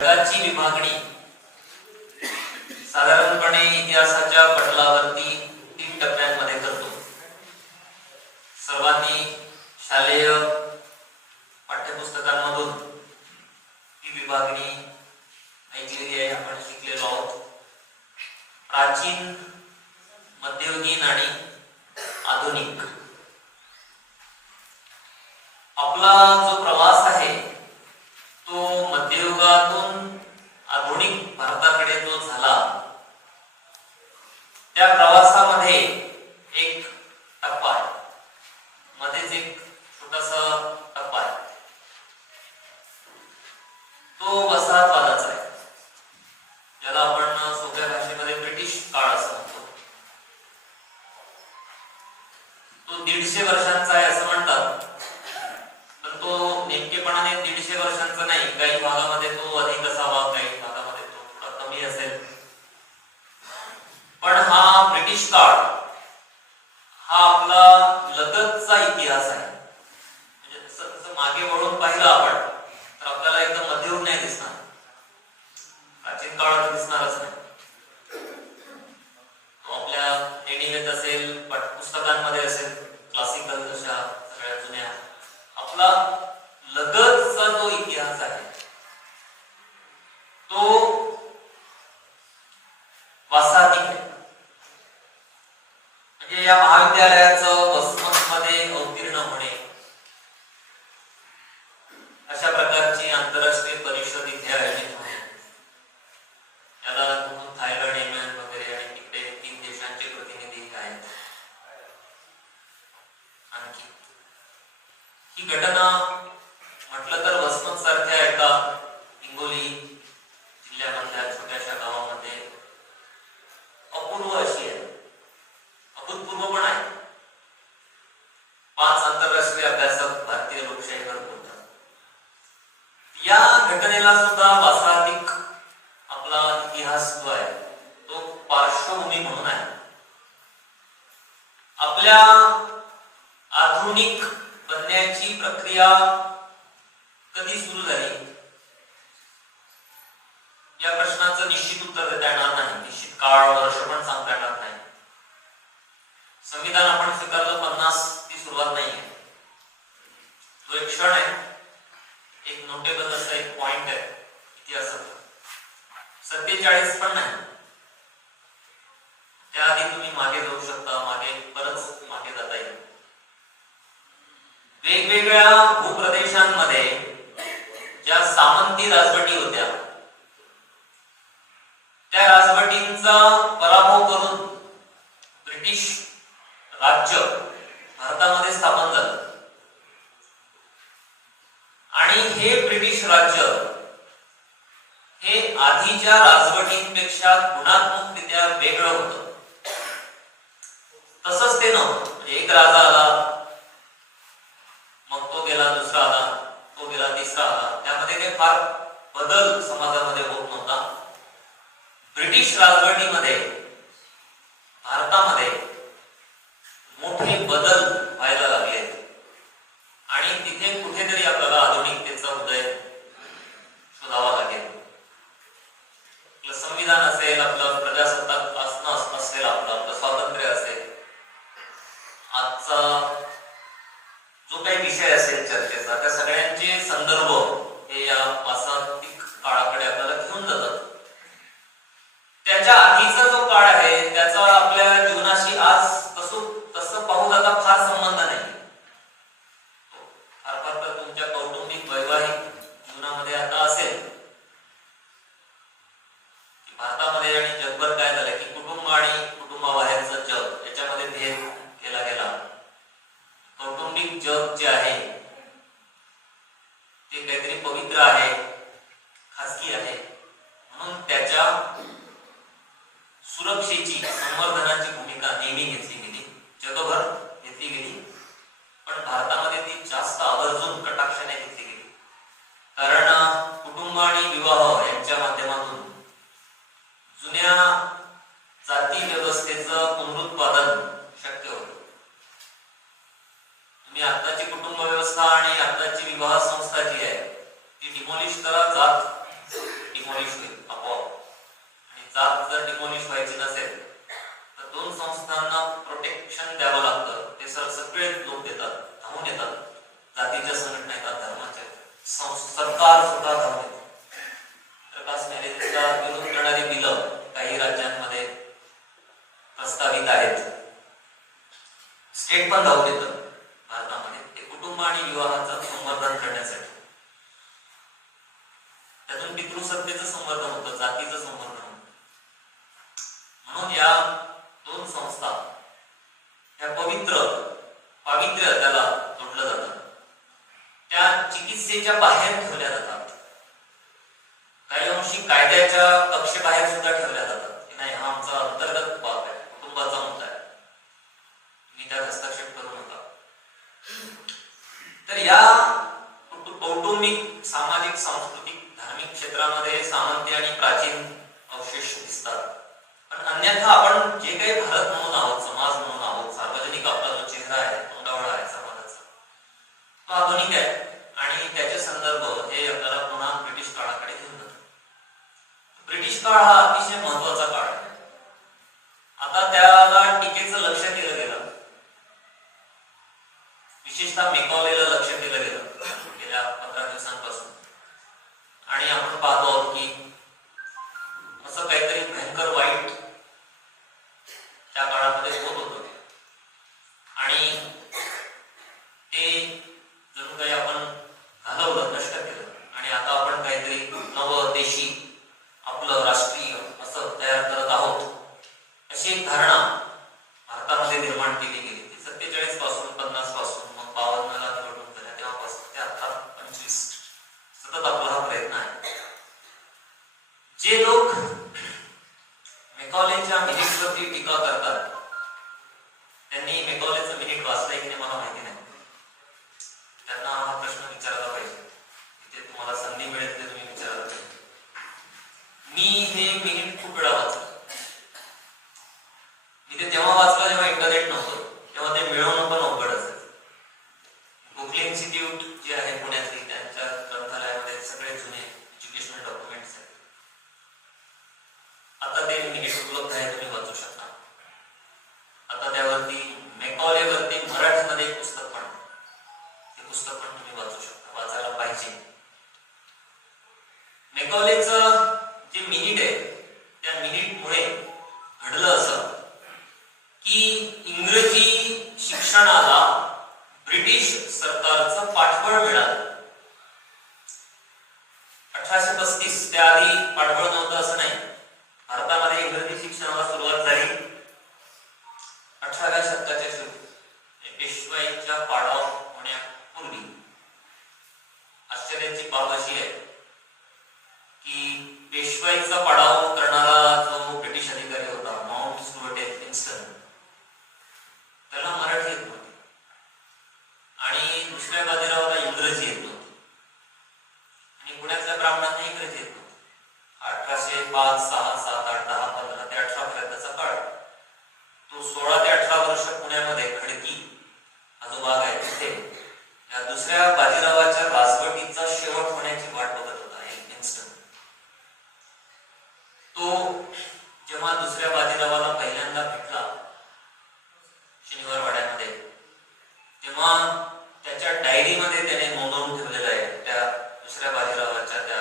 जगाची विभागणी साधारणपणे इतिहासाच्या पटलावरती 3 टप्प्यांमध्ये करतो. सर्वांनी शालेय पाठ्यपुस्तकांमधून ही विभागणी ऐकलेली आहे, आपण शिकलेलो आहोत. प्राचीन, मध्ययुगीन आणि आधुनिक. आपला जो प्रवास आहे तो मध्ययुगातून आधुनिक भारताकडे जो झाला, त्या प्रवासामध्ये एक टप्पा आहे, मध्येच एक छोटासा टप्पा आहे, तो वसाहतवादाचा आहे, ज्याला आपण सोप्या भाषेमध्ये ब्रिटिश काळ असं म्हणतो. तो 150 वर्षांचा आहे असं म्हणतात, पण तो नेमकेपणाने 150 वर्षांचा नाही. काही भागामध्ये तो अधिक असावा, काही भागामध्ये तो थोडा कमी असेल. पण हा ब्रिटिश काळ हा आपला लगतचा इतिहास आहे. म्हणजे जसं मागे वळून पाहिलं आपण तर आपल्याला एकदम मध्ययुग नाही दिसणार, प्राचीन काळात दिसणारच नाही. तो आपल्या लेणीत असेल, पाठ्यपुस्तकांमध्ये असेल, क्लासिकल अशा सगळ्या जुन्या. आपला लगतचा जो इतिहास आहे तो वासाहतिक आहे. म्हणजे या महाविद्यालयाचं वसमतमध्ये अवतीर्ण होणे, अशा प्रकारची आंतरराष्ट्रीय परिषद इथे आयोजित होणे, याला थायलंड, येमेन वगैरे आणि तिकडे 3 देशांचे प्रतिनिधी आहेत. आणखी ही घटना म्हटलं तर वसमत सारख्या एका हिंगोली जिल्ह्यामधल्या छोट्याशा गावामध्ये अपूर्व अशी आहे, अभूतपूर्व पण आहे. 5 आंतरराष्ट्रीय अभ्यासक भारतीय लोकशाहीवर बोलतात. या घटनेला सुद्धा वासाहतिक आपला इतिहास जो आहे तो पार्श्वभूमी म्हणून आहे. आपल्या आधुनिक बनण्याची प्रक्रिया कधी सुरू झाली या प्रश्नाचं निश्चित उत्तर देता येणार नाही. निश्चित काळ, वर्ष पण सांगता येणार नाही. संविधान आपण स्वीकारलं 50 ती सुरुवात नाहीये, तो एक क्षण आहे, एक नोटेबल असा एक पॉइंट आहे इतिहासात. 47 पण नाही. त्याआधी तुम्ही मागे जाऊ शकता, मागे बरंच मागे जाता येईल. वेगवेगळ्या भूप्रदेशांमध्ये ज्या सामंती राजवटी होत्या त्या राजवटींचा पराभव करून ब्रिटिश राज्य भारतामध्ये स्थापन झालं. आणि हे ब्रिटिश राज्य हे आधीच्या राजवटींपेक्षा गुणात्मकरित्या वेगळं होतं. तसंच ते नव्हतं. एक राजा आला, मग तो गेला, दुसरा आला, तो गेला, तिसरा आला. त्यामध्ये काही फार बदल समाजामध्ये होत नव्हता. ब्रिटिश राजवटीमध्ये, भारतामध्ये मोठे बदल व्हायला लागले आणि तिथे कुठेतरी आपल्याला आधुनिकतेचा उदय शोधावा लागेल. आपलं संविधान असेल, आपलं प्रजासत्ताक असेल, आपलं स्वातंत्र्य असेल, आजचा जो काही विषय असेल चर्चेचा, त्या सगळ्यांचे संदर्भ हे या वासाहतिक काळाकडे आपल्याला घेऊन जातात. त्याच्या आधीचा जो काळ आहे त्याचा आपल्या जीवनाशी आज तसं पाहू जाता फार संबंध नाही. फार फार तर तुमच्या कौटुंबिक वैवाहिक जीवनामध्ये आता असेल की भारतामध्ये आणि जगभर काय झालं की कुटुंब आणि कुटुंबाबाहेरचं जग याच्यामध्ये भेद केला गेला. कौटुंबिक जग जे आहे ते काहीतरी पवित्र आहे, खासगी आहे, म्हणून त्याच्या सुरक्षेची, संवर्धनाची भूमिका नेहमी घेतली गेली, जगभर घेतली गेली. पण भारतामध्ये ती जास्त आवर्जून कटाक्षाने घेतली गेली. कारण कुटुंब आणि विवाह यांच्या माध्यमातून जुन्या जाती व्यवस्थेचं पुनरुत्पादन शक्य होतं. तुम्ही आताची कुटुंब व्यवस्था आणि आताची विवाह संस्था जी आहे ती डिमोलिश करा, जात डिमॉलिश होईल आपोआप. आणि जात जर डिमॉलिश व्हायची नसेल तर दोन संस्थांना प्रोटेक्शन द्यावं लागतं. ते सगळे लोक देतात, धावून येतात. जातीच्या संघटना येतात, धर्माच्या सरकार सुद्धा धावून येतात. तर कास्ट मॅरेजेसला विरोध करणारी बिलं काही राज्यांमध्ये प्रस्तावित आहेत. स्टेट पण धावून येतं भारतामध्ये ते कुटुंब आणि विवाहाचं संवर्धन करण्यासाठी. त्यातून पितृसत्तेचं संवर्धन होतं, जातीचं संवर्धन होतं. म्हणून या दोन संस्था या पावित्र्य त्याला जोडलं जातं. त्या चिकित्सेच्या बाहेर ठेवल्या जातात. काही अंशी कायद्याच्या कक्षेबाहेर सुद्धा ठेवल्या जातात की नाही, हा आमचा अंतर्गत बाब आहे, कुटुंबाचा मुद्दा आहे, मी त्यात हस्तक्षेप करू नका. तर या कौटुंबिक, सामाजिक, सांस्कृतिक, धार्मिक क्षेत्रामध्ये सामंती आणि प्राचीन अवशेष दिसतात. पण अन्यथा आपण जे काही भारत म्हणून आहोत, समाज म्हणून आहोत, सार्वजनिक आपला जो चेहरा आहे, तोंडावळा आहे समाजाचा, तो आधुनिक आहे. आणि त्याचे संदर्भ हे आपल्याला पुन्हा ब्रिटिश काळाकडे घेऊन जातात. ब्रिटिश काळ हा अतिशय महत्वाचा काळ आहे. आता त्याला टीकेचं लक्ष केलं गेलं, विशेषतः मेकॉलेला लक्ष केलं गेलं गेल्या 15 दिवसांपासून. आणि आपण पाहतो आहोत की असं काहीतरी भयंकर वाईट त्या काळामध्ये होत होतं. आणि ते जणू काही आपण घालवलं, नष्ट केलं. आणि आता आपण काहीतरी नव देशी, आपलं राष्ट्रीय असं तयार करत आहोत, अशी एक धारणा भारतामध्ये निर्माण केली गेली. 47 पासून, 50 पासून, मग 52 ला निवडणूक झाल्या तेव्हापासून ते आता 25 सतत आपला हा प्रयत्न आहे. जे लोक मेकॉलेच्या मिनिट्सवरती टीका करतात त्यांनी मेकॉलेचं मिनिट वाचलंय की नाही मला माहिती नाही. त्यांना हा प्रश्न विचारला पाहिजे. इथे तुम्हाला संधी मिळेल ते तुम्ही विचारला पाहिजे. मी हे मिनिट खूप वेळा वाचलं. मी ते तेव्हा वाचलं जेव्हा इंटरनेट नव्हतं, तेव्हा ते मिळवणं पण अवघड असायचं. गोखले इन्स्टिट्यूट जे आहे पुण्यातली, त्यांच्या ग्रंथालयामध्ये सगळे जुने एज्युकेशनल डॉक्युमेंट्स आहेत. आता ते मिनिट उपलब्ध आहे, तुम्ही वाचू शकता. आता त्यावरती मेकॉलेवरती मराठीमध्ये एक पुस्तक पण, ते पुस्तक पण तुम्ही वाचू शकता, वाचायला पाहिजे. मेकॉलेचं जे मिनिट आहे त्या मिनिटमुळे घडलं असं की इंग्रजी शिक्षणाला ब्रिटिश सरकारचं पाठबळ मिळालं. 1835 त्याआधी पाठबळ नव्हतं असं नाही. भारतामध्ये इंग्रजी शिक्षणाला सुरुवात झाली 18व्या शतकाच्या सुरू, पेशवाईच्या पाडाव होण्यापूर्वी. आश्चर्याची बाब अशी आहे की पेशवाईचा पाडाव करणारा जो ब्रिटिश अधिकारी होता, माउंट स्टुअर्ट एल्फिन्स्टन, त्याला मराठी येत नव्हती. आणि दुसऱ्या बाजीरावाला इंग्रजी येत नव्हती. आणि पुण्यातल्या ब्राह्मणांना इंग्रजी येत नव्हती. 1805, 6, 7, 8, 10, 15 ते 18 पर्यंतचा काळ. तो 16 ते 18 वर्ष पुण्यामध्ये खडकी हा जो भाग आहे तिथे या दुसऱ्या बाजीरावाच्या राजवटीचा शेवट होण्याची वाट बघत होता एल्फिन्स्टन. तो जेव्हा दुसऱ्या बाजीरावाला पहिल्यांदा भेटला शनिवार वाड्यामध्ये, तेव्हा त्याच्या डायरीमध्ये त्याने नोंदवून ठेवलेलं आहे त्या दुसऱ्या बाजीरावाच्या त्या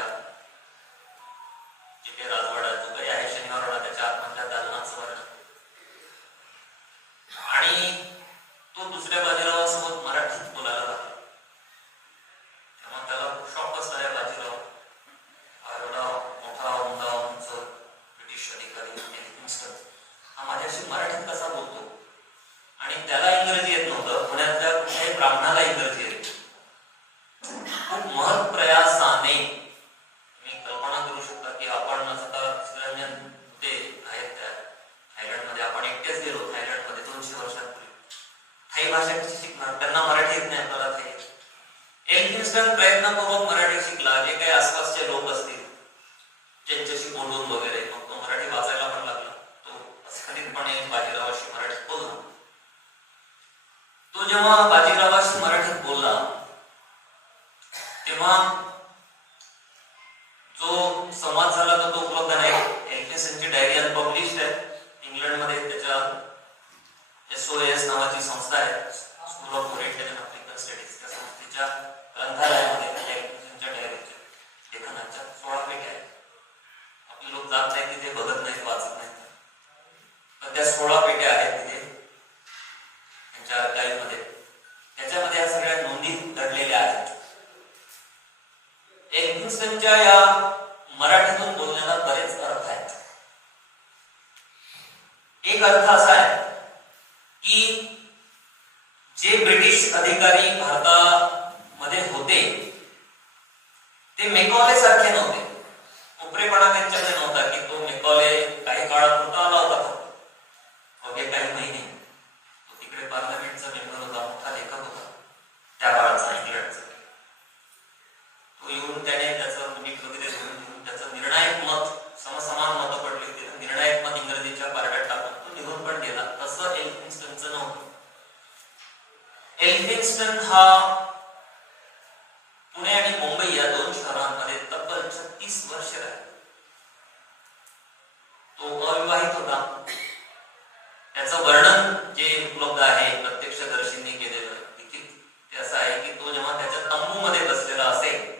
जे काही राजवाडा जो काही आहे शनिवार वाडा, त्याच्या आतमधल्या दालनाचं वर्णन. आणि तो दुसऱ्या बाजीरावासोबत मराठीत बोलायला लागला. तेव्हा त्याला खूप शॉक बसला. या बाजीराव एवढा मोठा उंच ब्रिटिश अधिकारी एल्फिन्स्टन हा माझ्याशी मराठीत कसा बोलतो? आणि त्याला इंग्रजी येत नव्हतं, पुण्यातल्या कुठल्याही ब्राह्मणाला इंग्रजी येत. खूप महत् प्रयासाने मी कल्पना करू शकता की आपण आता श्रीरंजन ते आहेत त्या थायलंडमध्ये, आपण एकटेच गेलो थायलंडमध्ये 200 वर्षांपूर्वी. थाई भाषा कशी शिकणार? त्यांना मराठी येत नाही, आपल्याला थाई. एल्फिन्स्टन प्रयत्नपूर्वक मराठी शिकला. जे काही आसपासचे लोक असतील ज्यांच्याशी बोलून वगैरे, मग तो मराठी वाचायला पण लागला. तो अस्खलितपणे बाजीरावाशी मराठीत बोलला. तो जेव्हा बाजीरावाशी मराठीत बोलला तेव्हा जो जो संवाद झाला तो उपलब्ध नाही. एल्फिन्स्टनची डायरी अनपब्लिश्ड आहे. इंग्लंडमध्ये त्याच्या SOAS नावाची संस्था आहे, school of oriental and African studies, त्या संस्थेच्या ग्रंथालयामध्ये एल्फिन्स्टनच्या डायरीच्या लेखनाच्या 16 पेट्या आहेत. आपले लोक जात नाही तिथे, बघत नाहीत, वाचत नाहीत, पण त्या 16 पेट्या आहेत तिथे त्यांच्या आर्काइव्हमध्ये. त्याच्यामध्ये या सगळ्या नोंदी दडलेल्या आहेत. एल्फिन्स्टनच्या या मराठीतून बोलण्याला बरेच अर्थ आहेत. एक अर्थ असा आहे की जे ब्रिटिश अधिकारी भारतामध्ये होते ते मेकॉले सारखे नव्हते. उपरेपणा त्यांच्याकडे नव्हता की तो मेकॉले काही काळापुरता आला होता, अवघे काही महिने. तो तिकडे पार्लमेंटचा मेंबर होता, मोठा लेखक होता त्या काळाचा, इंग्लंडचा. तो येऊन त्याने त्याचं मीठ वगैरे घेऊन त्याचं निर्णायक मत, समसमान मतं पडली होती, निर्णायक मत इंग्रजीच्या पारड्यात टाकून तो निघून पण गेला. तसं एल्फिन्स्टनचं नव्हतं. एल्फिन्स्टन हा पुणे आणि मुंबई या 2 शहरांमध्ये तब्बल 36 वर्ष राहिला. तो अविवाहित होता. त्याचं वर्णन जे उपलब्ध आहे प्रत्यक्षदर्शींनी केलेलं लिखित, ते असं आहे की तो जेव्हा त्याच्या तंबूमध्ये बसलेला असेल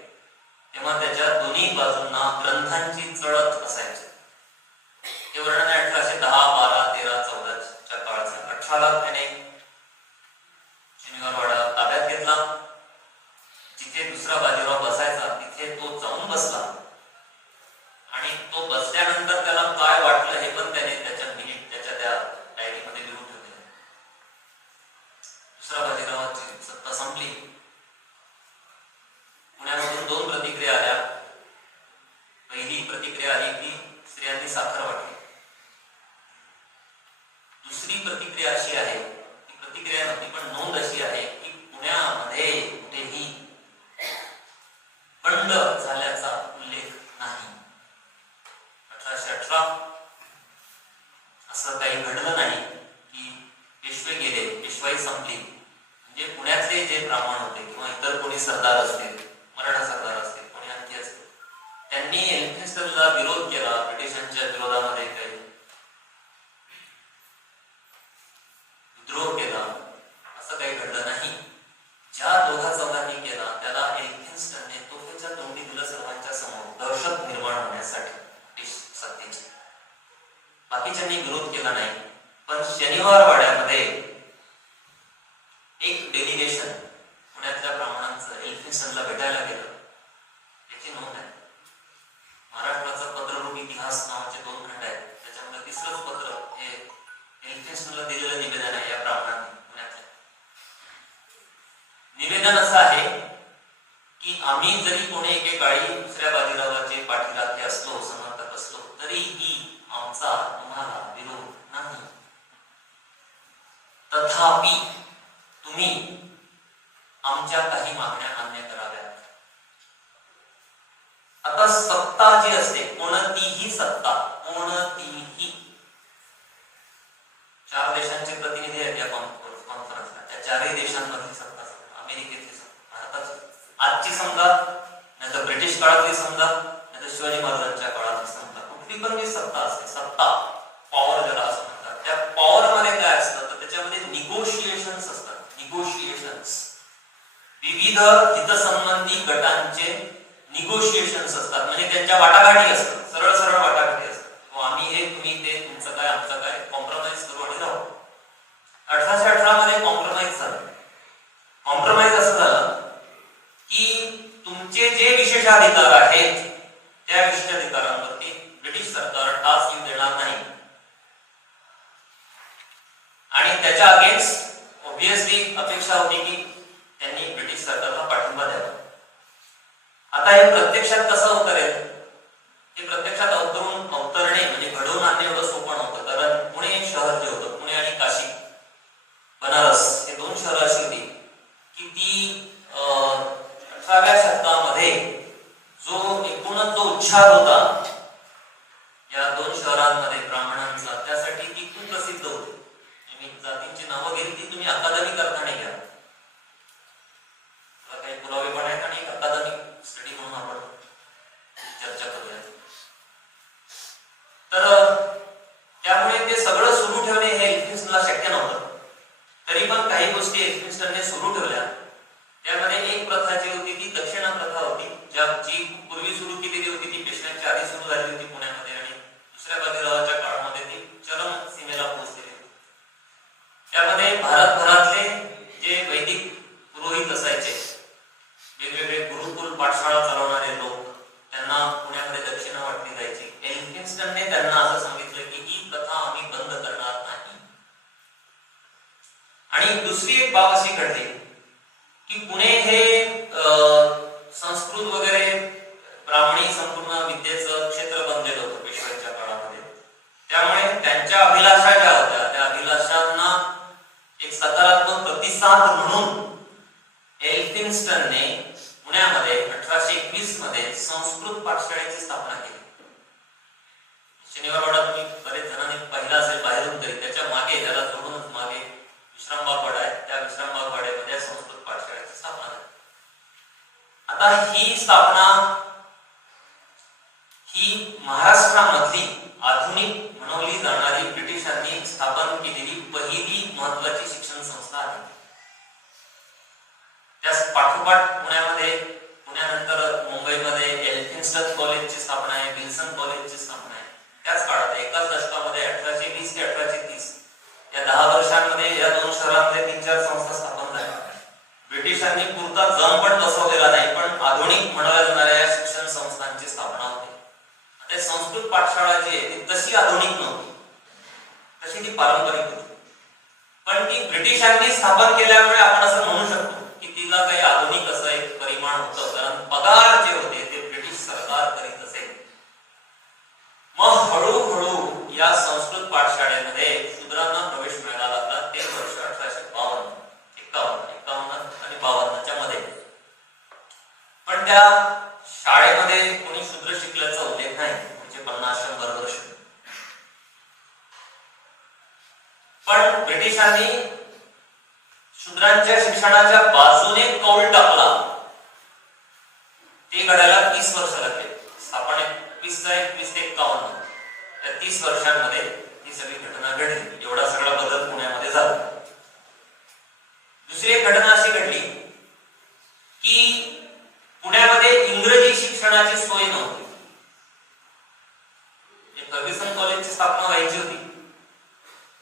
तेव्हा त्याच्या दोन्ही बाजूंना ग्रंथांची चळत असायची. हे वर्णन आहे 1810, 12, 13, 14 काळाचं. 18ला त्याने शनिवारवाडा ताब्यात घेतला. जिथे दुसरा बाजीराव बसायचा तिथे तो जाऊन बसला आणि तो बसल्यानंतर त्याला काय वाटलं हे पण त्याने त्याच्या मिनिट त्याच्या त्या डायरीमध्ये लिहून ठेवले. दुसरा बाजीरावाची सत्ता संपली. पुण्यामधून 2 प्रतिक्रिया आल्या. पहिली प्रतिक्रिया आली की स्त्रियांनी साखर वाटली. दुसरी प्रतिक्रिया अशी आहे, ती प्रतिक्रिया नव्हती पण नोंद अशी आहे की पुण्यामध्ये कुठेही बंड झाल्याचा उल्लेख नाही. 1818 असं काही घडलं नाही की पेशवे गेले, पेशवाई संपली. म्हणजे पुण्यातले जे ब्राह्मण होते किंवा इतर कोणी सरदार असतील, मराठा सरदार असतील, कोणी आणखी असतील, त्यांनी एल्फिन्स्टनला विरोध केला. ब्रिटिशांच्या विरोधामध्ये काही विद्रोह केला, असं काही घडलं नाही. ज्या दोघा चौघांनी केला त्याला एल्फिन्स्टनने तोफेच्या तोंडी दिलं सर्वांच्या समोर, दहशत निर्माण होण्यासाठी ब्रिटिश सत्तेची. बाकीच्यांनी विरोध केला नाही. पण शनिवारवाड्यामध्ये एक डेलिगेशन पुण्यातल्या ब्राह्मणांचं एल्फिन्स्टनला भेटायला गेलं, याची नोंद आहे. महाराष्ट्राचा पत्ररूप इतिहास नावाचे 2 खंड आहेत. त्याच्यामध्ये 3रं पत्र हे एल्फिन्स्टनला दिलेलं निवेदन आहे या ब्राह्मणांनी पुण्यातल्या. निवेदन असं आहे की आम्ही जरी कोणी एकेकाळी दुसऱ्या बाजीरावाचे पाठीराखे असलो, समर्थक असलो, तरीही आमचा तुम्हाला विरोध नाही. तथापि तुम्ही आमच्या काही मागण्या मान्य कराव्यात. आता सत्ता जी असते, कोणतीही सत्ता, कोणतीही, 4 देशांचे प्रतिनिधी आहेत या कॉन्फरन्सला. त्या 4ही देशांमधली सत्ता, अमेरिकेतली सत्ता, भारताची आजची समजा, नाही तर ब्रिटिश काळातली समजा, नाही तर शिवाजी महाराजांच्या काळातली समजा, कुठली पण जी सत्ता असते, सत्ता, पॉवर ज्याला असं म्हणतात, त्या पॉवर मध्ये काय असतं तर त्याच्यामध्ये निगोशिएशन्स असतात. निगोशिएशन्स, विविध हितसंबंधी गटांचे निगोशिएशन्स असतात. म्हणजे त्यांच्या वाटाघाटी असतात, सरळ सरळ वाटाघाटी असतात. आम्ही हे, तुम्ही ते, तुमचं काय, आमचं काय, कॉम्प्रोमाइज करू आणि राहू. 1818 मध्ये कॉम्प्रोमाइज झालं. कॉम्प्रोमाइज असं झालं की तुमचे जे विशेषाधिकार आहेत त्या विशेषाधिकारांवरती ब्रिटिश सरकार टाच येऊ देणार नाही. आणि त्याच्या अगेन्स्ट ऑब्वियसली अपेक्षा होती की त्यांनी ब्रिटिश सरकारला पाठिंबा द्यावा. आता हे प्रत्यक्षात कसं उतरेल, हे प्रत्यक्षात अवतरणे म्हणजे घडवून आणणे एवढं सोपं नव्हतं. कारण पुणे शहर जे होतं, पुणे आणि काशी, बनारस, हे 2 शहरं अशी होती की ती 18व्या शतकामध्ये जो एकूणच जो उच्छाद होता या 2 शहरांमध्ये ब्राह्मणांचा, त्यासाठी ती खूप प्रसिद्ध होती. मी जातींची नावं घेतली, ती तुम्ही अकादमिक अर्थाने घ्या, काही पुरावे पण आहेत आणि अकादमिक स्टडी म्हणून आपण चर्चा करूया. लिव्हिंगस्टनने पुण्यामध्ये 1821 मध्ये संस्कृत पाठशाळेची स्थापना केली. शनिवारवाडा तुम्ही बरेच जणांनी पाहिला असेल बाहेरून तरी, त्याच्या मागे त्याला जोडूनच मागे विश्रामबाग वाडा आहे, त्या विश्रामबाग वाड्यामध्ये संस्कृत पाठशाळेची स्थापना झाली. आता ही स्थापना ही महाराष्ट्रामधली आधुनिक म्हणवली जाणारी ब्रिटिशांनी स्थापन केलेली पहिली महत्वाची शिक्षण संस्था आहे. त्याच पाठोपाठ पुण्यानंतर मुंबईमध्ये एल्फिन्स्टन कॉलेजची स्थापना आहे, विल्सन कॉलेजची स्थापना आहे. त्याच काळात एकाच दशकामध्ये 1820 ते 1830 या 10 वर्षांमध्ये या दोन शहरांमध्ये 3-4 संस्था स्थापन झाल्या. ब्रिटिशांनी पुरता जम पण बसवलेला नाही, पण आधुनिक म्हणवल्या जाणाऱ्या या शिक्षण संस्थांची स्थापना होती. आता संस्कृत पाठशाळा जी आहे ती तशी आधुनिक नव्हती, तशी ती पारंपरिक होती, पण ती ब्रिटिशांनी स्थापन केल्यामुळे आपण असं म्हणू शकतो की तिला काही आधुनिक असं एक परिमाण होतं, कारण पगार जे होते ते ब्रिटिश सरकार करीत असे. मग हळूहळू या संस्कृत पाठशाळेमध्ये शूद्रांना प्रवेश मिळाला लागला. ते वर्ष 1852, 51 आणि 52च्या मध्ये. पण त्या शाळेमध्ये कोणी शूद्र शिकल्याचा उल्लेख नाही, म्हणजे 50-100 वर्ष. पण ब्रिटिशांनी शूद्रांच्या शिक्षणाच्या बाजूने कौल टाकला ते घडायला 30 वर्ष लागले. स्थापन 21 ते 51 या 30 वर्षांमध्ये ही सगळी घटना घडली. एवढा सगळा बदल पुण्यामध्ये झाला. दुसरी एक घटना अशी घडली की पुण्यामध्ये इंग्रजी शिक्षणाची सोय नव्हती. फर्ग्युसन कॉलेजची स्थापना व्हायची होती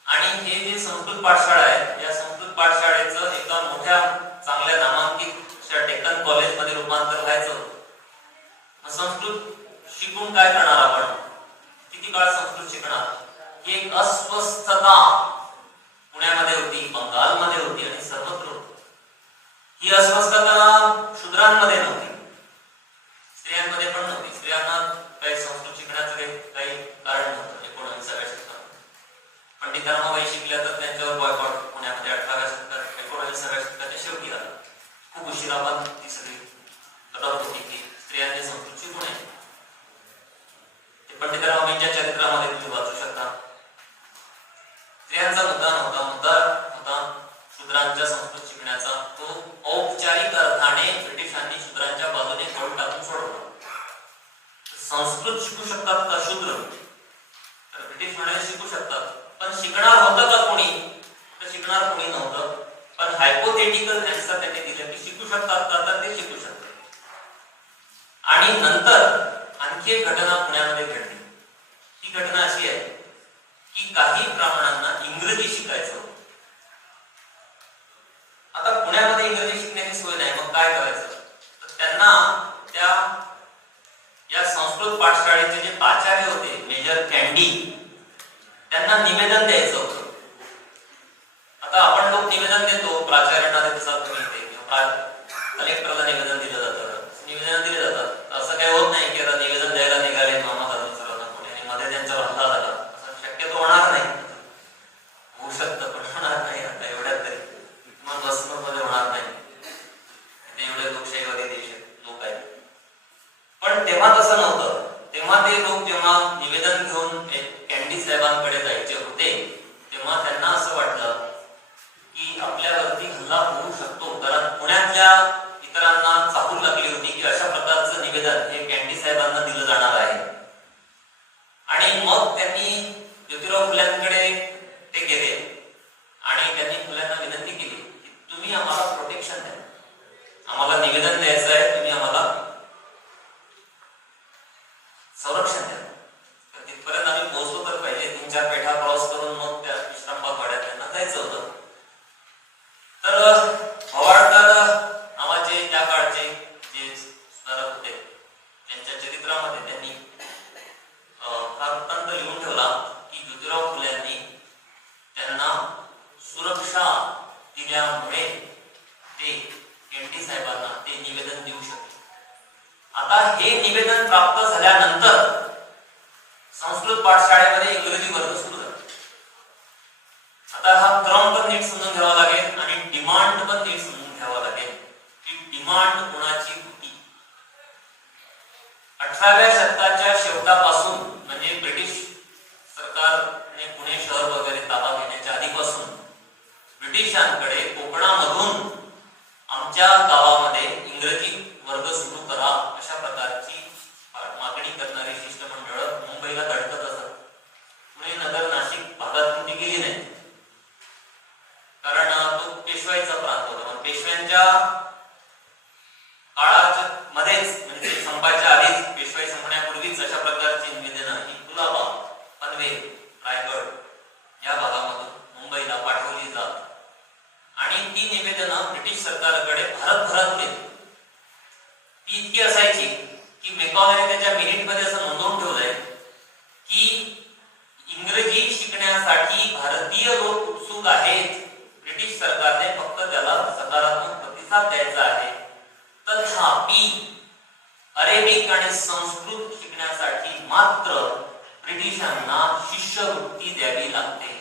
आणि हे जे संस्कृत पाठशाळा आहे या संस्कृत पाठशाळेचं एका मोठ्या चांगल्या नामांकित डेक्कन कॉलेजमध्ये रूपांतर व्हायचं. संस्कृत शिकून काय करणार आपण, किती काळ संस्कृत शिकणार, ही एक अस्वस्थता पुण्यामध्ये होती, बंगालमध्ये होती आणि सर्वत्र होती. ही अस्वस्थता शूद्रांमध्ये नव्हती, स्त्रियांमध्ये पण नव्हती. स्त्रियांना काही संस्कृत शिकण्याचं काही कारण नव्हतं 19व्या शतकात. पंडित धर्माबाई शिकल्या तर त्यांच्यावर बॉयकॉट पुण्यामध्ये 18व्या शतकात 19व्या शतकाच्या शेवटी आला. खूप उशिरा पण ती सगळी कटऑफ होती की स्त्रियांनी संस्कृत शिकू नये. ते पंडित धर्माबाईंच्या चरित्रामध्ये तुम्ही वाचू शकता. स्त्रियांचा मुद्दा नव्हता, मुद्दा होता शूद्रांच्या संस्कृत शिकण्याचा. तो औपचारिक अर्थाने ब्रिटिशांनी शूद्रांच्या बाजूने कौल टाकून सोडवला. संस्कृत शिकू शकतात का शूद्र, तर ब्रिटिश म्हणाले शिकू शकतात, पण शिकणार होतं का कोणी, तर शिकणार कोणी नव्हतं. पण हायपोथेटिकल आन्सर त्यांनी दिलं की शिकू शकतात का, तर ते शिकू शकतात. आणि नंतर आणखी एक घटना पुण्यामध्ये घडली. ही घटना अशी आहे की काही ब्राह्मणांना इंग्रजी शिकायचं होतं. आता पुण्यामध्ये इंग्रजी शिकण्याची सोय नाही, मग काय करायचं, तर त्यांना त्या या संस्कृत पाठशाळेचे जे प्राचार्य होते मेजर कॅन्डी, त्यांना निवेदन द्यायचं होतं. आता आपण लोक निवेदन देतो, प्राचार्यांना देतात, कलेक्टरला निवेदन दिलं जातं, निवेदन दिले जातात. असं काही होत नाही की आता निवेदन द्यायला निघाले मामा सरांना कोणी आणि मध्ये त्यांचा हल्ला झाला, असं शक्यतो होणार नाही. होऊ शकतं पण होणार नाही. आता एवढ्यात तरी मग मध्ये होणार नाही, एवढे लोकशाहीवादी देश लोक आहेत. पण तेव्हा तसं नव्हतं. तेव्हा ते लोक जेव्हा निवेदन घेऊन कॅन्डी साहेबांकडे जायचे होते तेव्हा त्यांना असं वाटलं की आपल्यावरती हल्ला होऊ शकतो, कारण पुण्यातल्या इतरांना चाहूल लागली होती की अशा प्रकारचं निवेदन हे कॅन्डी साहेबांना दिलं जाणार आहे. आणि मग त्यांनी ज्योतिराव फुल्यांकडे ते गेले आणि त्यांनी फुल्यांना विनंती केली की तुम्ही आम्हाला प्रोटेक्शन द्या, आम्हाला निवेदन द्यायचं आहे, तुम्ही आम्हाला संरक्षण द्या. तर तिथपर्यंत आम्ही पोहोचलो तर पाहिजे. 3-4 पेठा क्रॉस करून मग त्या विश्रामबाग वाड्यात त्यांना जायचं होतं. तर भवाडकर नावाचे त्या काळचे जे सुधारक होते त्यांच्या चरित्रामध्ये त्यांनी हा वृत्तांत लिहून ठेवला की ज्योतिराव फुल्यांनी त्यांना सुरक्षा दिल्यामुळे ते कॅन्डी साहेबांना ते निवेदन देऊ शकले. आता हे निवेदन प्राप्त झाल्यानंतर संस्कृत पाठशाळेमध्ये इंग्रजी वर्ग सुरू झाले. आता हा क्रम पण नीट समजून घ्यावा लागेल आणि डिमांड पण नीट समजून घ्यावा लागेल की डिमांड डिमांड कोणाची होती? 18व्या शतकाच्या शेवटापासून म्हणजे ब्रिटिश सरकारने पुणे शहर वगैरे ताबा घेण्याच्या आधीपासून ब्रिटिशांकडे कोकणामधून आमच्या गावामध्ये इंग्रजी वर्ग सुरू करा अशा प्रकारची मागणी करणारी शिष्टमंडळ मुंबईला धडकत असत. पुणे नगर नाशिक भागातून ती गेली नाही, कारण तो पेशवाईचा प्रांत होता. पण पेशव्यांच्या काळाच्या मध्येच म्हणजे संपाच्या आधीच, पेशवाई संपण्यापूर्वीच अशा प्रकारची निवेदनं ही कुलाबा, पनवेल, रायगड या भागामधून मुंबईला पाठवली जात आणि ती निवेदनं ब्रिटिश सरकारकडे भारतभरातून येत. ती इतकी असायची की मेकॉलेने त्याच्या मिनिटमध्ये असं नोंदवून ठेवलंय की इंग्रजी शिकण्यासाठी भारतीय लोक उत्सुक आहेत, ब्रिटिश सरकारने फक्त त्याला सकारात्मक प्रतिसाद द्यायचा आहे. तथापि अरेबिक आणि संस्कृत शिकण्यासाठी मात्र ब्रिटिशांना शिष्यवृत्ती द्यावी लागते.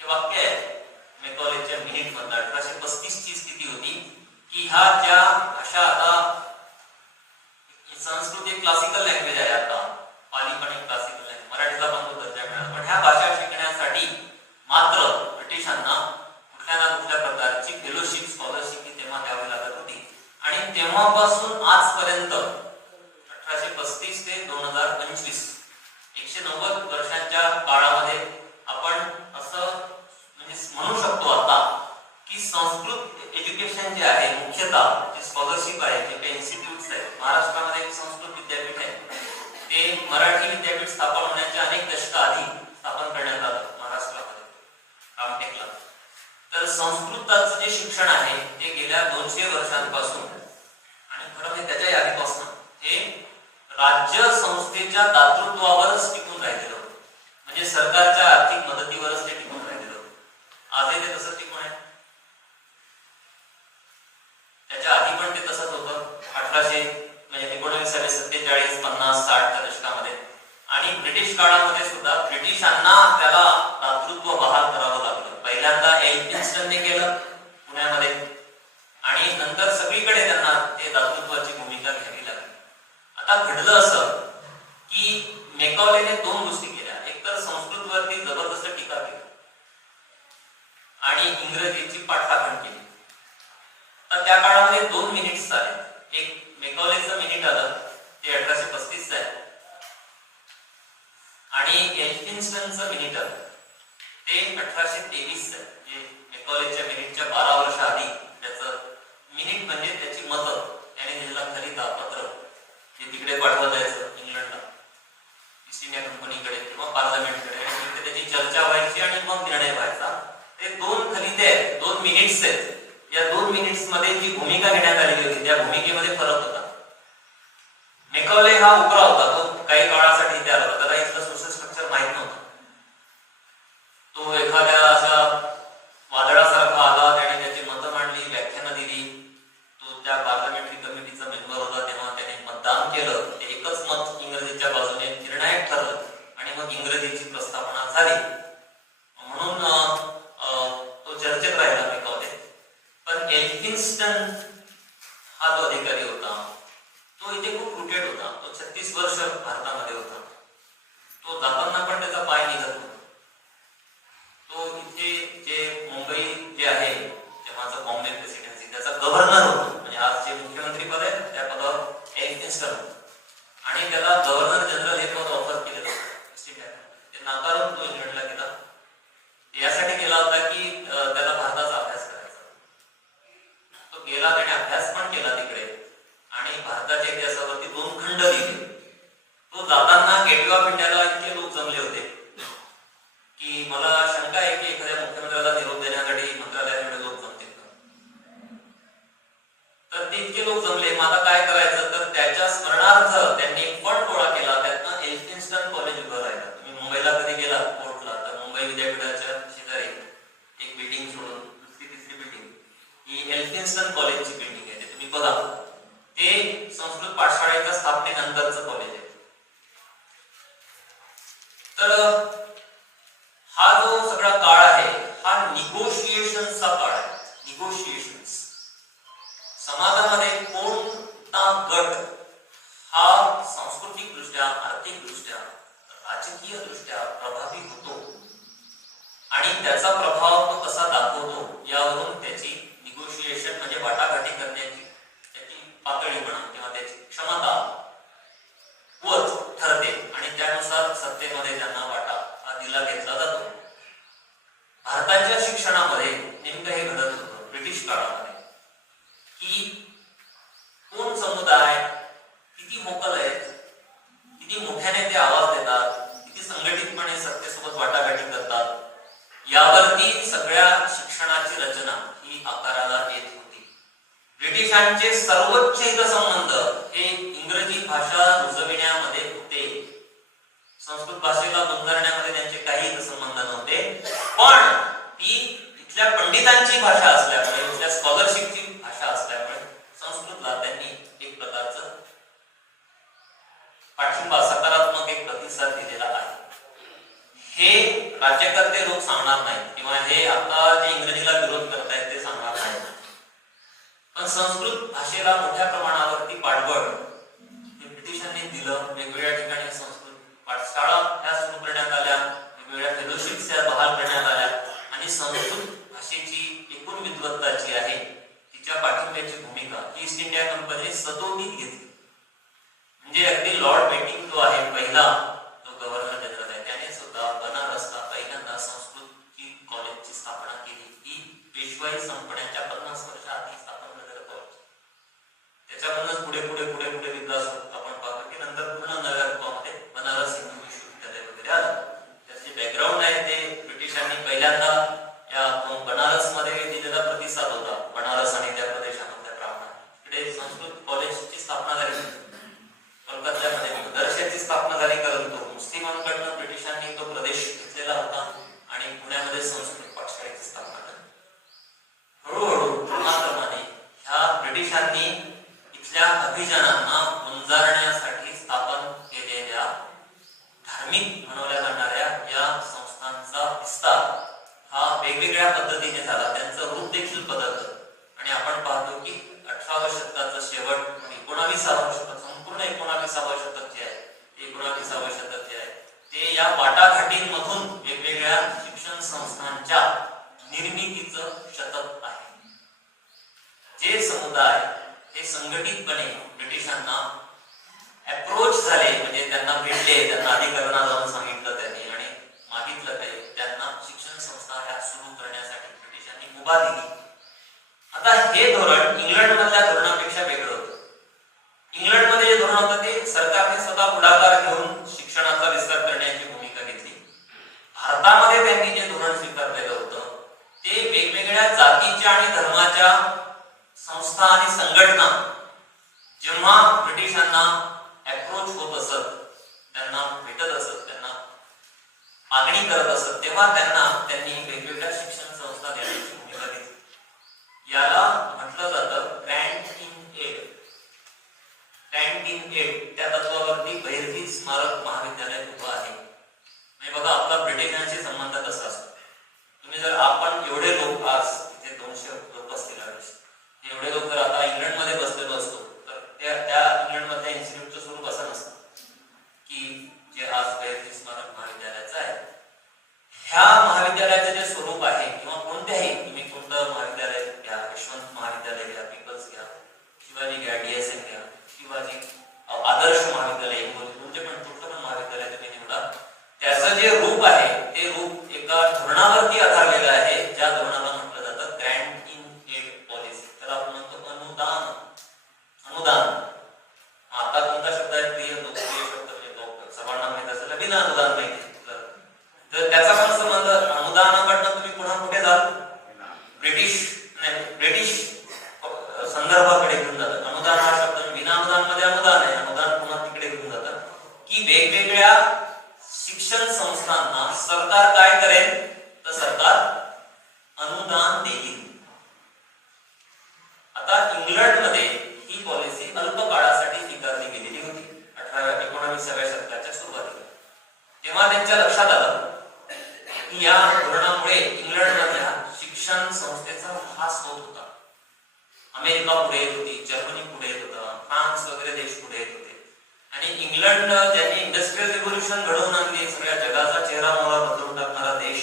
हे वाक्य आहे मेकॉलेच्या मिनिट मधलं. 1835 ची स्थिती होती की ह्या ज्या भाषा, आता संस्कृत एक क्लासिकल लँग्वेज आहे, आता पाली पण एक क्लासिकल लँग्वेज, मराठीला पण तो दर्जा मिळाला, पण ह्या भाषा शिकण्यासाठी मात्र ब्रिटिशांना कुठल्या ना कुठल्या प्रकारची फेलोशिप, स्कॉलरशिप ही तेव्हा द्यावी लागत होती. आणि तेव्हापासून आजपर्यंत 1835 ते 2025 190 वर्षांच्या काळामध्ये आपण असं म्हणजे म्हणू शकतो आता की संस्कृत एज्युकेशन जे आहे, मुख्यतः जी स्कॉलरशिप आहे, जे काही इन्स्टिट्यूट्स आहेत, महाराष्ट्रामध्ये एक संस्कृत विद्यापीठ आहे, ते मराठी विद्यापीठ स्थापन होण्याच्या अनेक दशकाआधी स्थापन करण्यात आलं महाराष्ट्रामध्ये रामटेकला. तर संस्कृताचं जे शिक्षण आहे ते गेल्या 200 वर्षांपासून आणि खरं म्हणजे त्याच्याही आधीपासून हे राज्य संस्थेच्या दातृत्वावरच टिकून राहिलेलं होतं. म्हणजे सरकारच्या आर्थिक मदतीवरच ते टिकून राहिलेलं होतं. आजही ते तसंच टिकून आहे. त्याच्या आधी पण ते तसंच होतं 1947, 50, 60च्या दशकामध्ये. आणि ब्रिटिश काळामध्ये सुद्धा ब्रिटिशांना त्याला दातृत्व बहाल करावं लागलं. पहिल्यांदा एल्फिन्स्टनने केलं पुण्यामध्ये आणि नंतर सगळीकडे त्यांना ते दातृत्वाची भूमिका घ्यावी लागली. आता घडलं असं की मेकॉलेने 2 गोष्टी केल्या. एक तर संस्कृतवरती जबरदस्त टीका केली आणि इंग्रजीची पाठराखण केली. तर त्या काळामध्ये 2 मिनिट्स आले. एक मेकॉलेचं मिनिट आलं, ते 1835 आहे, आणि एल्फिन्स्टनचं मिनिट आलं, ते 1823 आहे. जे मेकॉलेच्या मिनिटच्या 12 वर्ष आधी त्याचं मिनिट म्हणजे त्याची मतं त्याने दिलेला खलिता पत्र जे तिकडे पाठवलं जायचं इंग्लंडला, ईस्ट इंडिया कंपनीकडे किंवा पार्लमेंटकडे, आणि त्याची चर्चा व्हायची आणि मग निर्णय व्हायचा. ते 2 खलिते आहेत, 2 मिनिट्स आहेत. या 2 मिनिट्स मध्ये जी भूमिका घेण्यात आलेली होती त्या भूमिकेमध्ये फरक होता. मेकॉले हा उपरा होता, तो काही काळासाठी इथे आला होता, त्याला इथलं सोशल स्ट्रक्चर माहित नव्हतं. तो एखाद्या अशा वादळासारखा आला, त्याने त्याची मतं मांडली, व्याख्यानं दिली. तो त्या पार्लमेंटरी कमिटीचा मेंबर होता, तेव्हा त्याने मतदान केलं. ते एकच मत इंग्रजीच्या बाजूने निर्णायक ठरलं आणि मग इंग्रजीची प्रस्थापना झाली. म्हणून तो चर्चेत राहिला मेकॉले. पण एल्फिन्स्टन हा जो अधिकारी होता तो इथे खूप रुटेड होता. तो 36 वर्ष भारतामध्ये होता. तो जाताना पण त्याचा पाय निघत नव्हता. तो इथे जे मुंबई जे आहे तेव्हाचा बॉम्बे प्रेसिडेन्सी त्याचा गव्हर्नर होता. म्हणजे आज जे मुख्यमंत्री पद आहे त्या पदावर एल्फिन्स्टन होता आणि त्याला गव्हर्नर जनरल हे पद ऑफर केलेलं होतं. ते नाकारून तो इंग्लंडला गेला. यासाठी गेला होता की त्याला भारताचा अभ्यास करायचा. तो गेला, त्याने अभ्यास पण केला तिकडे आणि भारताच्या इतिहासावरती 2 खंड लिहिले. तो जाताना गेटवे ऑफ इंडियाला इतके लोक जमले होते की मला शंका आहे की एखाद्या मुख्यमंत्र्याला निरोप देण्यासाठी मंत्रालयामध्ये लोक जमतील का. तर ते इतके लोक जमले. मग आता काय करायचं, तर त्याच्या स्मरणार्थ त्यांनी एक फंड गोळा केला. त्यातनं एल्फिन्स्टन कॉलेज उभं राहिलं. तुम्ही मुंबईला कधी गेला कोर्टला तर मुंबई विद्यापीठाच्या शेजारी एक बिल्डिंग सोडून दुसरी तिसरी बिल्डिंग ही एल्फिन्स्टन कॉलेजची बिल्डिंग आहे. ते तुम्ही बघा, ते संस्कृत पाठशाळेच्या स्थापनेनंतरचं कॉलेज आहे. तर हा जो सगळा काळ आहे हा निगोशिएशनचा काळ आहे. निगोशिएशन्स, समाधान गट हा सांस्कृतिकदृष्ट्या, आर्थिकदृष्ट्या, राजकीय दृष्ट्या प्रभावी होतो आणि त्याचा प्रभाव तो कसा दाखवतो यावरून त्याची निगोशिएशन म्हणजे वाटाघाटी करण्याची त्याची पातळी म्हणा किंवा त्याची क्षमता वच ठरते आणि त्यानुसार सत्तेमध्ये त्यांना वाटा हा दिला घेतला जातो. भारताच्या शिक्षणामध्ये नेमकं हे घडत होतं ब्रिटिश काळामध्ये की कोण समुदाय किती मोकल आहेत, किती मोठ्याने ते आवाज देतात, किती संघटितपणे सत्तेसोबत वाटाघाटी करतात यावरती सगळ्या शिक्षणाची रचना ही आकाराला येत होती. ब्रिटिशांचे सर्वोच्च हितसंबंध हे इंग्रजी भाषा रुजविण्यामध्ये होते. संस्कृत भाषेला गुंतरण्यामध्ये त्यांचे काही हितसंबंध नव्हते, पण ती इथल्या पंडितांची भाषा असल्यामुळे, इथल्या स्कॉलरशिपची भाषा असल्यामुळे संस्कृतला त्यांनी एक प्रकारचं पाठिंबा, सकारात्मक एक प्रतिसाद दिलेला आहे. हे राज्यकर्ते लोक सांगणार नाहीत किंवा हे आता जे इंग्रजीला विरोध करतायत ते सांगणार नाहीत, पण संस्कृत भाषेला मोठ्या प्रमाणावरती पाठबळ ब्रिटिशांनी दिलं. वेगवेगळ्या ठिकाणी संस्कृत पाठशाळा ह्या सुरू करण्यात आल्या, वेगवेगळ्या फेलोशिप्स बहाल करण्यात आल्या आणि संस्कृत भाषेची एकूण विद्वत्ता जी आहे तिच्या पाठिंब्याची भूमिका ही ईस्ट इंडिया कंपनी सदोदित घेतली. म्हणजे अगदी लॉर्ड बेटिंग जो आहे पहिला जो गव्हर्नर जनरल आहे त्याने सुद्धा बनारसला पहिल्यांदा संस्कृतची कॉलेजची स्थापना केली. ही पेशवाई संपण्याच्या 50 वर्षाआधी स्थापन झालेलं कॉलेज. त्याच्यामधूनच पुढे पुढे पुढे पुढे विकास आपण पाहतो की नंतर पुन्हा नव्या रूपामध्ये बनारस हिंदू विश्वविद्यालय वगैरे आलं. त्याचे बॅकग्राऊंड आहे ते ब्रिटिशांनी पहिल्यांदा या बनारसमध्ये दिलेला प्रतिसाद होता. बनारस आणि त्या प्रदेशामधल्या ब्राह्मणांना इकडे संस्कृत कॉलेजची स्थापना झाली. कोलकात्यामध्ये मदरशाची स्थापना झाली, परंतु मुस्लिमांकडून ब्रिटिशांनी तो प्रदेश घेतलेला होता आणि पुण्यामध्ये संस्कृत पाठशाळेची स्थापना झाली. हळूहळू क्रमाक्रमाने ह्या ब्रिटिशांनी इथल्या अभिजनांना गुंजारण्यासाठी स्थापन केलेल्या धार्मिक म्हणवल्या जाणाऱ्या या संस्थांचा विस्तार हा वेगवेगळ्या पद्धतीने झाला. त्यांचं रूप देखील बदललं आणि आपण पाहतो की 18व्या शतकाचा शेवट, 19व्या शतक, संपूर्ण 19व्या शतक जे आहे, 19व्या शतक जे आहे ते या वाटाघाटींमधून वेगवेगळ्या शिक्षण संस्थांच्या निर्मितीचं शतक आहे. जे समुदाय हे संघटितपणे ब्रिटिशांना अप्रोच झाले, म्हणजे त्यांना भेटले, त्यांना अधिकाऱ्यांना जाऊन सांगितलं त्यांनी आणि मागितलं काही, त्यांना शिक्षण संस्था ह्या सुरू करण्यासाठी ब्रिटिशांनी मुभा दिली. आता हे धोरण इंग्लंडमधल्या धोरणापेक्षा वेगळं होतं. इंग्लंडमध्ये जे धोरण होतं ते सरकारने स्वतः पुढाकार घेऊन शिक्षणाचा विस्तार करण्याची भूमिका घेतली. भारतामध्ये त्यांनी जे धोरण स्वीकारलेलं होतं ते वेगवेगळ्या जातीच्या आणि धर्माच्या संस्था आणि संघटना जेव्हा ब्रिटिशांना अप्रोच होत असत, त्यांना भेटत असत, त्यांना मागणी करत असत, तेव्हा त्यांनी वेगवेगळ्या शिक्षण संस्था देण्याची भूमिका घेतली. याला म्हटलं जातं grant in aid. Grant in aid त्या तत्वावरती बहिर्जी स्मारक महाविद्यालय उभं आहे. म्हणजे बघा आपला ब्रिटिशांशी संबंध कसा असतो. तुम्ही जर आपण एवढे लोक आज इथे 200 लोक असतील, एवढे लोक जर आता इंग्लंडमध्ये बसलेलो असतो तर त्या इंग्लंडमधल्या इन्स्टिट्यूटचं स्वरूप असं नसतं की जे आज बहिर्जी स्मारक महाविद्यालयाचं आहे. ह्या महाविद्यालयाचं जे स्वरूप आहे किंवा कोणत्याही तुम्ही कोणतं महाविद्यालय घ्या, यशवंत महाविद्यालय घ्या, पीपल्स घ्या, शिवाजी घ्या, DSM घ्या, शिवाजी आदर्श महाविद्यालय, कोणते पण कुठलं पण महाविद्यालय तुम्ही निवडा, त्याचं जे रूप आहे ते रूप एका धोरणावरती आधारलेलं आहे, ज्या धोरणाला म्हटलं जातं ग्रँट इन एड पॉलिसी. त्याला आपण म्हणतो अनुदान. अनुदान आता कोणता शब्द आहे प्रिय शब्द, म्हणजे सर्वांना माहित असेल, बिना अनुदान माहिती. तर त्याचा पण संबंध अनुदानाकडनं तुम्ही पुन्हा कुठे जाल, ब्रिटिश संदर्भाकडे घेऊन जातात. अनुदान हा शब्द बिना अनुदान मध्ये अनुदान आहे, अनुदान पुन्हा तिकडे घेऊन जातात की वेगवेगळ्या शिक्षण संस्थांना सरकार काय करेल तर सरकार अनुदान देईल. आता इंग्लंडमध्ये ही पॉलिसी अल्प काळासाठी स्वीकारली गेलेली होती 19व्या शतकाच्या सुरुवातीला. तेव्हा त्यांच्या लक्षात आलं की या धोरणामुळे इंग्लंडमधल्या शिक्षण संस्थेचा ऱ्हास होत होता. अमेरिका पुढे येत होती, जर्मनी पुढे येत होता, फ्रान्स वगैरे इंग्लंड ज्यांनी इंडस्ट्रियल रिव्होल्यूशन घडवून आणली, सगळ्या जगाचा चेहरा मोहरा बदलून टाकणारा देश,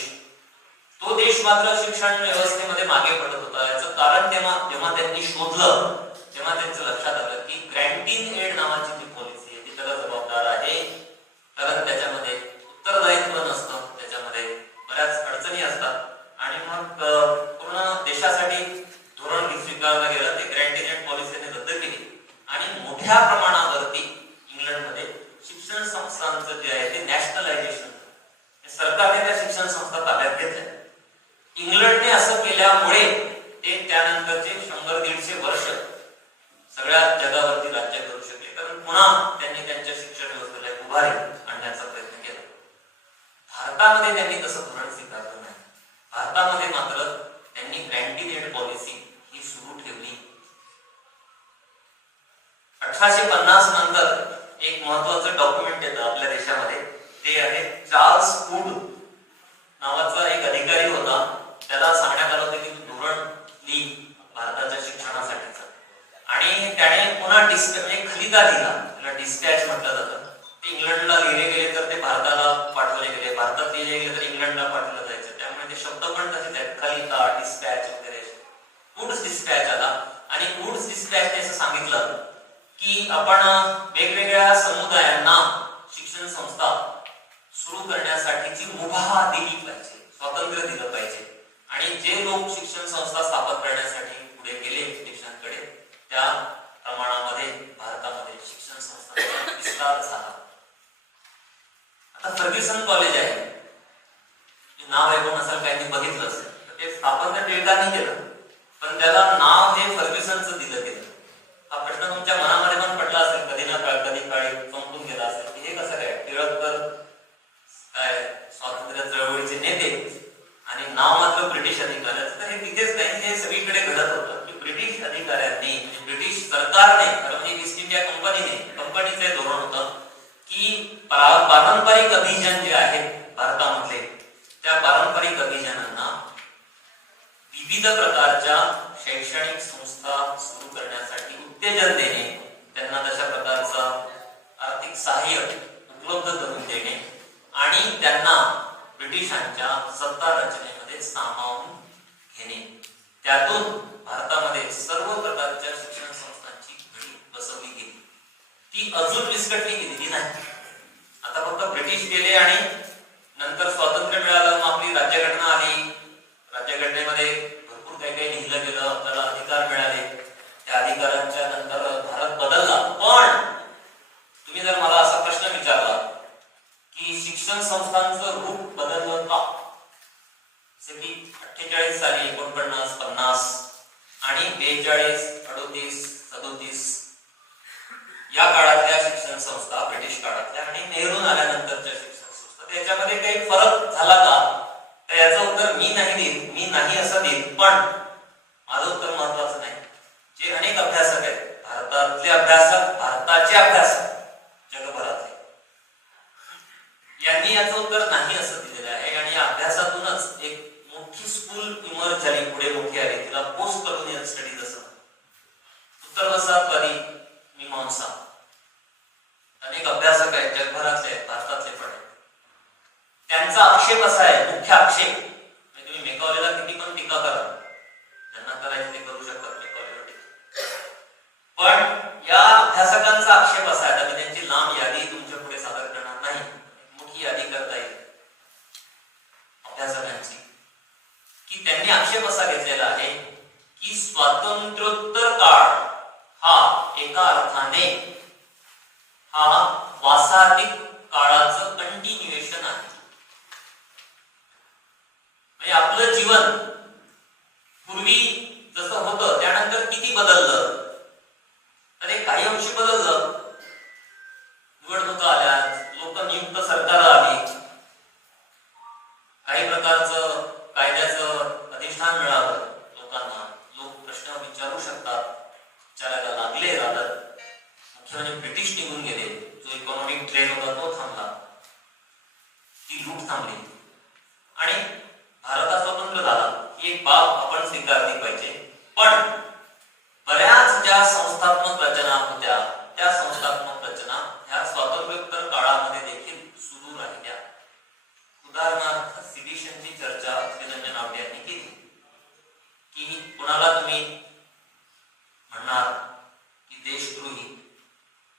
तो देश मात्र शिक्षण व्यवस्थेमध्ये मागे पडत होता. याचं कारण जेव्हा त्यांनी शोधलं तेव्हा त्यांचं लक्षात आलं की ग्रँट इन एड नावाची जी पॉलिसी आहे ती त्याला जबाबदार आहे. कारण त्याच्यामध्ये उत्तरदायित्व नसतं, त्याच्यामध्ये बऱ्याच अडचणी असतात आणि मग पूर्ण देशासाठी धोरण स्वीकारलं गेलं. ते ग्रँट इन एड पॉलिसीने रद्द केली आणि मोठ्या प्रमाणावरती इंग्लंडमध्ये शिक्षण संस्थांचं जे आहे ते नॅशनलायझेशन, सरकारने त्या शिक्षण संस्था ताब्यात घेतल्या. इंग्लंडने असं केल्यामुळे ते त्यानंतरचे 100-150 वर्ष सगळ्या जगावरती राज्य करू शकले. कारण पुन्हा त्यांनी त्यांच्या शिक्षण व्यवस्थेला एक उभारी आणण्याचा प्रयत्न केला. भारतामध्ये त्यांनी तसं धोरण स्वीकारलं नाही. भारतामध्ये मात्र त्यांनी ग्रँट इन एड पॉलिसी ही सुरू ठेवली. 1850 नंतर एक महत्वाचं डॉक्युमेंट येतं आपल्या देशामध्ये, ते आहे चार्ल्स वूड नावाचा एक अधिकारी होता. त्याला सांगण्यात आलं होतं की धोरण लिही भारताच्या शिक्षणासाठीचं, आणि त्याने पुन्हा खलिता लिहिला, त्याला डिस्पॅच म्हटलं जातं. ते इंग्लंडला लिहिले गेले तर ते भारताला पाठवले गेले, भारतात लिहिले गेले तर इंग्लंडला पाठवलं जायचं. त्यामुळे ते शब्द पण तसेच आहेत, खलिता, डिस्पॅच वगैरे. वूड्स डिस्पॅच आला आणि वूड्स डिस्पॅचने असं सांगितलं की आपण वेगवेगळ्या समुदायांना शिक्षण संस्था सुरू करण्यासाठीची मुभा दिली पाहिजे, स्वातंत्र्य दिलं पाहिजे. आणि जे लोक शिक्षण संस्था स्थापन करण्यासाठी पुढे गेले देशांकडे, त्या प्रमाणामध्ये भारतामध्ये शिक्षण संस्थांचा विस्तार झाला. आता फर्ग्युसन कॉलेज आहे, नाव ऐकून असेल काही बघितलं असेल, ते स्थापन तर टिळकांनी केलं, पण त्याला नाव हे फर्ग्युसनचं दिलं गेलं. हा प्रश्न तुमच्या मनामध्ये पण पडला असेल कधी ना कधी काळी चमकून गेला असेल की हे कसं काय, टिळक तर काय स्वातंत्र्य चळवळीचे नेते आणि नाव मात्र ब्रिटिश अधिकाऱ्याचं. तर हे तिथेच नाही, हे सगळीकडे घडत होतं की ब्रिटिश अधिकाऱ्यांनी, ब्रिटिश सरकारने, खरं ईस्ट इंडिया कंपनीचे धोरण होतं की पारंपरिक अभियान जे आहेत भारतामधले, त्या पारंपरिक अभियानांना विविध प्रकारच्या शैक्षणिक संस्था सुरू करण्यासाठी उत्तेजन देणे, त्यांना तशा प्रकारचं आर्थिक सहाय्य उपलब्ध करून देणे आणि त्यांना ब्रिटिशांच्या सत्ता रचनेमध्ये सामावून घेणे. त्यातून भारतामध्ये सर्व प्रकारच्या शिक्षण संस्थांची घडी बसवली गेली. ती अजून विस्कटली गेलेली नाही. आता फक्त ब्रिटिश गेले आणि नंतर स्वातंत्र्य मिळालं, मग आपली राज्यघटना आली. राज्यघटनेमध्ये भरपूर काही काही लिहिलं गेलं, आपल्याला अधिकार मिळाले. त्या अधिकारांच्या नंतर भारत बदलला. पण तुम्ही जर मला असा प्रश्न विचारला की शिक्षण संस्थांचं रूप बदललं का, जसे की 48 साली 49, 50 आणि 42, 38, 37 या काळातल्या शिक्षण संस्था, ब्रिटिश काळातल्या आणि नेहरू आल्यानंतरच्या शिक्षण संस्था, त्याच्यामध्ये काही फरक झाला का, तर याचं उत्तर मी नाही असं देईन. पण माझं उत्तर महत्वाचं नाही. जे अनेक अभ्यासक आहेत, भारतातले अभ्यासक, भारताचे अभ्यासक, जगभरातले, यांनी याचं उत्तर नाही असं दिलेलं आहे. आणि या अभ्यासातूनच एक मोठी स्कूल इमर्ज झाली, पुढे मोठी आली, तिला पोस्ट कॉलोनियल स्टडीज असं. उत्तरवसाहतवादी मीमांसा. अनेक अभ्यासक आहेत, जगभरातले आहेत, भारतातले पण आहेत. त्यांचा आक्षेप असा आहे, मुख्य आक्षेप, तुम्ही मेकॉलेला किती पण टीका करा, ज्यांना करायचे ते करू शकतात मेकॉलेवर टीका, पण या अभ्यासकांचा आक्षेप असा आहे, मी त्यांची लांब यादी तुमच्या पुढे सादर करणार नाही, मोठी यादी करता येईल अभ्यासकांची, की त्यांनी आक्षेप असा घेतलेला आहे की स्वातंत्र्योत्तर काळ हा एका अर्थाने हा वासाहतिक काळाचं कंटिन्युएशन आहे. म्हणजे आपलं जीवन पूर्वी जसं होतं त्यानंतर किती बदललं, तर हे काही अंशी बदललं. निवडणुका आल्या, लोक नियुक्त सरकार आली, काही प्रकारचं कायद्याचं अधिष्ठान मिळालं लोकांना, लोक प्रश्न विचारू शकतात, विचारायला लागले. रादर मुख्य म्हणजे ब्रिटिश निघून गेले, जो इकॉनॉमिक ट्रेंड होता तो थांबला, ती लूट थांबली आणि भारत हा स्वतंत्र झाला. ही एक बाब आपण स्वीकारली पाहिजे. पण बऱ्याच ज्या संस्थात्मक रचना होत्या, त्या संस्थात्मक रचना ह्या स्वातंत्र्य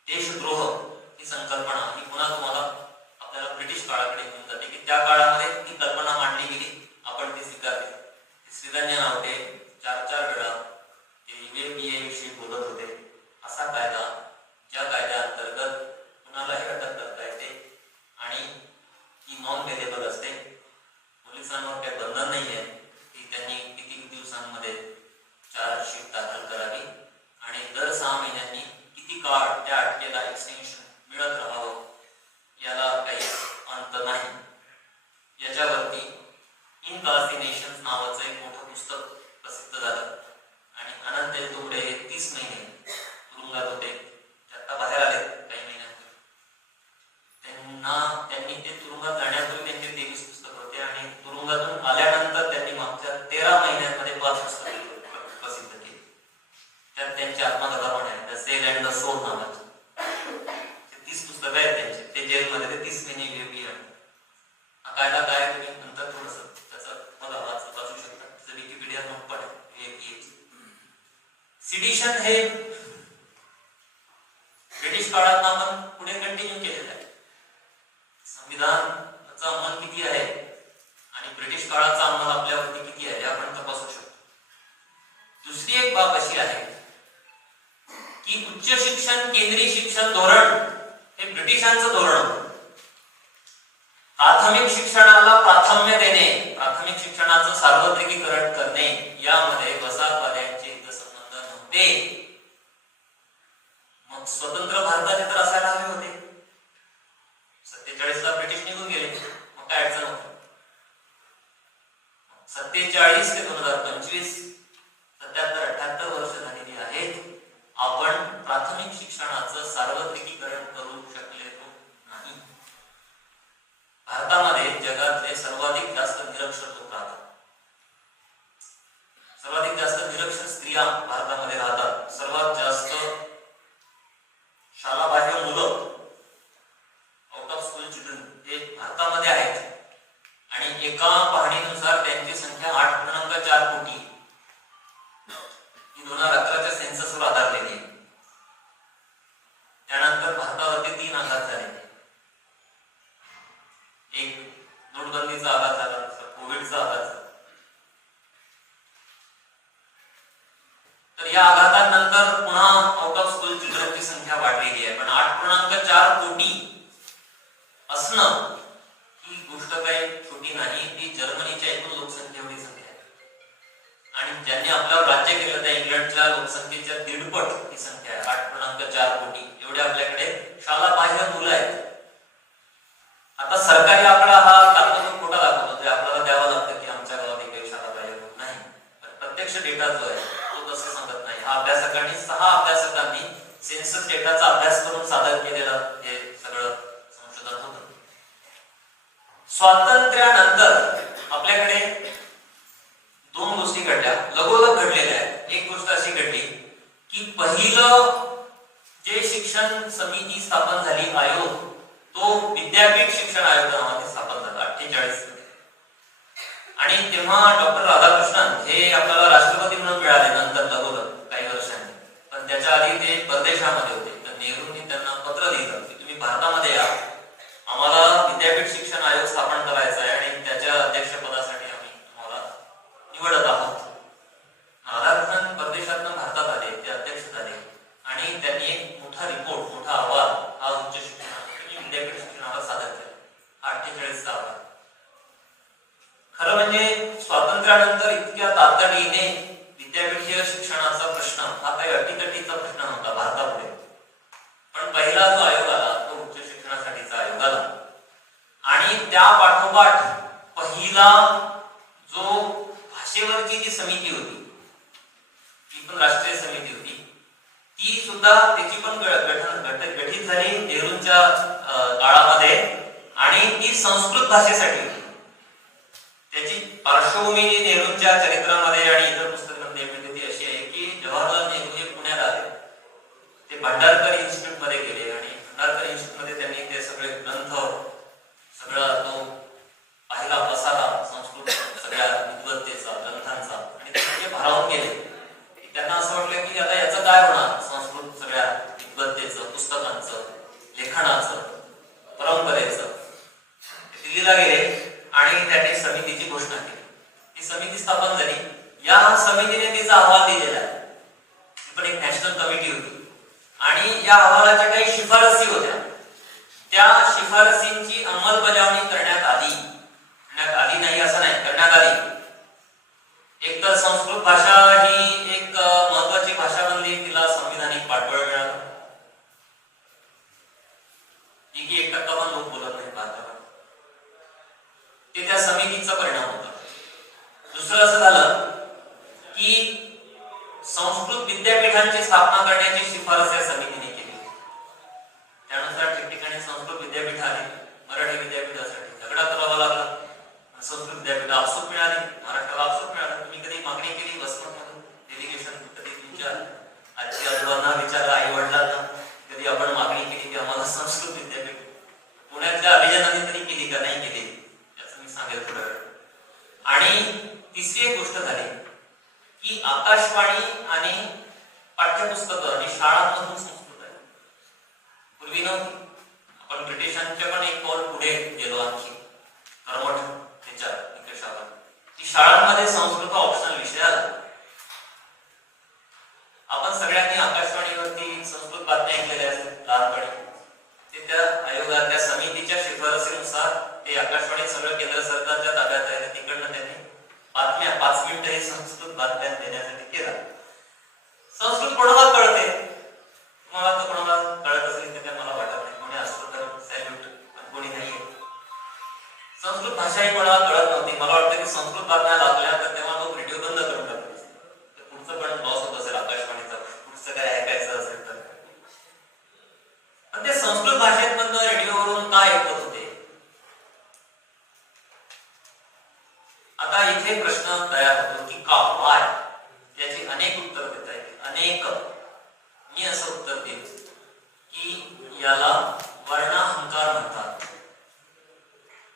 देशद्रोह ही संकल्पना ही पुन्हा तुम्हाला आपल्याला ब्रिटिश काळाकडे घेऊन जाते की त्या काळामध्ये ती कल्पना मांडली गेली, आपण ती स्वीकारली. श्रीधन्य नावटे 4 वेळा UAPA विषयी बोलत होते. असा कायदा ज्या कायद्याअंतर्गत कुणालाही अटक करता येते आणि ती नॉन व्हेलेबल असते, पोलिसांवर काही बंधन नाही आहे की त्यांनी किती दिवसांमध्ये चार्जशीट दाखल करावी आणि दर 6 महिन्यांनी किती काळ त्या अटकेला एक्सटेन्शन मिळत राहावं, याला काही अंत नाही. याच्यावरती इनकास्टिनेशन नावाचं एक मोठं पुस्तक प्रसिद्ध झालं आणि अनंत तेलतुंबडे 30 महिने तुरुंगात होते. ते आता बाहेर आले काही महिन्यांपूर्वी. त्यांनी ते तुरुंगात जाण्यापूर्वी त्यांचे 23 पुस्तक होते आणि तुरुंगातून आल्यानंतर त्यांनी मागच्या 13 महिन्यांमध्ये 5 पुस्तके प्रसिद्ध केली. त्यात त्यांची आत्मकथा पण आहे, the cell and the soul नावाची. 30 पुस्तकं आहेत त्यांची. ते जेलमध्ये ते 30 महिने UAPA. हा कायदा काय तुम्ही नंतर थोडंसं त्याचं बघा, वाचू शकता. त्याचं विकिपीडिया नोट पण आहे UAPA. सिडिशन हे ब्रिटिश काळात आपण पुढे कंटिन्यू केलेलं आहे. संविधानाचा अंमल किती आहे आणि ब्रिटिश काळाचा अंमल आपल्यावरती किती आहे हे आपण तपासू शकतो. दुसरी एक बाब अशी आहे की उच्च शिक्षण केंद्रीय शिक्षण धोरण हे ब्रिटिशांचं धोरण होतं. प्राथमिक शिक्षणाला प्राधान्य देणे, प्राथमिक शिक्षणाचं सार्वत्रिकीकरण करणे यामध्ये वसाहतवाद्यांचे हितसंबंध नव्हते. मग स्वतंत्र भारताचे तर असायला हवे होते. 47 ला ब्रिटिश निघून गेले, मग काय अडचण होती. 47 ते 2025 77-78 वर्ष झालेली आहेत. आपण प्राथमिक शिक्षणाचं सार्वत्रिकीकरण करू शकलेलो नाही. भारतामध्ये जगातले सर्वाधिक जास्त निरक्षर लोक राहतात. सर्वाधिक जास्त निरक्षर स्त्रिया भारतामध्ये राहतात. सर्वात जास्त शालाबाह्य मुलं, आउट ऑफ स्कूल चिल्ड्रन, हे भारतामध्ये आहेत आणि एका पाहणीनुसार त्यांची संख्या 8.4 कोटी ही 2011च्या सेन्ससवर आधारलेली आहे. त्यानंतर भारतावरती 3 आघात झाले. एक नोटबंदीचा आघात झाला, कोविडचा आघात झाला. तर या आघातानंतर पुन्हा आउट ऑफ स्कूल चिल्ड्रनची संख्या वाढलेली आहे. पण 8.4 कोटी असणं ही गोष्ट काही छोटी नाही. ती जर्मनीच्या एकूण लोकसंख्या एवढी संख्या आहे आणि ज्यांनी आपल्यावर राज्य केलं त्या इंग्लंडच्या लोकसंख्येच्या 1.5 पट ही संख्या आहे. 8.4 कोटी एवढे आपल्याकडे शालाबाह्य मुलं आहेत. आता सरकारी आकडा हा दाखवतो, खोटा दाखवतो, ते आपल्याला द्यावं लागतं की आमच्या गावात एकही शालाबाह्य मुलं नाही. पण प्रत्यक्ष डेटा जो आहे तो तसं सांगत नाही. हा अभ्यासकांनी 6 अभ्यासकांनी सेन्सस डेटाचा अभ्यास करून सादर केलेलं हे सगळं संशोधन होतं. स्वातंत्र्यानंतर आपल्याकडे 2 गोष्टी घडल्या, लगोलग घडलेल्या आहेत. एक गोष्ट अशी घडली की पहिलं जे शिक्षण समिती स्थापन झाली, आयोग, तो विद्यापीठ शिक्षण आयोग नावाने स्थापन झाला 48 मध्ये. आणि तेव्हा डॉक्टर राधाकृष्णन हे आपल्याला राष्ट्रपती म्हणून मिळाले नंतर लगोलग काही वर्षांनी. पण त्याच्या आधी ते परदेशामध्ये होते. तर नेहरूंनी त्यांना पत्र लिहिलं की तुम्ही भारतामध्ये या, आम्हाला विद्यापीठ शिक्षण आयोग स्थापन करायचा आहे आणि त्याच्या अध्यक्षपदासाठी आम्ही तुम्हाला निवडत आहोत. राधाकृष्णन परदेशातून भारतात आले, ते अध्यक्ष झाले आणि त्यांनी एक मोठा रिपोर्ट, मोठा अहवाल हा उच्च शिक्षण विद्यापीठ शिक्षणावर सादर केला. 48 चा अहवाल. खरं म्हणजे स्वातंत्र्यानंतर इतक्या तातडीने विद्यापीठीय शिक्षणाचा प्रश्न हा काही अटीतटीचा प्रश्न नव्हता भारतापुढे. पण पहिला जो आयोग आला तो उच्च शिक्षणासाठीचा आयोग आला आणि त्या पाठोपाठ पहिला जो भाषेवरची जी समिती होती, ती पण राष्ट्रीय समिती होती, ती सुद्धा त्याची पण गठीत झाली नेहरूंच्या काळामध्ये आणि ती संस्कृत भाषेसाठी होती. त्याची पार्श्वभूमी नेहरूंच्या चरित्रामध्ये आणि इतर पुस्तकांमध्ये ती अशी आहे की जवाहरलाल नेहरू हे पुण्यात आले, ते भंडारकर इन्स्टिट्यूट मध्ये गेले आणि भंडारकर इन्स्टिट्यूट मध्ये त्यांनी ते सगळे ग्रंथ, सगळा तो पाहिला पसारा संस्कृत सगळ्या विद्वत्तेचा, ग्रंथांचा, आणि ते भारावून गेले. त्यांना असं वाटलं की आता याचं काय होणार, संस्कृत सगळ्या विद्वत्तेचं, पुस्तकांचं. आणि या अहवालाच्या काही शिफारसी होत्या. त्या शिफारसींची अंमलबजावणी करण्यात आली नाही असं नाही, करण्यात आली. एक तर संस्कृत भाषा ही एक महत्वाची भाषा बनली, तिला संविधानिक पाठबळ मिळालं. जी की 1% पण लोक बोलत नाही भारतामध्ये. ते त्या समितीचा परिणाम होता. दुसरं असं झालं की संस्कृत विद्यापीठांची स्थापना करण्याची शिफारस या समितीने केली. त्यानुसार ठिकठिकाणी संस्कृत विद्यापीठ आली. मराठी विद्यापीठासाठी झगडा करावा लागला. संस्कृत विद्यापीठ आपसूक मिळाली, महाराष्ट्राला आपसूक मिळालं. तुम्ही कधी मागणी केली वसमतमधून डेलिगेशन, कधी तुमच्या आजी आजोबांना विचारलं, आई वडिलांना कधी आपण मागणी केली की आम्हाला संस्कृत विद्यापीठ? पुण्याच्या अभिजातांनी तरी केली का? नाही केली, याचं मी सांगेल थोडं वेळ. आणि तिसरी एक गोष्ट झाली की आकाशवाणी आणि पाठ्यपुस्तकं आणि शाळांमधून संस्कृत आहे. पूर्वी नव्हती. आपण ब्रिटिशांच्या पण एक पाऊल पुढे गेलो आणखी कर्मठ त्याच्या निकषावर, की शाळांमध्ये संस्कृत ऑप्शनल विषय आला. आपण सगळ्यांनी आकाशवाणीवरती संस्कृत बातम्या ऐकलेल्या असतात लहानपणी. ते त्या आयोगात, त्या समितीच्या शिफारसीनुसार ते आकाशवाणी सगळं केंद्र सरकारच्या ताब्यात आहे. तिकडनं त्यांनी बातम्या 5 मिनिटं हे संस्कृत बातम्या देण्यासाठी केला. संस्कृत कोणाला कळते? तुम्हाला तर कोणाला कळत असेल ते मला वाटत नाही. कोणी असतं तर सॅल्यूट, पण कोणी नाहीये. संस्कृत भाषा ही कोणाला कळत नव्हती. मला वाटतं की संस्कृत बातम्या लागल्या तर तेव्हा लोक रेडिओ बंद करून टाकले. पुढचं पण लॉस होत असेल आकाशवाणीचा, पुढचं काय ऐकायचं असेल तर. पण ते संस्कृत भाषेत पण रेडिओवरून काय ऐकत होते? आता इथे प्रश्न तयार होतो की का, वाय? याची अनेक उत्तर देता येतील, अनेक. मी असं उत्तर देईन की याला वर्णाहंकार म्हणतात.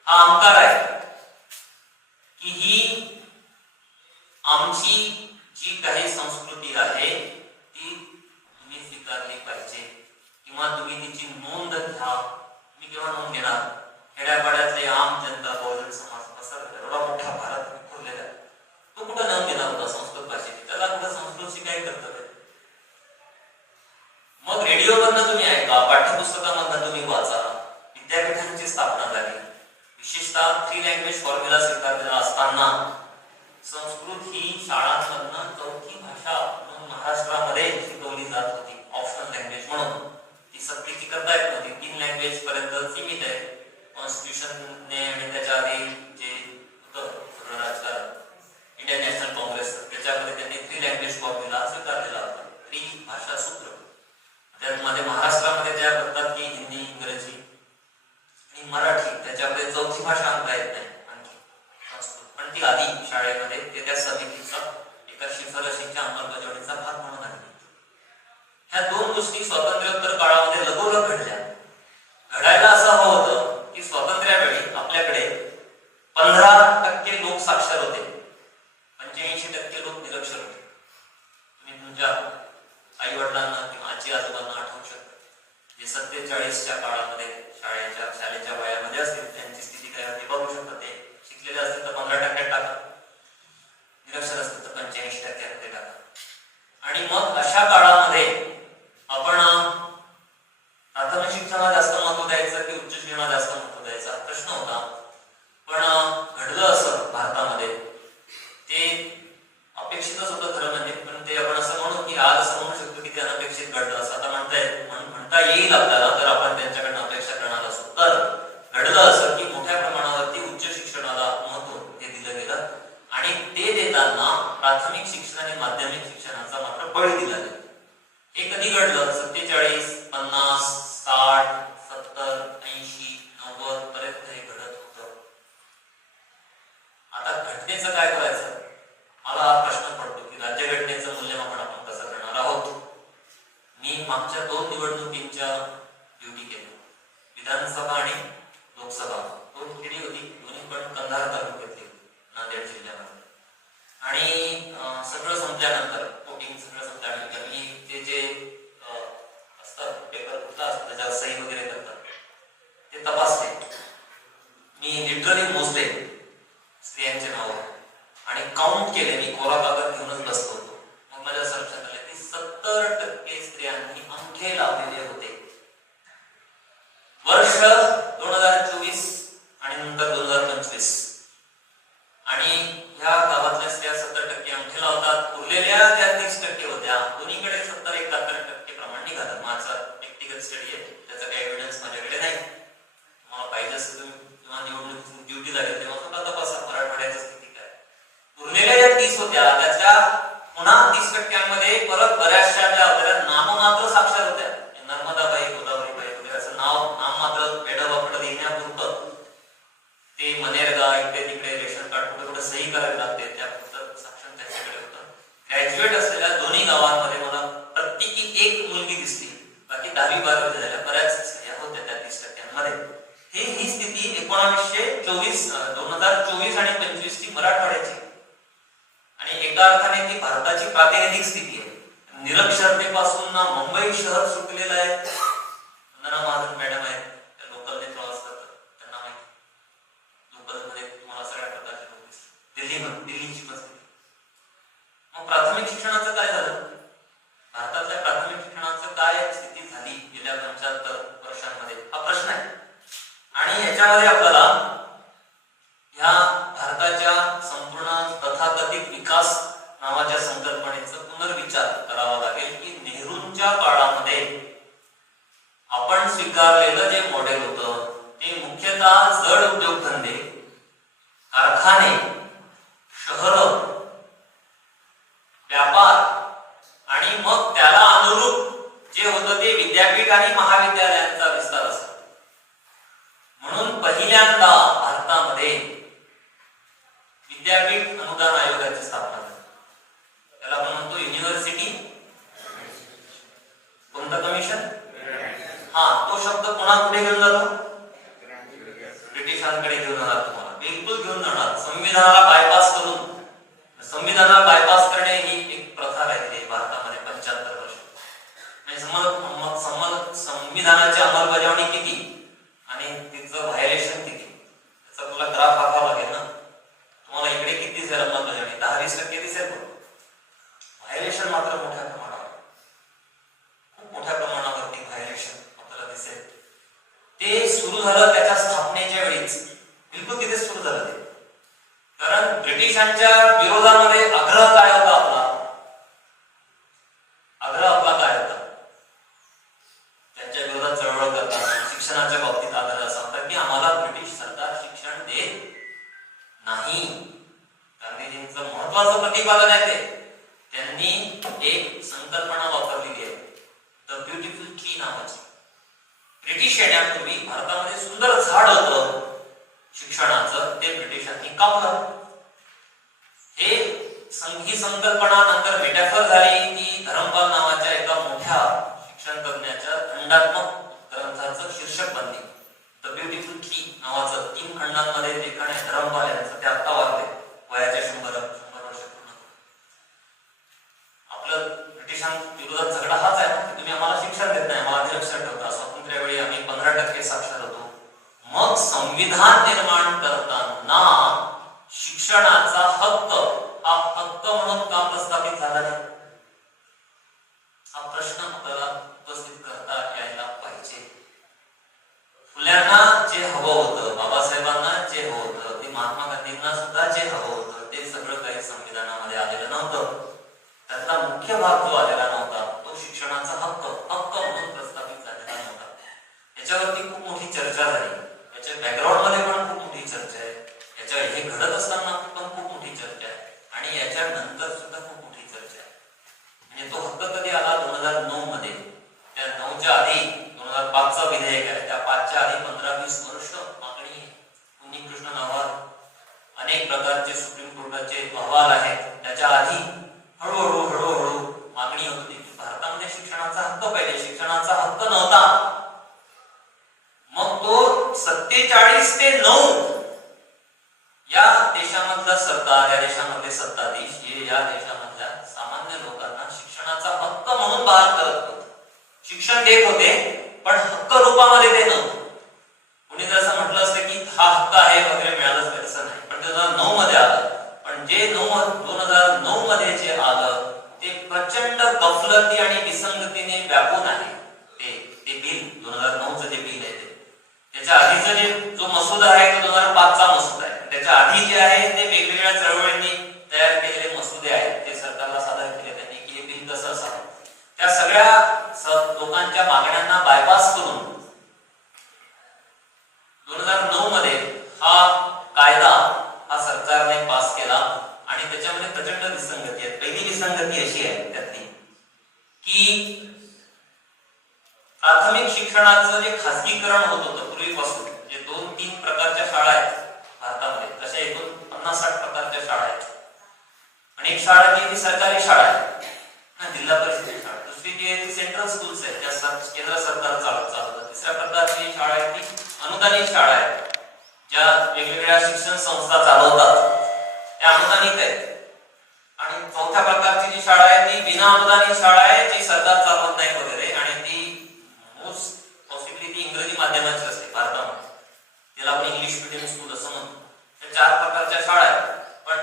हा अहंकार आहे की ही आमची जी काही संस्कृती आहे ती तुम्ही स्वीकारली पाहिजे, किंवा तुम्ही तिची नोंद घ्या. मी केव्हा नोंद घेणार? खेड्यापाड्यातले आम जनता, बहुजन समाज पसरलेला एवढा मोठा भारत विखुरलेला, तो कुठं नोंद घेणार होता संस्कृत भाषेची? त्याला कुठं संस्कृतची काय कर्तव्य? मग रेडिओवरनं तुम्ही ऐका, पाठ्यपुस्तकामधनं तुम्ही वाचा. विद्यापीठांची स्थापना झाली. विशेषतः 3 लँग्वेज फॉर्म्युला स्वीकारलेला असताना संस्कृत ही शाळांमधनं 4थी भाषा म्हणून महाराष्ट्रामध्ये शिकवली जात होती, ऑप्शनल लँग्वेज म्हणून. ती सक्तीची करता येत नव्हती. 3 लँग्वेज पर्यंत सीमित आहे. कॉन्स्टिट्यूशनने आणि त्याच्या आधी जे होतं सगळं राजकारण, इंडियन नॅशनल काँग्रेस, त्याच्यामध्ये त्यांनी 3 लँग्वेज फॉर्म्युला स्वीकारलेला होता. 3 भाषा सूत्र. त्यामध्ये महाराष्ट्रामध्ये त्या करतात की हिंदी, इंग्रजी आणि मराठी, त्याच्यामध्ये 4थी भाषा आणता येत नाही आणखी संस्कृत. पण ती आधी शाळेमध्ये ते त्या समितीचा एका शिफारशीच्या अंमलबजावणीचा भाग म्हणून आली. ह्या 2 गोष्टी स्वातंत्र्योत्तर काळामध्ये लगोलग घडल्या. घडायला असं हवं होतं की स्वातंत्र्यावेळी आपल्याकडे 15% लोक साक्षर होते, 85% लोक निरक्षर होते. तुम्ही तुमच्या आई वडिलांना किंवा आजी आजोबांना आठवू शकता, जे 47च्या काळामध्ये शाळेच्या वयामध्ये असतील, त्यांची स्थिती काय होती बघू शकता. ते शिकलेले असतील तर 15% टाका, निरक्षर असतील तर 85% टाका. आणि मग अशा काळामध्ये आपण प्राथमिक शिक्षणाला जास्त महत्व द्यायचं की उच्च शिक्षणाला जास्त महत्व द्यायचा प्रश्न होता. पण घडलं असं भारतामध्ये, ते अपेक्षितच होतं खरं म्हणजे. पण ते आपण असं म्हणू की आज असं म्हणू शकतो की ते अनपेक्षित घडलं असं आता म्हणता येईल आपल्याला, तर आपण त्यांच्याकडनं अपेक्षा करणार असू. तर घडलं असं की मोठ्या प्रमाणावरती उच्च शिक्षणाला महत्व हे दिलं गेलं, आणि ते देताना प्राथमिक शिक्षण आणि माध्यमिक शिक्षणाचा मात्र बळी दिला गेला. हे कधी घडलं? 47, 50, 60, 70, 80, 90 पर्यंत हे घडत होतं. आता घटनेचं काय करायचं? मला हा प्रश्न पडतो की राज्यघटनेचं मूल्यमापन आपण कसं करणार आहोत. मी मागच्या 2 निवडणुकींच्या ड्युटी केल्या, विधानसभा आणि लोकसभा. 2 खेडी होती, दोन्ही पण कंधार तालुक्यातली, नांदेड जिल्ह्यामध्ये. आणि सगळं संपल्यानंतर, वोटिंग सगळं संपल्यानंतर मी ते जे असतात पेपर कुठला असतो त्याच्यावर सही वगैरे करतात ते तपासले. मी लिटरली मोजले स्त्रियांचे नाव आणि काउंट केले. मी कोरा कागद घेऊनच बसलो होतो. मग माझ्या लक्षात आलं की 70% स्त्रियांनी अंगठे लावले एक मुलगी दिसली, बाकी 10वी 12वी झाल्या बऱ्याच स्त्रिया होत्या त्या 30% ही स्थिती 2024 आणि 25 ची मराठवाड्याची आणि एका अर्थाने ती भारताची प्रातिनिधिक स्थिती आहे. निरक्षरतेपासून मुंबई शहर सुटलेलं आहे. वंदना महाजन मॅडम आहेत, त्या लोकलने प्रवास करतात, त्यांना माहिती लोकलमध्ये तुम्हाला सगळ्या प्रकारचे लोक दिसतात. दिल्लीची परिस्थिती. मग प्राथमिक शिक्षणाचं काय झालं? भारतातल्या प्राथमिक शिक्षणाचं काय स्थिती झाली गेल्या 75 वर्षांमध्ये हा प्रश्न आहे. आणि याच्यामध्ये आपल्याला ह्या भारताच्या संपूर्ण तथाकथित विकास नावाच्या संकल्पनेचा पुनर्विचार करावा लागेल की नेहरूंच्या काळामध्ये आपण स्वीकारलेलं जे मॉडेल होतं ते मुख्यतः जड उद्योगधंदे, कारखाने, शहर, व्यापार आणि मग त्याला अनुरूप जे होतं ते विद्यापीठ आणि महाविद्यालयांचा विस्तार असतो. म्हणून पहिल्यांदा भारतामध्ये विद्यापीठ अनुदान आयोगाची स्थापना झाली. त्याला आपण म्हणतो युनिव्हर्सिटी कोणतं कमिशन? तो शब्द कोणाकडे घेऊन जातो? ब्रिटिशांकडे घेऊन जाणार. तुम्हाला बिलकुल घेऊन जाणार. संविधानाला बायपास करून, संविधानाला बायपास करणे ही एक प्रथा राहिली भारतामध्ये 75 वर्ष. संविधानाची अंमलबजावणी किती आणि तिचं व्हायलेशन किती याचा तुला ग्राफ आखावा लागेल ना. तुम्हाला इकडे किती दिसेल अंमलबजावणी? 10-20% दिसेल. व्हायलेशन मात्र मोठ्या प्रमाणावर, खूप मोठ्या प्रमाणावरती व्हायलेशन आपल्याला दिसेल. ते सुरू झालं त्याच्या स्थापनेच्या वेळीच, बिलकुल तिथे सुरू झालं ते. कारण ब्रिटिशांच्या विरोधामध्ये आग्रह काय होता आपला? काय होता? त्यांच्या विरोधात चळवळ करताना शिक्षणाच्या बाबतीत आग्रह असा होता की आम्हाला ब्रिटिश सरकार शिक्षण देत नाही. गांधीजींचं महत्वाचं प्रतिपादन आहे ते. त्यांनी एक संकल्पना वापरलेली आहे, द ब्युटिफुल ट्री नावाची. ब्रिटिश येण्यापूर्वी भारतामध्ये सुंदर झाड होतं शिक्षणाचं, ते ब्रिटिशांनी कापलं. ही संकल्पना नंतर मेटाफर झाली ती धरमपाल नावाच्या एका मोठ्या शिक्षण तज्ञाच्या खंडात्मक ग्रंथाचं शीर्षक बनली. द ब्युटिफुल ट्री नावाचं 3 खंडांमध्ये लेखन आहे धरमपाल यांचं. ते आता वाचले वयाच्या 100 वर्ष पूर्ण. आपलं ब्रिटिशांविरोधात झगडा हाच आहे ना की तुम्ही आम्हाला शिक्षण देत नाही, आम्हाला निरक्षर ठेवता. स्वातंत्र्यावेळी आम्ही 15% साक्षर होतो. मग संविधान निर्माण करताना शिक्षणाचा हक्क हा हक्क म्हणून का प्रस्थापित झाला नाही? हा प्रश्न आपल्याला उपस्थित करता यायला पाहिजे. फुल्यांना जे हवं होतं, बाबासाहेबांना जे हवं होतं, ते महात्मा गांधींना सुद्धा जे हवं होतं, ते सगळं काही संविधानामध्ये आलेलं नव्हतं. त्यातला मुख्य भाग जो आलेला नव्हता तो शिक्षणाचा हक्क म्हणून प्रस्थापित झालेला नव्हता. याच्यावरती खूप मोठी चर्चा झाली. याच्या बॅकग्राऊंड मध्ये पण खूप मोठी चर्चा आहे. याच्या हे घडत असताना पण खूप मोठी चर्चा आहे आणि याच्या नंतर सुद्धा खूप मोठी चर्चा आहे. म्हणजे तो हक्क कधी आला? 2009 मध्ये. त्या 9च्या आधी 2005 चा विधेयक आहे. त्या 5च्या आधी 15-20 वर्ष मागणी उन्नीकृष्णन अहवाल, अनेक प्रकारचे सुप्रीम कोर्टाचे अहवाल आहेत. त्याच्या आधी हळूहळू मागणी होत होती की भारतामध्ये शिक्षणाचा हक्क पाहिजे. शिक्षणाचा हक्क नव्हता. मग तो 47 ते 9 या देशामधलं सरकार, या देशामधले सत्ताधीश हे या देशामधल्या सामान्य लोकांना शिक्षणाचा हक्क म्हणून बहाल करत होते. शिक्षण देत होते पण हक्क रूपामध्ये ते नव्हतं. कुणी जर असं म्हटलं असतं की हा हक्क आहे वगैरे मिळालंच पाहिजे, असं नाही. पण 2009 मध्ये आलं. पण जे 2009 मध्ये जे आलं ते प्रचंड गफलती आणि विसंगतीने व्यापून आहे. ते बिल 2009चं जे बिल आहे त्याच्या आधीचा जो मसुदा आहे तो 2005 चा मसुदा आहे. त्याच्या आधी जे आहे ते वेगवेगळ्या चळवळींनी तयार केलेले मसुदे आहेत. ते सरकारला सादर केले त्यांनी की हे बिल कसं असावं. त्या सगळ्या लोकांच्या मागण्यांना बायपास करून 2009 मध्ये हा कायदा हा सरकारने पास केला आणि त्याच्यामध्ये प्रचंड विसंगती आहेत. पहिली विसंगती अशी आहे त्यातली की प्राथमिक शिक्षणाचं जे खासगीकरण होत होतं पूर्वीपासून, जे 2-3 प्रकारच्या शाळा आहेत भारतामध्ये, तशा एकूण 50-60 प्रकारच्या शाळा आहेत. आणि एक शाळा जी सरकारी शाळा आहे, जिल्हा परिषदेची शाळा. दुसरी जी आहे ती सेंट्रल सेंट्रल स्कूल्स आहेत, ज्या केंद्र सरकार चालवतं. तिसऱ्या प्रकारची शाळा आहे ती अनुदानित शाळा आहे, ज्या वेगवेगळ्या शिक्षण संस्था चालवतात त्या अनुदानित आहेत. आणि चौथ्या प्रकारची जी शाळा आहे ती विना अनुदानित शाळा आहे, जी सरकार चालवत नाही वगैरे, आणि ती मोस्ट पॉसिबली ती इंग्रजी माध्यमाची असते भारतामध्ये. त्याला आपण इंग्लिश मीडियम स्कूल असं म्हणतो. त्या 4 प्रकारच्या शाळा आहेत. पण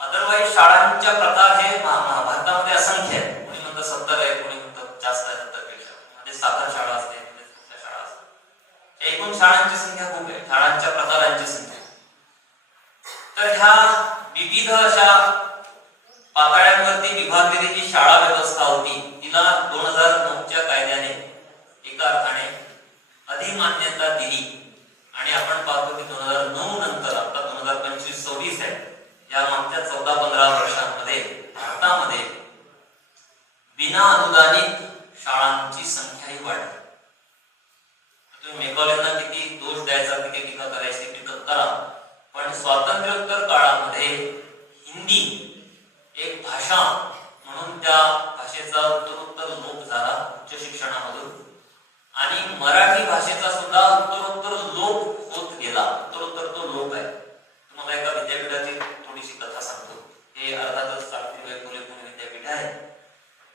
अदरवाईज शाळांच्या प्रकार हे भारतामध्ये असंख्य आहेत. कोणी म्हणतं 70 आहे, कोणी म्हणतं जास्त आहे 70 पेक्षा. मध्ये साखर शाळा असते, मध्ये कुठल्या शाळा असतात. एकूण शाळांची संख्या खूप आहे, शाळांच्या प्रकारांची संख्या. तर ह्या विविध अशा पातळ्यांवरती विभागलेली जी शाळा व्यवस्था होती तिला 2009च्या कायद्याने एका अर्थाने अधिमान्यता दिली. आणि आपण पाहतो की 2009 नंतर आता 2025-26 आहे, या मागच्या 14-15 वर्षांमध्ये भारतामध्ये विना अनुदानित शाळांची संख्याही वाढली. तुम्ही मेघवाल्यांना किती दोष द्यायचा, किती टीका करायची टीका करा, पण स्वातंत्र्योत्तर काळामध्ये हिंदी एक भाषा म्हणून त्या भाषेचा उत्तरोत्तर लोप झाला उच्च शिक्षणामधून, आणि मराठी भाषेचा सुद्धा उत्तरोत्तर लोप होत गेला. उत्तरोत्तर तो लोप आहे. तुम्हाला एका विद्यापीठाची थोडीशी कथा सांगतो. हे अर्थातच सावित्रीबाई फुले पुणे विद्यापीठ आहे.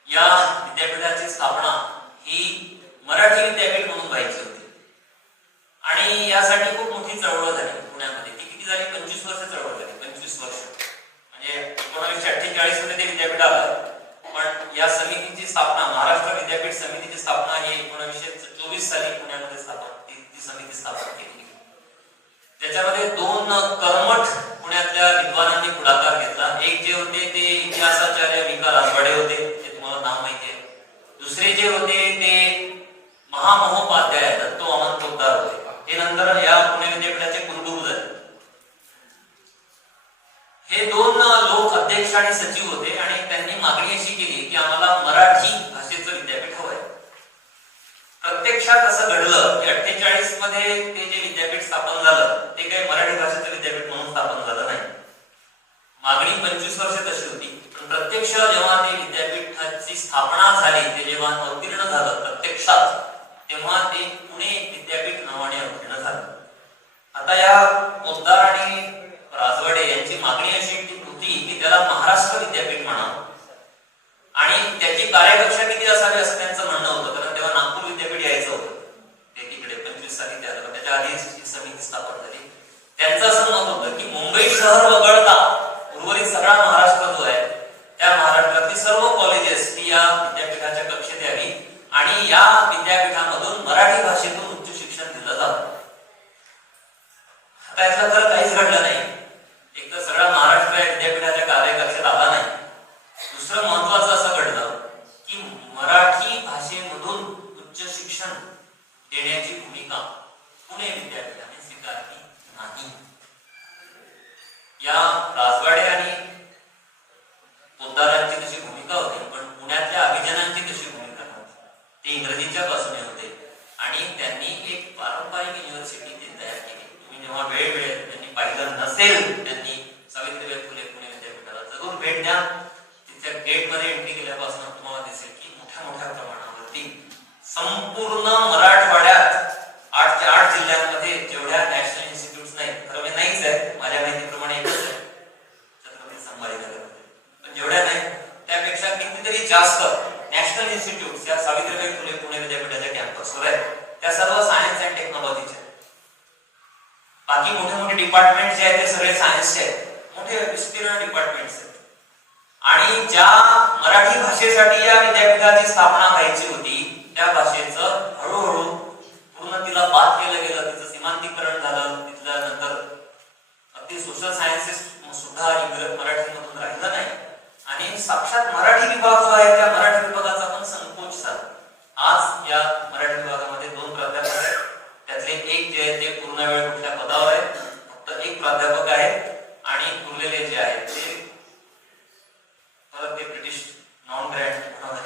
या विद्यापीठाची स्थापना ही मराठी विद्यापीठ म्हणून व्हायची होती, आणि यासाठी खूप मोठी चळवळ झाली पुण्यामध्ये. ती किती झाली? 25 वर्ष चळवळ झाली. 25 वर्ष म्हणजे 1948 मध्ये ते विद्यापीठ आलं. पण या समितीची स्थापना, महाराष्ट्र विद्यापीठ समितीची स्थापना ही 1924 साली पुण्यामध्ये ती समिती स्थापन केली. त्याच्यामध्ये 2 कर्मठ पुण्यातल्या विद्वानांनी पुढाकार घेतला. एक जे होते ते इतिहासाचार्य विका राजवाडे होते, ते तुम्हाला नाव माहिती आहे. दुसरे जे होते ते महामहोपाध्याय दत्तो वामन पोतदार होते. हे नंतर या पुणे विद्यापीठाचे कुलगुरू झाले. हे 2 लोक अध्यक्ष आणि सचिव होते, आणि त्यांनी मागणी अशी केली की आम्हाला मराठी भाषेचं विद्यापीठ हवंय. प्रत्यक्षात असं घडलं की 48 मध्ये ते जे विद्यापीठ स्थापन झालं ते काही मराठी भाषेचं विद्यापीठ म्हणून स्थापन झालं नाही. मागणी 25 वर्ष तशी होती, पण प्रत्यक्ष जेव्हा ते विद्यापीठाची स्थापना झाली, ते जेव्हा अवतीर्ण झालं प्रत्यक्षात, तेव्हा ते पुणे विद्यापीठ नावाने अवतीर्ण झालं. आता या पोतदार आणि राजवाडे यांची मागणी अशी होती की त्याला महाराष्ट्र विद्यापीठ म्हणावं, आणि त्याची कार्यकक्षा किती असावी असं त्यांचं म्हणणं होतं. कारण तेव्हा नागपूर विद्यापीठ यायचं होतं, ते तिकडे 25 साली त्या त्याच्या आधी समिती स्थापन झाली. त्यांचं असं मत होतं की मुंबई शहर वगळता उर्वरित सगळा महाराष्ट्र जो आहे, त्या महाराष्ट्रातली सर्व कॉलेजेस ही या विद्यापीठाच्या कक्षेत यावी, आणि या विद्यापीठामधून मराठी भाषेतून उच्च शिक्षण दिलं जावं. आता यातलं खरं काहीच घडलं नाही. एक तर सगळा महाराष्ट्र या विद्यापीठाच्या कार्यकक्षेत आला नाही. दुसरं महत्वाचं असं घडलं की मराठी भाषेमधून उच्च शिक्षण देण्याची भूमिका पुणे विद्यापीठाने स्वीकारली नाही. या राजवाडे आणि पोतदारांची तशी भूमिका होती, पण पुण्यातल्या अभिजनांची तशी भूमिका नव्हती. ते इंग्रजीच्या बाजूने होते, आणि त्यांनी एक पारंपरिक युनिव्हर्सिटी तयार केली. तुम्ही जेव्हा वेळ त्यांनी पाहिलं नसेल, त्यांनी सावित्रीबाई फुले पुणे विद्यापीठाला जरूर भेट द्या. तिच्या गेट मध्ये एंट्री केल्यापासून तुम्हाला दिसेल की मोठ्या प्रमाणावरती संपूर्ण मराठवाड्यात 8 ते 8 जिल्ह्यांमध्ये जेवढ्या नॅशनल इन्स्टिट्यूट्स नाही, खरं म्हणजे नाहीच आहे, माझ्या माहितीप्रमाणे एकच आहे छत्रपती संभाजीनगरमध्ये, पण जेवढ्या नाही त्यापेक्षा कितीतरी जास्त नॅशनल इन्स्टिट्यूट्स या सावित्रीबाई फुले पुणे विद्यापीठाच्या कॅम्पसवर आहेत. त्या सर्व सायन्स अँड टेक्नॉलॉजीचे. बाकी मोठे डिपार्टमेंट जे आहेत ते सगळे सायन्सचे आहेत, मोठे विस्तीर्ण डिपार्टमेंट्स आहेत. आणि ज्या मराठी भाषेसाठी या विद्यापीठाची स्थापना व्हायची होती, त्या भाषेचं हळूहळू पूर्ण तिला बाद केलं गेलं, तिचं सीमांतिकरण झालं. तिथल्या नंतर अगदी सोशल सायन्सेस सुद्धा मराठीमधून राहिलं नाही, आणि साक्षात मराठी विभाग जो आहे त्या मराठी विभागाचा पण संकोच झाला. आज या मराठी विभागामध्ये 2 प्राध्यापक आहेत. त्यातले एक जे आहे ते पूर्ण वेळ कुठल्या पदावर आहे, फक्त एक प्राध्यापक आहे, आणि उरलेले जे आहेत ते ब्रिटिश नॉन ग्रँट म्हणून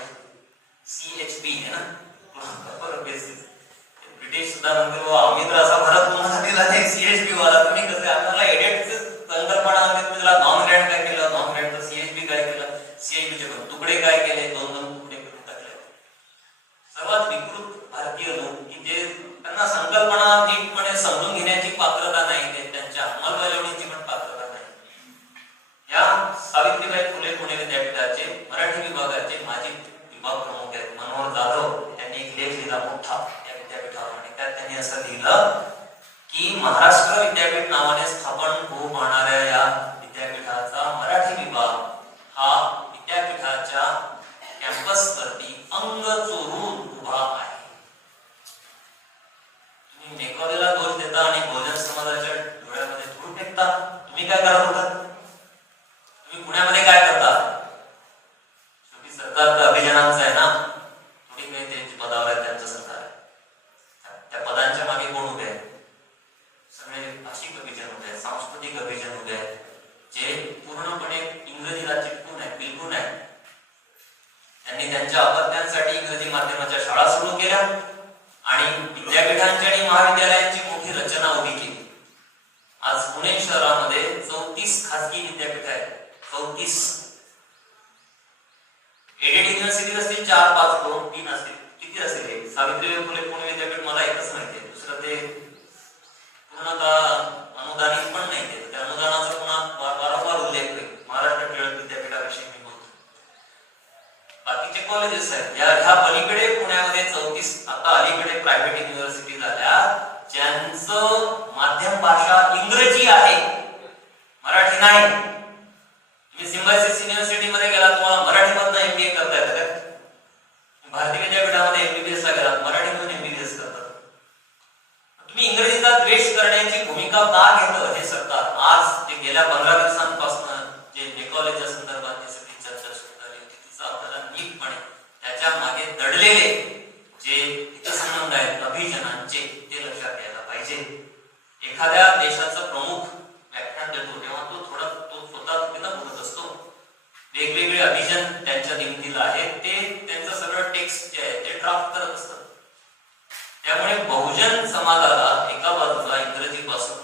CHP आहे ना, ब्रिटिश सुद्धा म्हणतो आम्ही तर असा भारत तुम्हाला दिला नाही CHP वाला, तुम्ही कसं आम्हाला एडिट संकल्पना तुम्ही त्याला नॉन ग्रँट काय केलं, नॉन ग्रँट तर CHP काय केलं, CHP चे तुकडे काय केले, 2 तुकडे करून टाकले. केल्या आणि विद्यापीठांची आणि महाविद्यालयांची मोठी रचना उभी केली. आज पुणे शहरामध्ये 34 खासगी विद्यापीठ आहेत. 34 एडेड युनिव्हर्सिटी असतील, 4, 5, 2, 3 असतील. किती असतील? सावित्रीबाई फुले पुणे विद्यापीठ मला एकच माहिती आहे, दुसरं ते पूर्णतः अनुदानित पण नाही. त्या अनुदानाचा पुन्हा वारंवार उल्लेख होईल. महाराष्ट्र टिळक विद्यापीठाविषयी मी बोलतो. बाकीचे कॉलेजेस आहेत ह्या पलीकडे पुण्यामध्ये 34 आता अलीकडे प्रायव्हेट युनिव्हर्सिटी झाल्या ज्यांचं माध्यम भाषा इंग्रजी आहे, मराठी नाही. तुम्ही सिम्बायसिस युनिव्हर्सिटी मध्ये गेला, तुम्हाला मराठीमधून एमबीए करता येतं का? भारतीय विद्यापीठामध्ये एमबीबीएस ला गेला, मराठीमधून एमबीबीएस करतात. तुम्ही इंग्रजीचा द्वेष करण्याची भूमिका का घेतं हे सरकार? आज जे गेल्या 15 दिवसांपासून जे कॉलेजच्या संदर्भात जे सगळी चर्चा सुरू झाली होती, तिचा आपल्याला नीटपणे त्याच्या मागे दडलेले जे हितसंबंध आहेत अभिजनांचे ते लक्षात घ्यायला पाहिजे. एखाद्या देशाचा प्रमुख व्याख्यान देतो तेव्हा तो स्वतः चुकीनं बोलत असतो. वेगवेगळे अभिजन त्यांच्या दिमतीला आहेत, ते त्यांचं सगळं टेक्स्ट जे आहे ते ड्राफ्ट करत असतात. त्यामुळे बहुजन समाजाला एका बाजूला इंग्रजीपासून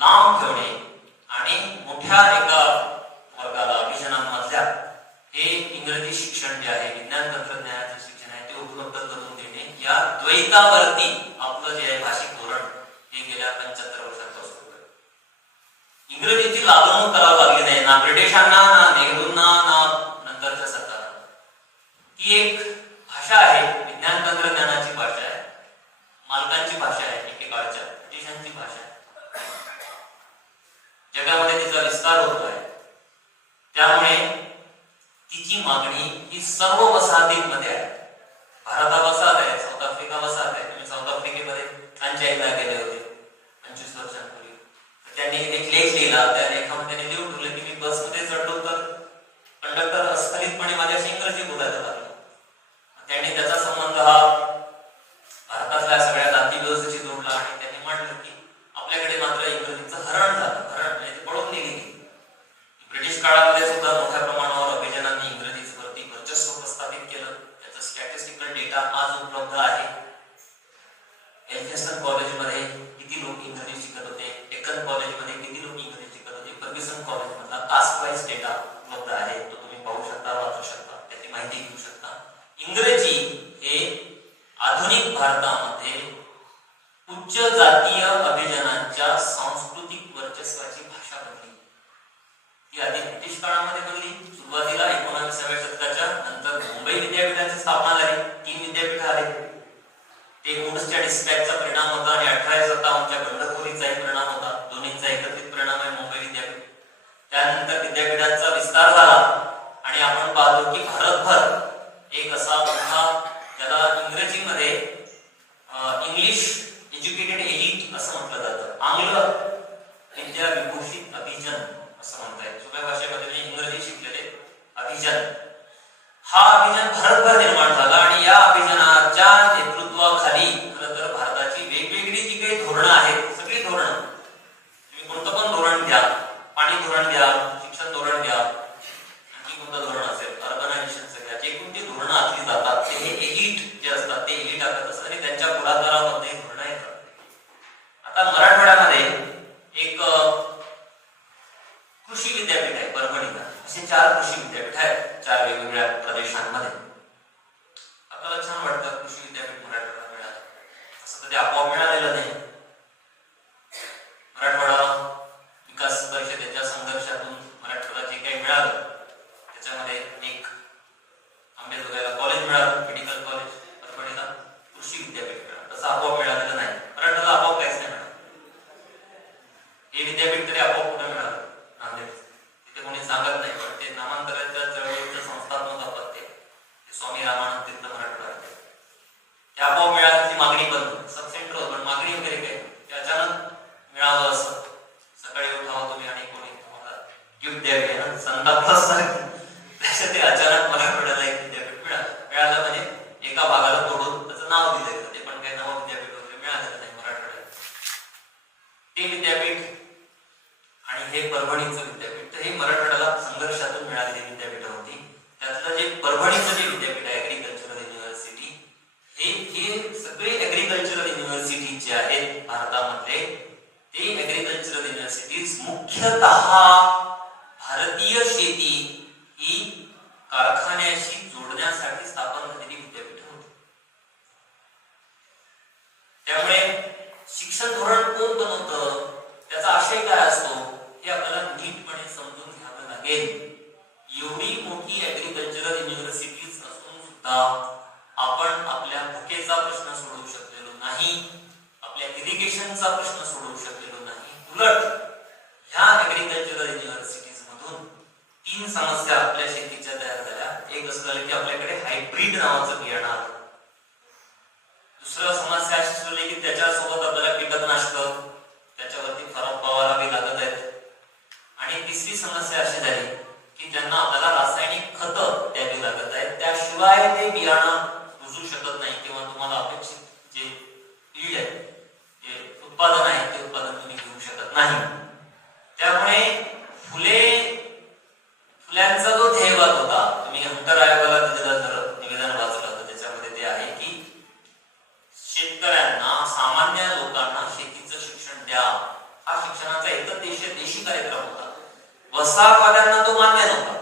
लांब ठेवणे आणि मोठ्या एका वर्गाला अभिजनांमधल्या हे इंग्रजी शिक्षण जे आहे, विज्ञान तंत्रज्ञानाचे शिक्षण आहे ते उपलब्ध करून देणे, या द्वैतावरती आपलं जे आहे भाषिक धोरण हे गेल्या 75 वर्षांपासून इंग्रजीची लागवणूक करावी लागली नाही. ना ब्रिटिशांना, ना नेहरूंना, ना नंतरच्या सरकारांना. ती एक भाषा आहे, विज्ञान तंत्रज्ञानाची भाषा आहे, मालकांची भाषा आहे, एकेकाळच्या ब्रिटिशांची भाषा आहे. जगामध्ये तिचा विस्तार होतो आहे. त्यामुळे तिची मागणी ही सर्व वसाहतींमध्ये आहे. भारतात वसाहत आहे, साऊथ आफ्रिका वसाहत आहे. तुम्ही साऊथ आफ्रिकेमध्ये फ्रँचाईजला गेले होते 25 वर्षांपूर्वी, त्यांनी एक लेख लिहिला. त्या लेखामध्ये त्यांनी लिहून ठेवलं की मी बसमध्ये चढलो तर कंडक्टर अस्खलितपणे माझ्याशी इंग्रजी बोलायला लागला. त्यांनी त्याचा संबंध हा भारतातल्या सगळ्या जाती व्यवस्थेशी जोडला आणि त्यांनी म्हटलं की आपल्याकडे मात्र इंग्रजीचं हरण झालं. हरण म्हणजे ते पळून गेली. ब्रिटिश काळामध्ये सुद्धा मोठ्या प्रमाणावर अभिजनांनी इंग्रजीवरती वर्चस्व प्रस्थापित केलं. त्याचा स्टॅटिस्टिकल डेटा आज उपलब्ध आहे. एल्फिन्स्टन कॉलेजमध्ये किती लोक इंग्रजी शिकत होते, डेक्कन कॉलेजमध्ये किती लोक इंग्रजी शिकत होते, फर्ग्युसन कॉलेजमधला कास्ट वाईज डेटा उपलब्ध आहे. तो तुम्ही पाहू शकता, वाचू शकता, त्याची माहिती घेऊ शकता. इंग्रजी हे आधुनिक भारतामध्ये उच्च जातीय अभिजनांच्या सांस्कृतिक वर्चस्वाची भाषा बनली. ती आधी ब्रिटिश काळामध्ये बनली. सुरुवातीला 19व्या शतकाच्या नंतर मुंबई विद्यापीठाची स्थापना झाली. 3 विद्यापीठ आले. ते वुड्सच्या डिस्पॅचचा परिणाम होता आणि 1857च्या बंडखोरीचाही परिणाम होता. दोन्हींचा एकत्रित परिणाम आहे मुंबई विद्यापीठ. त्यानंतर विद्यापीठाचा विस्तार झाला आणि आपण पाहतो की भारतभर एक असा मोठा, ज्याला इंग्रजीमध्ये इंग्लिश एज्युकेटेड एलिट असं म्हटलं जातं, आंग्ल विद्या विभूषित अभिजन असं म्हणता येईल. सोप्या भाषेमध्ये इंग्रजी शिकलेले अभिजन, हा अभिजन भारतभर निर्माण झाला आणि या अभिजनाच्या नेतृत्वाखाली खरं तर भारताची वेगवेगळी जी काही धोरणं आहेत, सगळी धोरणं, तुम्ही कोणतं पण धोरण घ्या, पाणी धोरण घ्या, शिक्षण धोरण घ्या, आणखी कोणतं धोरण असेल, अर्बनायझेशनचं घ्या, जे कोणती धोरणं आखली जातात ते हे एलिट जे असतात ते एलिट आखत असतात आणि त्यांच्या पुढाकारामध्ये धोरणं येतात. आता मराठवाड्यामध्ये एक कृषी विद्यापीठ आहे परभणीला. असे 4 कृषी विद्यापीठ आहेत 4 वेगवेगळ्या प्रदेशांमध्ये. आपल्याला छान वाटतं कृषी विद्यापीठ मराठवाड्याला मिळालं. असं तर ते आपोआप मिळालेलं नाही. मराठवाडा विकास परिषदेच्या संघर्षातून मराठवाडा जे काही मिळालं त्याच्यामध्ये एक आंबेजोगाईला कॉलेज मिळालं, मेडिकल कॉलेज. परभणीला कृषी विद्यापीठ मिळालं. तसं आपोआप मिळालेलं नाही. मराठवाड्याला आपोआप काहीच नाही मिळालं. हे विद्यापीठ तरी आपोआप कुठे मिळालं? नांदेड. तिथे कोणी सांगत नाही, पण ते नामांतराच्या चळवळीचे संस्थात्मक अपत्य स्वामी रामानंद तीर्थ मराठवाडा ते आपोआप मिळाल्याची मागणी बंद. सब सेंटर होतं पण मागणी वगैरे काही ते अचानक मिळावं असं. सकाळी उठावं तुम्ही आणि कोणी तुम्हाला गिफ्ट द्यावे संतापासारखं, त्याच्या ते अचानक मराठवाड्याला एक विद्यापीठ मिळालं म्हणजे एका भागाला तोडून त्याचं नाव दिलं गेलं. ते पण काही नवं विद्यापीठ वगैरे मिळालेलं नाही मराठवाड्यात. ते विद्यापीठ आणि हे परभणीचं विद्यापीठ, तर हे मराठवाड्याला संघर्षातून मिळालेली विद्यापीठ होती. त्यातलं जे परभणीचं जे विद्यापीठ आहे ऍग्रिकल्चरल युनिव्हर्सिटी, हे ऍग्रिकल्चरल युनिव्हर्सिटी जे आहेत भारतामध्ये, ते ऍग्रिकल्चरल युनिव्हर्सिटीज मुख्यतः भारतीय शेती ही कारखान्याशी जोडण्यासाठी स्थापन झालेली विद्यापीठ होती. त्यामुळे शिक्षण धोरण कोण बनवतं, त्याचा आशय काय असतो, हे आपल्याला नीटपणे समजून घ्यावं लागेल. एवढी मोठी ऍग्रिकल्चरल युनिव्हर्सिटीज असून सुद्धा आपण आपल्या भुकेचा प्रश्न सोडवू शकलेलो नाही, आपल्या इरिगेशनचा प्रश्न सोडवू शकलेलो नाही. उलट ह्या ऍग्रिकल्चरल युनिव्हर्सिटीज मधून 3 समस्या आपल्या शेतीच्या तयार झाल्या. एक असं झालं की आपल्याकडे हायब्रिड नावाचं बियाणं आलं. दुसरं समस्या अशी झाली की त्याच्यासोबत आपल्याला कीटकनाशक, त्याच्यावरती फवारावी लागत आहेत. आणि तिसरी समस्या अशी झाली की ज्यांना आपल्याला रासायनिक खतं द्यावी लागत आहेत, त्याशिवाय ते बियाणं रुजू शकत नाही किंवा तुम्हाला अपेक्षित जे यील्ड आहे, जे उत्पादन आहे, ते उत्पादन तुम्ही घेऊ शकत नाही. त्यामुळे फुल्यांचा जो ध्येयवाद होता, तुम्ही हंटर आयोगाला दिलेलं जर निवेदन वाचलं तर त्याच्यामध्ये ते आहे की शेतकऱ्यांना, सामान्य लोकांना शेतीचं शिक्षण द्या, हा शिक्षणाचा एकच देशी कार्यक्रम होता. वसाहतवाद्यांना तो मान्य नव्हता.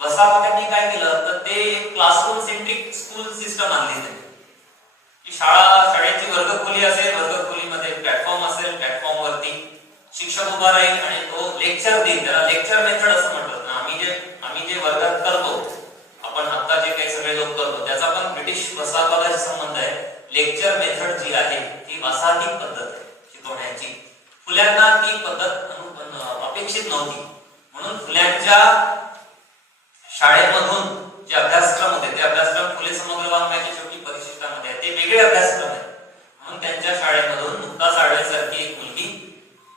वसाहतवाद्यांनी काय केलं तर ते क्लासरूम सेंट्रिक स्कूल सिस्टम आणली त्यांनी, की शाळेची वर्गखोली असेल, वर्गखोलीमध्ये प्लॅटफॉर्म असेल, प्लॅटफॉर्मवरती शिक्षक उभा राहील आणि तो लेक्चर देईल. त्याला लेक्चर मेथड असं म्हणतात. आम्ही जे वर्गात करतो, आपण आता जे काही सगळे लोक करतो, त्याचा पण ब्रिटिश वसाहतवादाशी संबंध आहे. लेक्चर मेथड जी आहे ती वसाहती पद्धत आहे शिकवण्याची. फुल्यांना ती पद्धत अपेक्षित नव्हती, म्हणून फुल्यांच्या शाळेमधून जे अभ्यासक्रम होते, ते अभ्यासक्रम फुले समग्र वाङ्मयाच्या शेवटी परिशिष्टामध्ये आहे, ते वेगळे अभ्यासक्रम आहेत. म्हणून त्यांच्या शाळेमधून नुकता साळवेसारखी एक मुलगी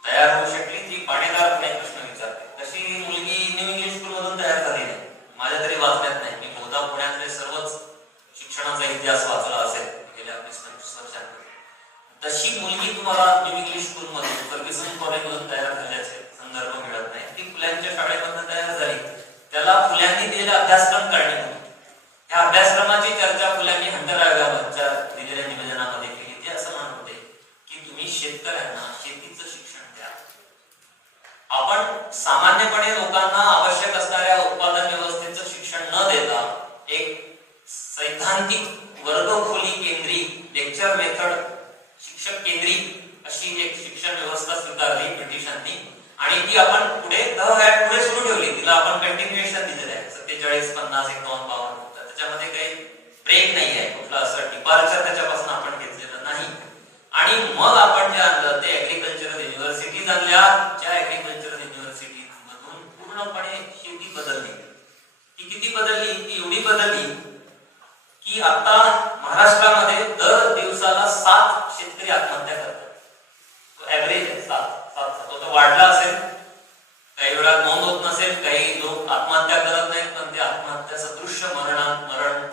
तयार होऊ शकली, जी पाणीदार प्रश्न विचारते. तशी मुलगी न्यू इंग्लिश स्कूल मधून तयार झाली नाही, माझ्या तरी वाचण्यात नाही. मी बहुधा पुण्यातले सर्वच शिक्षणाचा इतिहास वाचला असेल गेल्या 20-25 वर्षांपूर्वी. तशी मुलगी तुम्हाला न्यू इंग्लिश स्कूल मध्ये, फर्ग्युसन कॉलेज मधून तयार झाल्याचे संदर्भ मिळत नाही. ती फुल्यांच्या शाळेमधून तयार झाली. त्याला फुल्यांनी दिलेला अभ्यासक्रम काढणे, या अभ्यासक्रमाची चर्चा फुल्यांनी हंटर आयोगाच्या दिलेल्या निवेदनामध्ये केली. ते असं म्हणत होते की तुम्ही शेतकऱ्यांना शेतीचं शिक्षण द्या. आपण सामान्यपणे लोकांना आवश्यक असणाऱ्या उत्पादन व्यवस्थेचं शिक्षण न देता एक सैद्धांतिक वर्गखोली केंद्री, लेक्चर मेथड, शिक्षक केंद्री अशी एक शिक्षण व्यवस्था स्वीकारली ब्रिटिशांनी आणि ती आपण पुढे सुरू ठेवली. तिला आपण कंटिन्युएशन दिलेलं आहे. 47, 50, 51, 52. त्याच्यामध्ये काही ब्रेक नाही आहे, कुठला असं डिपार्चर त्याच्यापासून आपण घेतलेलं नाही. आणि मग आपण जे आणलं ते ऍग्रिकल्चरल युनिव्हर्सिटीज आणल्या, ज्या ऍग्रिकल्चरल युनिव्हर्सिटीज मधून पूर्णपणे शेती बदलली. ती किती बदलली? ती एवढी बदलली की आता महाराष्ट्रामध्ये दर दिवसाला 7 शेतकरी आत्महत्या करतात. तो ॲव्हरेज आहे 7. तो वाढला असेल, काही वेळा नोंद होत नसेल, काही लोक आत्महत्या करत नाहीत, पण ते आत्महत्या सदृश्य मरण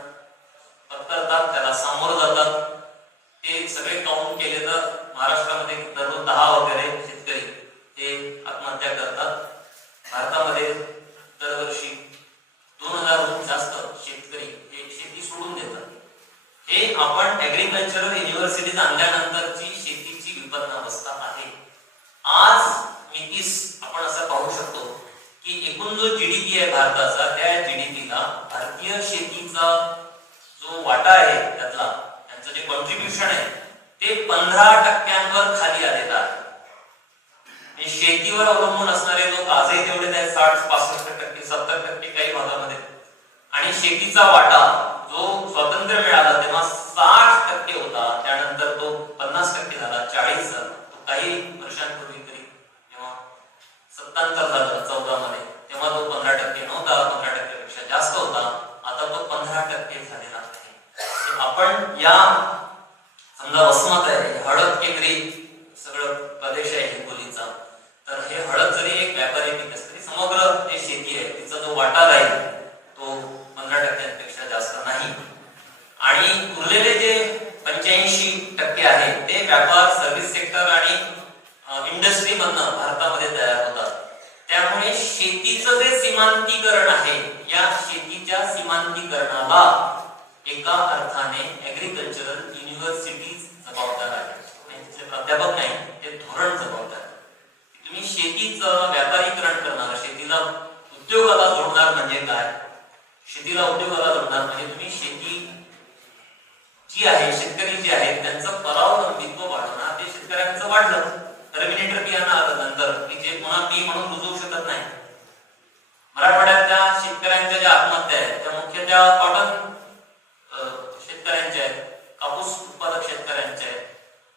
पत्करतात, त्याला सामोरं जातात. ते सगळे काउंट केले तर महाराष्ट्रामध्ये दररोज 10 वगैरे शेतकरी हे आत्महत्या करतात. भारतामध्ये दरवर्षी 2000हून जास्त शेतकरी हे शेती सोडून देतात. हे आपण ऍग्रिकल्चरल युनिव्हर्सिटीज आणल्यानंतरची शेतीची विपन्नावस्था आहे. आज आपण असं पाहू शकतो की एकूण जो जीडीपी आहे भारताचा, त्या जीडीपीला भारतीय शेतीचा जो वाटा आहे, त्यातला त्यांचं जे कॉन्ट्रिब्युशन आहे ते 15% खाली आलेलं आहे. शेतीवर अवलंबून असणारे लोक आजही तेवढेच आहेत, 60-65%, 70% काही भागामध्ये. आणि शेतीचा वाटा जो स्वातंत्र्य मिळाला तेव्हा 60% होता, त्यानंतर तो 50% झाला, 40 झाला. काही वर्षांपूर्वी तरी जेव्हा सत्तांतर झालं 14 मध्ये, तेव्हा तो 15% नव्हता, 15%पेक्षा जास्त होता. आता तो 15% झालेला आहे. आपण या समजा वसमत आहे, हळद केंद्रित सगळं प्रदेश आहे हिंगोलीचा, तर हे हळद जरी एक व्यापारी पीक असतं तरी समग्र जे शेती आहे तिचा जो वाटा राहील तो 15%पेक्षा जास्त नाही. आणि उरलेले जे 85% आहे ते व्यापार, सर्व्हिस सेक्टर आणि इंडस्ट्री मधनं भारतामध्ये तयार होतात. त्यामुळे शेतीचं जे सीमांतीकरण आहे, या शेतीच्या सीमांतीकरणाला एका अर्थाने ऍग्रिकल्चरल युनिव्हर्सिटीज आहे, शेतकरी जे आहेत त्यांचं परावलंबित्व वाढवणं, ते शेतकऱ्यांचं वाढलं. टर्मिनेटर बियाणं आलं नंतर की जे पुन्हा पीक म्हणून रुजवू शकत नाही. मराठवाड्यातल्या शेतकऱ्यांच्या ज्या आत्महत्या आहेत त्या मुख्यतः कॉटन शेतकऱ्यांच्या आहेत, कापूस उत्पादक शेतकऱ्यांच्या आहेत,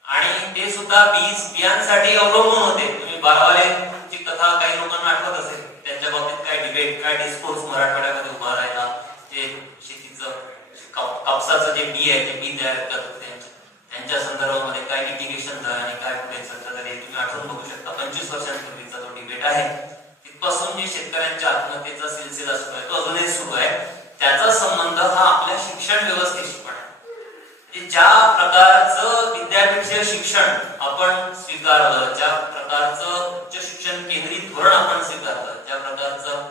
आणि ते सुद्धा बियाण्यासाठी अवलंबून होते. तुम्ही बारावालेची कथा काही लोकांना आठवत असेल, त्यांच्या बाबतीत काय डिबेट, काय डिस्कोर्स मराठवाड्यामध्ये उभा राहिला. ते शेतीचं कापसाचं जे बी आहे ते बी तयार करत होते, त्यांच्या संदर्भामध्ये काय लिटिगेशन झालं आणि काय पुढे चर्चा झाली तुम्ही आठवून बघू शकता. 25 वर्षांपूर्वीचा तो डिबेट आहे. तिथपासून जे शेतकऱ्यांच्या आत्महत्येचा सिलसिला सुरू आहे तो अजूनही सुरू आहे. त्याचा संबंध हा आपल्या शिक्षण व्यवस्थेशी पण आहे. ज्या प्रकारचं विद्यापीठीय शिक्षण आपण स्वीकारलं, ज्या प्रकारचं उच्च शिक्षण केंद्रित धोरण आपण स्वीकारलं, ज्या प्रकारचं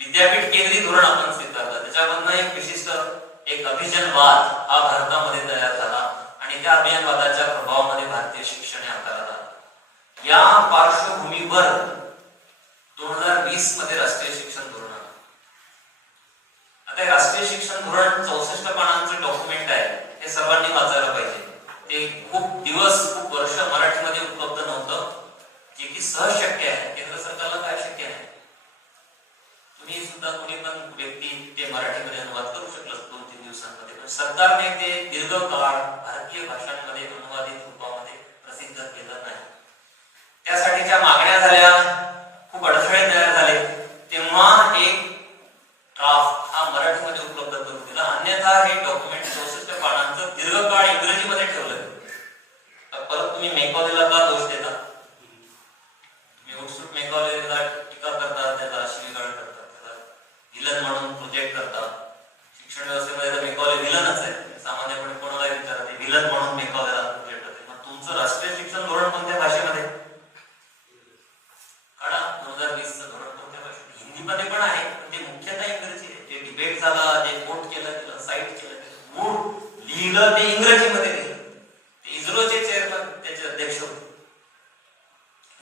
विद्यापीठ केंद्रित धोरण आपण स्वीकारलं, त्याच्यामधनं एक विशिष्ट एक अभिजनवाद हा भारतामध्ये तयार झाला आणि त्या अभिजनवादाच्या प्रभावामध्ये भारतीय शिक्षण हे आकारात आलं. या पार्श्वभूमीवर 2020 मध्ये राष्ट्रीय शिक्षण धोरण आलं. आता हे राष्ट्रीय शिक्षण धोरण 64 पानांचं डॉक्युमेंट आहे, हे सर्वांनी वाचायला पाहिजे. ते खूप दिवस खूप वर्ष मराठीमध्ये उपलब्ध नव्हतं, जे की सहज शक्य आहे. केंद्र सरकारला काय शक्य नाही, तुम्ही सुद्धा कोणी पण व्यक्ती ते मराठीमध्ये अनुवाद करू शकलं 2-3 दिवसांमध्ये, पण सरकारने ते दीर्घकाळ भारतीय भाषांमध्ये अनुवादित रूपामध्ये प्रसिद्ध केलं नाही. त्यासाठीच्या मागण्या झाल्या, खूप अडथळे तयार झाले. तेव्हा एक ड्राफ्ट हा मराठीमध्ये उपलब्ध करून दिला. अन्यथा हे डॉक्युमेंट 64 पानांचं दीर्घकाळ इंग्रजीमध्ये ठेवलंय. परत तुम्ही मेकॉलेला का दोष देता? तुम्ही उठसूट मेकॉलेला टीका करता, त्याला शिवीगाळ करता, त्याला विलन म्हणून प्रोजेक्ट करता. शिक्षण व्यवस्थेमध्ये तर मेकॉले विलनच आहे. सामान्यपणे कोणाला विचारत ते विलन म्हणून मेकॉलेला प्रोजेक्ट होते. मग तुमचं राष्ट्रीय शिक्षण धोरण कोणत्या भाषेमध्ये काढा? 2020 चं धोरण कोणत्या भाषेत? हिंदीमध्ये पण आहे, पण ते मुख्यतः इंग्रजी आहे. जे डिबेट झाला, जे कोट केलं, साईट केलं, मूळ लिहिलं ते इंग्रजीमध्ये लिहिलं. ते इस्रोचे चेअरमन, त्याचे अध्यक्ष होते,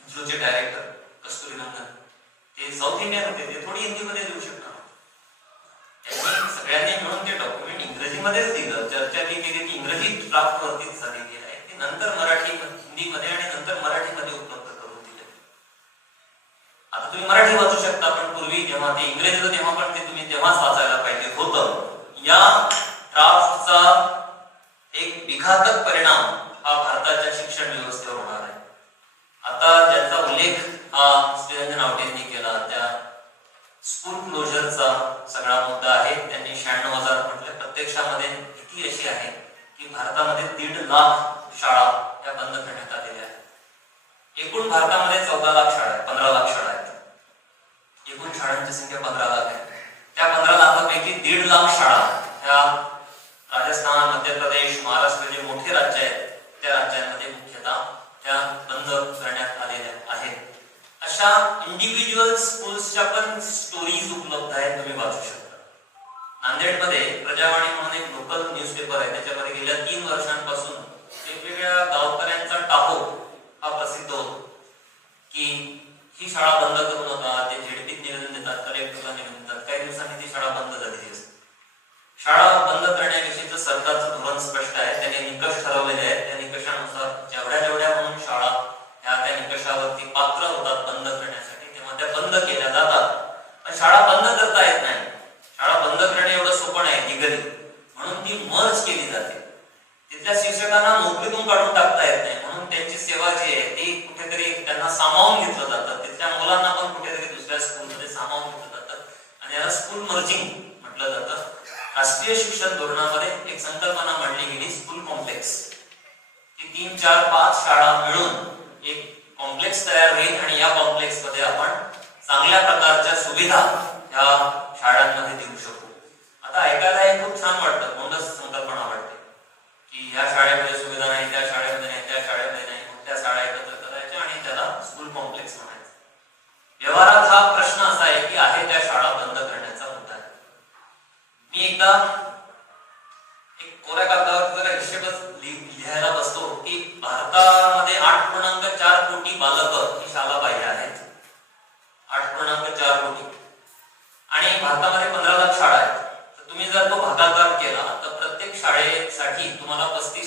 इस्रोचे डायरेक्टर कस्तुरीरंगन, ते साऊथ इंडियन होते, ते थोडी हिंदीमध्ये लिहू शकणार. त्यांनी सगळ्यांनी मिळून ते डॉक्युमेंट इंग्रजीमध्येच दिलं. चर्चा जी केली ती इंग्रजी ड्राफ्ट वरतीच झालेली आहे. ती नंतर मराठी, हिंदीमध्ये आणि नंतर मराठीमध्ये उपलब्ध करून दिले. आता तुम्ही मराठी वाचू शकता, पण पूर्वी जेव्हा ते इंग्रजी होतं तेव्हा पण ते तुम्ही तेव्हाच वाचायला पाहिजे होतं. या ड्राफ्टचा एक विघातक परिणाम हा भारताच्या शिक्षण व्यवस्थेवर होणार आहे. आता ज्याचा उल्लेख हा श्रीरंजन आवटेंनी केला, त्या स्कूल क्लोजरचा सगळा मुद्दा आहे. त्यांनी 96,000 म्हटले. प्रत्यक्षामध्ये स्थिती अशी आहे की भारतामध्ये 1.5 लाख शाळा या बंद करण्यात आलेल्या आहेत. एकूण भारतामध्ये 14 लाख शाळा आहेत, 15 लाख शाळा आहेत. एकूण शाळांची संख्या 15 लाख आहे. त्या 15 लाखापैकी 1.5 लाख शाळा ह्या राजस्थान, मध्य प्रदेश, महाराष्ट्र जे मोठे राज्य आहेत त्या राज्यांमध्ये मुख्यतः त्या बंद करण्यात आलेल्या आहेत. अशा इंडिव्हिज्युअल स्कूल्सच्या पण स्टोरीज उपलब्ध आहेत, तुम्ही वाचू शकता. नांदेडमध्ये प्रजावाणी म्हणून एक लोकल न्यूजपेपर आहे, त्याच्यामध्ये गेल्या 3 वर्षांपासून वेगवेगळ्या गावकऱ्यांचा टाहो हा प्रसिद्ध होतो की ही शाळा बंद करू नका. ते झेडपीत निवेदन देतात, कलेक्टरला निवेदन देतात. काही दिवसांनी ती शाळा बंद झालेली असते. शाळा बंद करण्याविषयीचं सरकारचं धोरण स्पष्ट आहे. त्याने निकष ठरवलेले आहेत. त्या निकषानुसार जेवढ्या म्हणून शाळा ह्या त्या निकषावरती पात्र होतात बंद करण्यासाठी, तेव्हा त्या बंद केल्या जातात. पण शाळा बंद करता येत नाही. शाळा बंद करणे एवढं सोपं नाही लिगली, म्हणून ती मर्ज केली जाते. तिथल्या शिक्षकांना नोकरीतून काढून टाकता येत नाही, म्हणून त्यांची सेवा जी आहे ती कुठेतरी त्यांना सामावून घेतलं जातं. तिथल्या मुलांना पण कुठेतरी दुसऱ्या स्कूलमध्ये सामावून घेतलं जातं आणि याला स्कूल मर्जिंग म्हटलं जातं. राष्ट्रीय शिक्षण धोरणामध्ये एक संकल्पना मांडली गेली, स्कूल कॉम्प्लेक्स, की 3, 4, 5 शाळा मिळून एक कॉम्प्लेक्स तयार होईल आणि या कॉम्प्लेक्स मध्ये आपण चांगल्या प्रकारच्या सुविधा या शाळांमध्ये देऊ शकू. आता ऐकायला हे खूप छान वाटतं, गोंडस संकल्पना वाटते की या शाळेमध्ये सुविधा नाही, त्या शाळेमध्ये नाही, त्या शाळेमध्ये नाही, त्या शाळा एकत्र करायच्या आणि त्याला स्कूल कॉम्प्लेक्स म्हणायचं. व्यवहारात हा प्रश्न असा आहे की आहे त्या शाळा बंद करण्याचा मुद्दा आहे. मी एकदा एक कोऱ्या कागदावर जरा हिशेबच लिहायला बसतो की भारतामध्ये 8.4 कोटी बालकं ही शाळा बाह्य आहेत. 8.4 कोटी आणि भारतामध्ये 15 लाख शाळा आहेत. तर तुम्ही जर तो भागाकार केला तर प्रत्येक शाळेसाठी तुम्हाला 35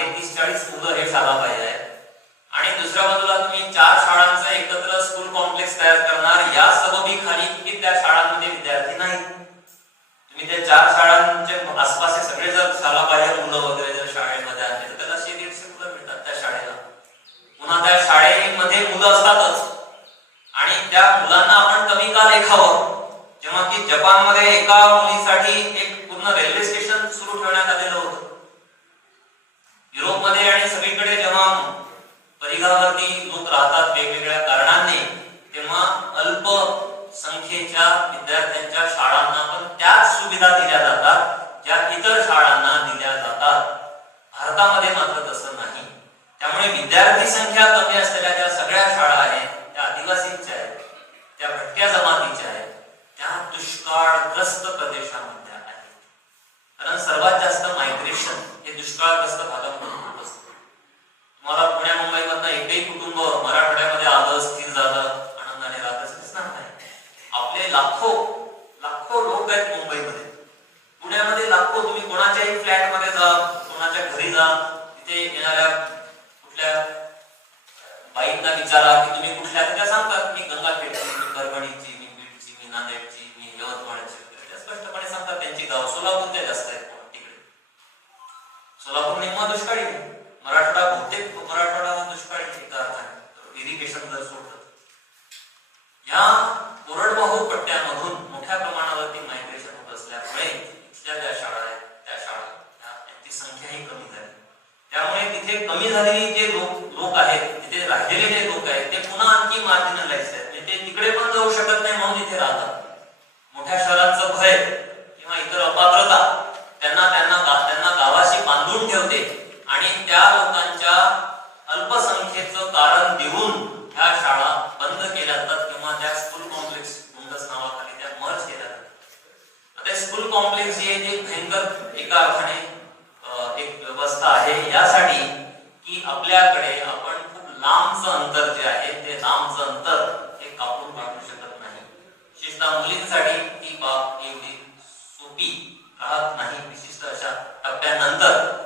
मागे 30-40 मुलं हे शाळा पाहिजे आहेत आणि दुसऱ्या बाजूला तुम्ही 4 शाळांचं एकत्र स्कूल कॉम्प्लेक्स तयार करणार या सबबीखाली की त्या शाळांमध्ये विद्यार्थी नाहीत. तुम्ही त्या 4 शाळांच्या आसपास सगळे जर शाळा पाहिजे मुलं वगैरे जर शाळेमध्ये आले तर त्याला 100-150 मुलं मिळतात त्या शाळेला. पुन्हा त्या शाळेमध्ये मुलं असतातच आणि त्या मुलांना आपण कमी का लेखावं, जेव्हा की जपानमध्ये एका मुलीसाठी एक पूर्ण रेल्वे स्टेशन सुरू ठेवण्यात आलेलं होतं. युरोपमध्ये आणि सगळीकडे जेव्हा परिघावरती लोक राहतात वेगवेगळ्या कारणांनी, तेव्हा अल्प संख्येच्या विद्यार्थ्यांच्या शाळांना पण त्याच सुविधा दिल्या जातात ज्या इतर शाळांना दिल्या जातात. भारतामध्ये मात्र तसं नाही. त्यामुळे विद्यार्थी संख्या कमी असलेल्या ज्या सगळ्या शाळा आहेत त्या आदिवासींच्या आहेत, त्या भटक्या जमातीच्या आहेत, त्या दुष्काळग्रस्त प्रदेशामध्ये आहेत. कारण सर्वात जास्त मायग्रेशन हे दुष्काळग्रस्त भागामध्ये होत असतं. तुम्हाला पुण्या मुंबईमधनं एकही कुटुंब मराठवाड्यामध्ये आलं, स्थिर झालं, आनंदाने राहत असं दिसणार नाही. आपले लाखो लोक आहेत मुंबईमध्ये. पुण्यामध्ये लाखो. तुम्ही कोणाच्याही फ्लॅटमध्ये जा, कोणाच्या घरी जा, तिथे येणाऱ्या कुठल्या बाईंना विचारा की तुम्ही कुठल्या, त्या सांगतात मी गंगाखेडची, मी परभणीची, मी बीडची, मी नांदेडची, मी यवतमाळची. त्या स्पष्टपणे सांगतात त्यांची गाव. सोलापूरच्या जास्त आहेत तिकडे. सोलापूर निम्मा दुष्काळी, मराठवाडा बहुतेक मराठवाडा दुष्काळी एका अर्थाने, इरिगेशन जर सोडलं. या कोरडवाहू पट्ट्यामधून मोठ्या प्रमाणावरती मायग्रेशन होत असल्यामुळे इथल्या ज्या शाळा आहेत त्या शाळा यांची संख्याही कमी झाली. त्यामुळे तिथे कमी झालेली जे लोक आहेत, तिथे राहिलेले जे लोक आहेत ते पुन्हा आणखी मार्जिनलाइज्ड आहेत. म्हणजे ते तिकडे पण जाऊ शकत नाही म्हणून तिथे राहतात. मोठ्या शहरांचं भय किंवा इतर अपात्रता त्यांना गावाशी बांधून ठेवते आणि त्या लोकांच्या अल्पसंख्येचं कारण देऊन ह्या शाळा बंद केल्या जातात किंवा त्या स्कूल कॉम्प्लेक्स मुंडस नावाखाली त्या मर्ज केल्या जातात. आता स्कूल कॉम्प्लेक्स हे भयंकर एका अर्थाने एक व्यवस्था आहे यासाठी की आपल्याकडे आपण खूप लांबचं अंतर जे आहे ते लांबचं अंतर हे कापून टाकू शकत नाही. विशेषतः मुलींसाठी ती बाब एवढी सोपी राहत नाही विशिष्ट अशा टप्प्यानंतर.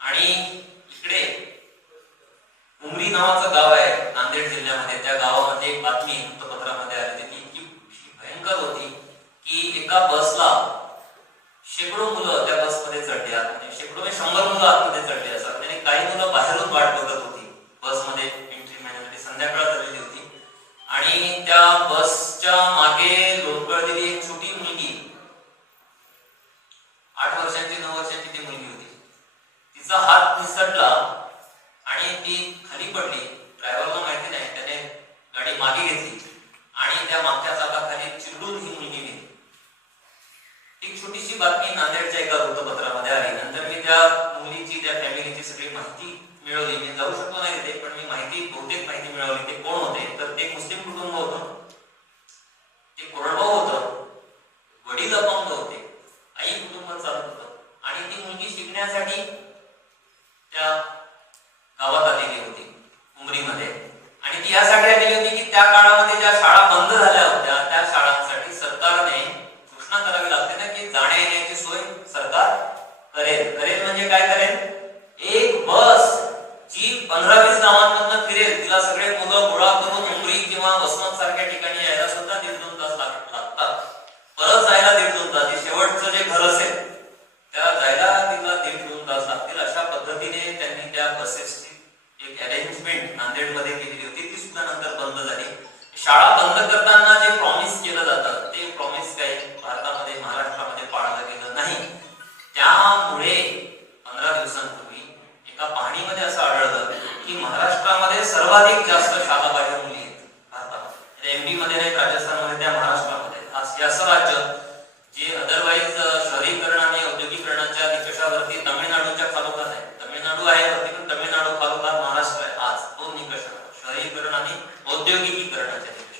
आणि इकडे उमरी नावाचं गाव आहे नांदेड जिल्ह्यामध्ये. त्या गावामध्ये एक बातमी वृत्तपत्रामध्ये आली ती इतकी भयंकर होती की एका बसला शेकडो मुलं त्या बसमध्ये चढली आत. म्हणजे शेकडो 100 मुलं आतमध्ये चढली असतात. म्हणजे काही मुलं बाहेरून वाट बघत होती बसमध्ये एंट्री मिळण्यासाठी. संध्याकाळ झालेली होती आणि त्या बसच्या मागे लोटकळलेली एक छोटी मुलगी, 8 वर्षांची 9 वर्षांची ती मुलगी होती. तिचा हात निसटला आणि ती खाली पडली. ड्रायव्हरला माहिती नाही, त्याने गाडी मागे घेतली आणि त्या मागच्या चाकाखाली चिरडून ही मुलगी गेली. एक छोटीशी बातमी नांदेडच्या एका वृत्तपत्रामध्ये आली. नंतर मी त्या मुलीची, त्या फॅमिलीची सगळी माहिती मिळवली. मी जाऊ शकलो नाही तिथे, पण मी बहुतेक माहिती मिळवली. ते कोण होते तर ते मुस्लिम कुटुंब होतं, ते कोरडवाहू होतं, वडील अपंग होते, आई कुटुंब चालत होतं आणि ती मुलगी शिकण्यासाठी त्या गावात आलेली होती उमरीमध्ये. आणि ती यासाठी आलेली होती की त्या काळामध्ये ज्या शाळा बंद झाल्या होत्या त्या शाळांसाठी सरकारने घोषणा करावी लागते ना की जाण्या येण्याची सोय सरकार करेल. म्हणजे काय करेल, एक बस जी 15-20 गावांमधून फिरेल, तिला सगळे मुलं गोळा करून उमरी किंवा वसमत सारख्या ठिकाणी यायला सुद्धा 1.5-2 तास लागतात. परत जायला 1.5-2 तास. शेवटचं जे घर असेल त्या जायला तिला 1.5-2 तास लागतील. अशा पद्धतीने त्यांनी त्या बसेसची एक अरेंजमेंट नांदेडमध्ये केलेली होती. ती सुद्धा नंतर बंद झाली. शाळा बंद करताना जे प्रॉमिस केलं जातं ते प्रॉमिस काही भारतामध्ये, महाराष्ट्रामध्ये पाळलं गेलं नाही. त्यामुळे 15 दिवसांपूर्वी एका पाहणीमध्ये असं आढळलं की महाराष्ट्रामध्ये सर्वाधिक जास्त शाळाबाह्य मुली आहेत भारतामध्ये. एमपी मध्ये नाही, राजस्थानमध्ये, त्या महाराष्ट्रामध्ये. असं राज्य जे अदरवाईज शहरीकरण आणि औद्योगिकरणाच्या निकषावरती तामिळनाडूच्या खालोखात आहे. तामिळनाडू आहे वरती, पण तामिळनाडू खालोखात महाराष्ट्र आहे. आज 2 निकषावर, शहरीकरण आणि औद्योगिकीकरणाच्या निकष.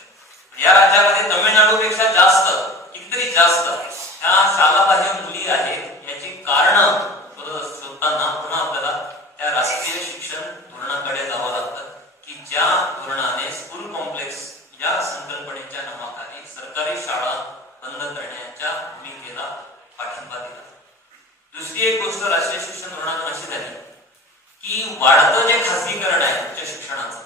या राज्यामध्ये तामिळनाडूपेक्षा जास्त, कितीतरी जास्त ह्या शाळाबाह्य मुली आहेत. याची कारणं शोधताना पुन्हा आपल्याला त्या राष्ट्रीय शिक्षण धोरणाकडे जावं लागतं की ज्या धोरणाने स्कूल कॉम्प्लेक्स या संकल्पनेच्या नावाखाली सरकारी शाळा बंद करण्याच्या भूमिकेला पाठिंबा दिला. दुसरी एक गोष्ट राष्ट्रीय शिक्षण धोरणातून अशी झाली की वाढतं जे खासगीकरण आहे उच्च शिक्षणाचं,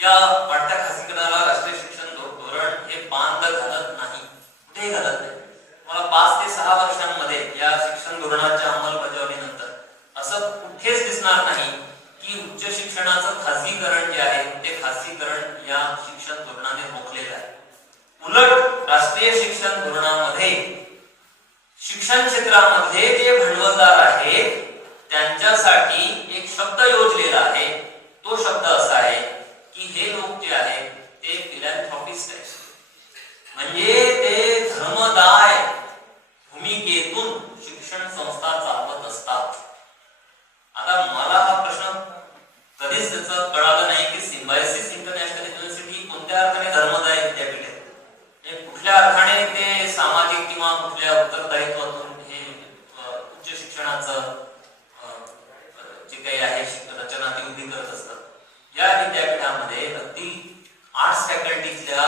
या वाढत्या खासगीकरणाला राष्ट्रीय शिक्षण धोरण हे बांध घालत नाही, कुठेही घालत नाही. मला 5 ते 6 वर्षांमध्ये या शिक्षण धोरणाच्या अंमलबजावणीनंतर असं कुठेच दिसणार नाही की उच्च शिक्षणाचं खासगीकरण जे आहे ते खासगीकरण या शिक्षण धोरणाने रोखलेलं आहे. उलट राष्ट्रीय शिक्षण धोरणामध्ये शिक्षण क्षेत्रामध्ये जे भांडवलदार आहेत त्यांच्यासाठी एक शब्द योजलेला आहे. तो शब्द असा आहे की हे लोक जे आहेत ते फिलॅन्थ्रॉपिस्ट आहेत, म्हणजे ते धर्मदाय भूमिकेतून शिक्षण संस्था चालवत असतात. आता मला हा प्रश्न कधीच त्याचं कळालं नाही की सिम्बायोसिस इंटरनॅशनल युनिव्हर्सिटी कोणत्या अर्थाने धर्मदाय विद्यापीठ आहे, कुठल्या अर्थाने ते सामाजिक किंवा कुठल्या उत्तरदायित्वातून हे उच्च शिक्षणाचं जे काही आहे रचना ती उभी करत असतात. या विद्यापीठामध्ये अगदी आर्ट्स फॅकल्टीतल्या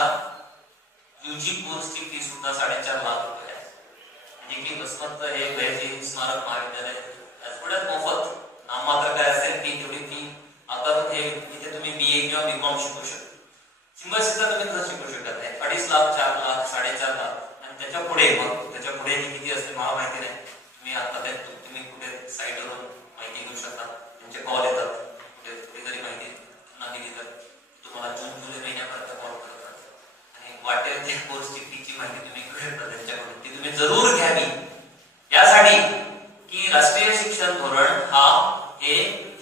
यूजी कोर्सची फी सुद्धा 4.5 लाख रुपये आहे. म्हणजे की वसमत हे भैरजी स्मारक महाविद्यालय थोड्यात मोफत नाममात्र काय असेल फी तेवढी फी आकारून हे इथे तुम्ही BA किंवा B.Com शिकू शकता. सिम्बायोसिसला तुम्ही तसं शिकू शकत नाही. 2.5 लाख 4 लाख 4.5 लाख आणि त्याच्या पुढे मग त्याच्या पुढे किती असते मला माहिती नाही. तुम्ही आता तुम्ही कुठे साईटवरून माहिती घेऊ शकता. त्यांचे कॉल येतात, कुठे जरी माहिती नाही दिली तर तुम्हाला जून जुलै महिन्यापर्यंत कॉल करतात आणि वाटेल त्या कोर्सची फीची माहिती तुम्ही घेऊ त्यांच्याकडून. ती तुम्ही जरूर घ्यावी यासाठी की राष्ट्रीय शिक्षण धोरण हा हे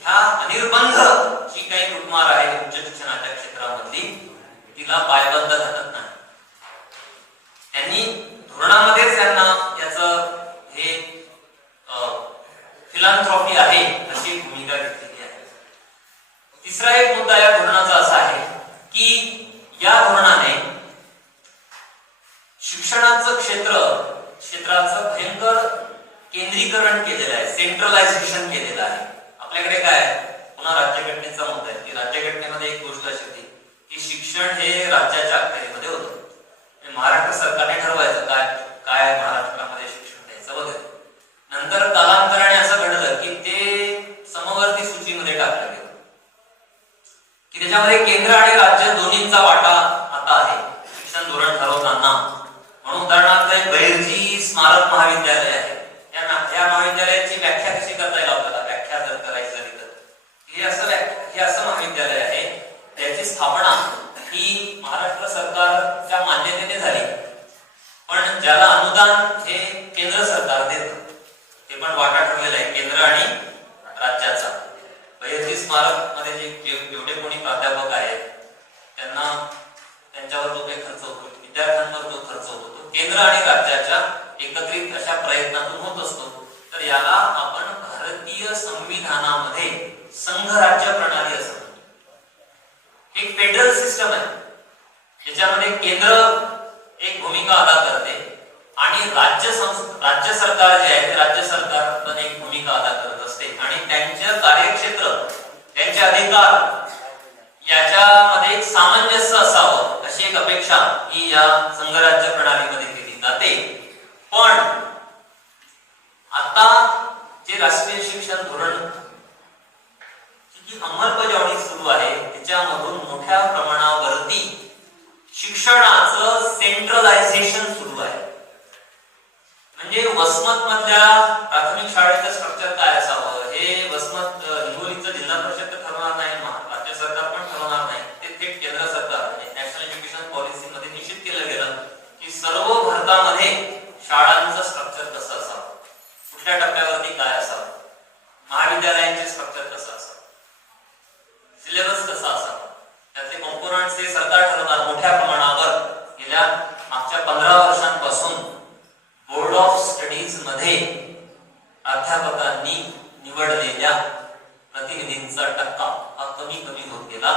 ह्या अनिर्बंध जी काही लुटमार आहे उच्च शिक्षणाच्या क्षेत्रामधली तिला पायबंद घालत नाही. त्यांनी धोरणामध्येच त्यांना याचं हे फिलॅन्थ्रॉपी आहे अशी भूमिका घेतलेली आहे. तिसरा एक मुद्दा या धोरणाचा असा आहे की या धोरणाने शिक्षणाचं क्षेत्राचं भयंकर केंद्रीकरण केलेलं आहे, सेंट्रलायझेशन केलेलं आहे. आपल्याकडे काय पुन्हा राज्यघटनेचा मुद्दा आहे की राज्यघटनेमध्ये एक गोष्ट अशी होती की शिक्षण हे राज्याच्या अखत्यारीमध्ये होतं. महाराष्ट्र सरकारने ठरवायचं काय महाराष्ट्रामध्ये शिक्षण द्यायचं वगैरे. नंतर कालांतराने असं घडलं की ते समवर्ती सूचीमध्ये टाकलं गेलं की त्याच्यामध्ये केंद्र आणि राज्य दोन्हींचा वाटा आता आहे शिक्षण धोरण ठरवताना. म्हणून उदाहरणार्थ भैरजी स्मारक महाविद्यालय आहे. या महाविद्यालयाची व्याख्या कशी करता येईल आपल्याला, व्याख्या जर करायची झाली तर हे असं महाविद्यालय आहे त्याची स्थापना ही महाराष्ट्र सरकारच्या मान्यतेने झाली, पण ज्याला अनुदान हे केंद्र सरकार देतं. ते पण वाटा ठरलेला आहे केंद्र आणि राज्याचा. भैरजी स्मारक मध्ये जेवढे कोणी प्राध्यापक आहेत त्यांच्यावर जो काही खर्च होतो, विद्यार्थ्यांवर जो खर्च होतो तो केंद्र आणि राज्याच्या एकत्रित अशा प्रयत्नातून होत असतो. तर याला आपण भारतीय संविधानामध्ये संघराज्य प्रणाली असं म्हणतो. एक फेडरल सिस्टम आहे ज्याच्यामध्ये केंद्र एक भूमिका अदा करते आणि राज्य सरकार जे आहे ते राज्य सरकार पण एक भूमिका अदा करत असते आणि त्यांचे कार्यक्षेत्र त्यांचे अधिकार याच्यामध्ये एक सामंजस्य असावं अशी एक अपेक्षा ही या संघराज्य प्रणालीमध्ये केली जाते. पण आता जे राष्ट्रीय शिक्षण धोरण जी अंमलबजावणी सुरू आहे त्याच्यामधून मोठ्या प्रमाणावरती शिक्षणाचं सेंट्रलायझेशन सुरू आहे. म्हणजे वसमत मधल्या प्राथमिक शाळेचं स्ट्रक्चर काय असावं हे वसमत हिंगोलीचं जिल्हा परिषद ठरवणार नाही, राज्य सरकार पण ठरवणार नाही. ते थेट केंद्र सरकार आणि नॅशनल एज्युकेशन पॉलिसी मध्ये निश्चित केलं गेलं की सर्व भारतामध्ये शाळांचं स्ट्रक्चर कसं असावं, कुठल्या टप्प्यावरती काय असावं, महाविद्यालयांचे स्ट्रक्चर कसं असावं, सिलेबस कसा असावा, त्यातले कॉम्पोनंट्स हे सरकार ठरवणार. मोठ्या प्रमाणावर गेल्या मागच्या 15 वर्षांपासून बोर्ड ऑफ स्टडीज मध्ये प्राध्यापकांनी निवडलेल्या प्रतिनिधींचा टक्का हा कमी होत गेला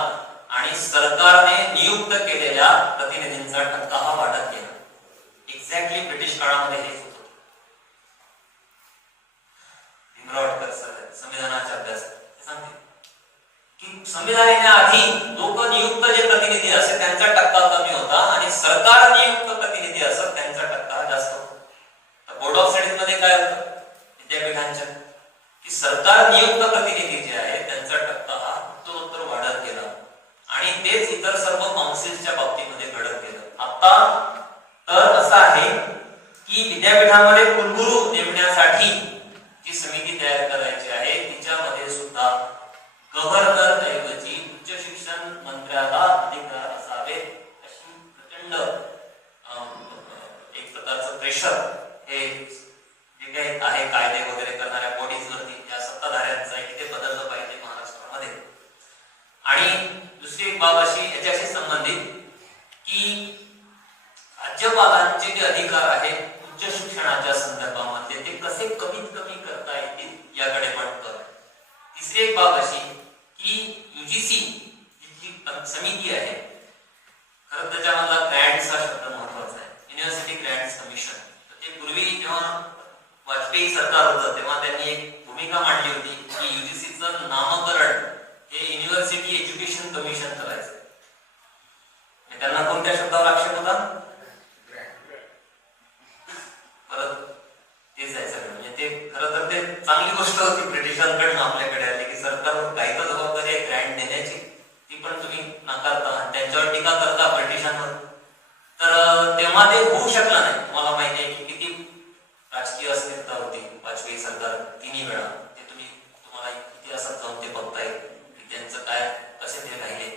आणि सरकारने नियुक्त केलेल्या प्रतिनिधींचा टक्का हा वाढत गेला. एक्झॅक्टली ब्रिटिश काळामध्ये हे होत. भीमराव संविधानाचा अभ्यास सांगते की संविधान येण्याआधी लोक नियुक्त जे प्रतिनिधी असत त्यांचा टक्का कमी होता आणि सरकार नियुक्त प्रतिनिधी असत त्यांचा टक्का जास्त होता. बोर्ड ऑफ स्टडीज मध्ये काय होतं विद्यापीठांच्या की सरकार नियुक्त प्रतिनिधी जे विद्यापीठामध्ये कुलगुरू नेमण्यासाठी जी समिती तयार करायची आहे तिच्यामध्ये सुद्धा गव्हर्नर ऐवजी उच्च शिक्षण मंत्र्याला अधिकार असावे अशी प्रचंड एक प्रकारचं प्रेशर हे जे काही आहे कायदे वगैरे करणाऱ्या बॉडीजवरती या सत्ताधाऱ्यांचं आहे की ते बदललं पाहिजे महाराष्ट्रामध्ये. आणि दुसरी एक बाब अशी याच्याशी संबंधित की राज्यपालांचे जे अधिकार आहेत उच्च शिक्षणाच्या संदर्भामध्ये ते कसे कमीत कमी करता येतील याकडे पण कर. तिसरी एक बाब अशी की युजीसी जी समिती आहे खरं त्याच्यामधला ग्रँट्स हा शब्द महत्वाचा आहे. University grants commission. ते पूर्वी जेव्हा वाजपेयी सरकार होतं तेव्हा त्यांनी एक भूमिका मांडली होती की युजीसीचं नामकरण हे युनिव्हर्सिटी एज्युकेशन कमिशन करायचं. त्यांना कोणत्या शब्दावर आक्षेप होता? परत तेच आहे सगळं. म्हणजे ते खरं तर ते चांगली गोष्ट होती ब्रिटिशांकडनं आपल्याकडे आली की सरकारवर काही तर जबाबदारी आहे ग्रँट देण्याची ती पण तुम्ही नाकारता त्यांच्यावर टीका करता ब्रिटिशांवर. तर तेव्हा ते होऊ शकलं नाही. तुम्हाला माहिती आहे की किती राजकीय अस्थिरता होती वाजपेयी सरकार तिन्ही वेळा. ते तुम्हाला इतिहासात जाऊन ते बघता येईल की त्यांचं काय कसे ते राहिले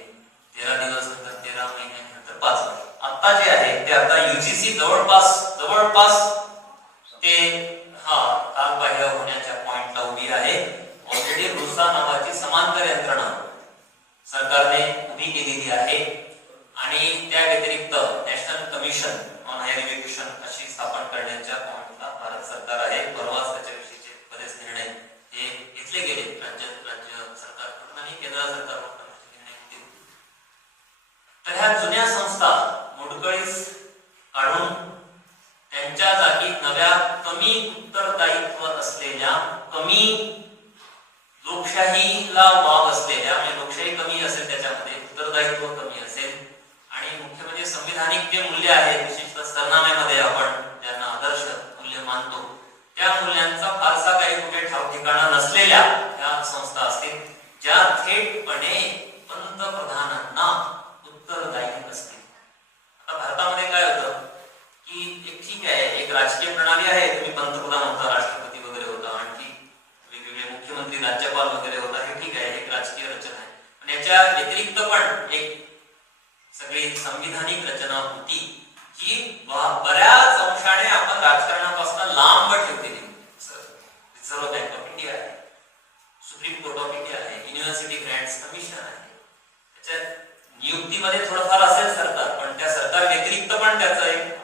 13 दिवस नंतर 13 महिन्यानंतर 5 वर्ष. आता जे आहे ते आता युजीसी जवळपास ते कालबाह्य होण्याच्या पॉइंटला उभी आहे. ऑलरेडी रुसा नावाची समांतर यंत्रणा सरकारने उभी केलेली आहे आणि त्या व्यतिरिक्त National Commission on Higher Education अशी स्थापन करण्याच्या पॉइंटला भारत सरकार आहे. परवाच त्याच्याविषयीचे बरेच निर्णय हे घेतले गेले राज्य सरकारकडून आणि केंद्र सरकारकडून निर्णय घेतले. तर ह्या जुन्या संस्था मोडकळीस काढून त्यांच्या जागी नव्या कमी उत्तरदायित्व असलेल्या कमी लोकशाहीला वाव असलेल्या म्हणजे लोकशाही कमी असेल त्याच्यामध्ये उत्तरदायित्व कमी असेल आणि मुख्य म्हणजे संविधानिक जे मूल्य आहेत विशेषतः सरनाम्यामध्ये आपण ज्यांना आदर्श मूल्य मानतो त्या मूल्यांचा फारसा काही कुठे ठाव ठिकाणा नसलेल्या या संस्था असतील ज्या थेटपणे पंतप्रधानांना उत्तरदायी असतील. आता भारतामध्ये काय होतं की एक ठीक आहे एक राजकीय प्रणाली आहे. तुम्ही पंतप्रधान होता राष्ट्रपती वगैरे होता आणखी वेगवेगळे मुख्यमंत्री राज्यपाल वगैरे होता हे ठीक आहे एक राजकीय रचना आहे. पण याच्या व्यतिरिक्त पण एक सगळी संविधानिक रचना होती जी बऱ्याच अंशाने आपण राजकारणापासून लांब ठेवलेली. रिझर्व्ह बँक ऑफ इंडिया आहे, सुप्रीम कोर्ट ऑफ इंडिया आहे, युनिव्हर्सिटी ग्रँट्स कमिशन आहे. त्याच्यात नियुक्तीमध्ये थोडंफार असेल सरकार पण त्या सरकार व्यतिरिक्त पण त्याचं एक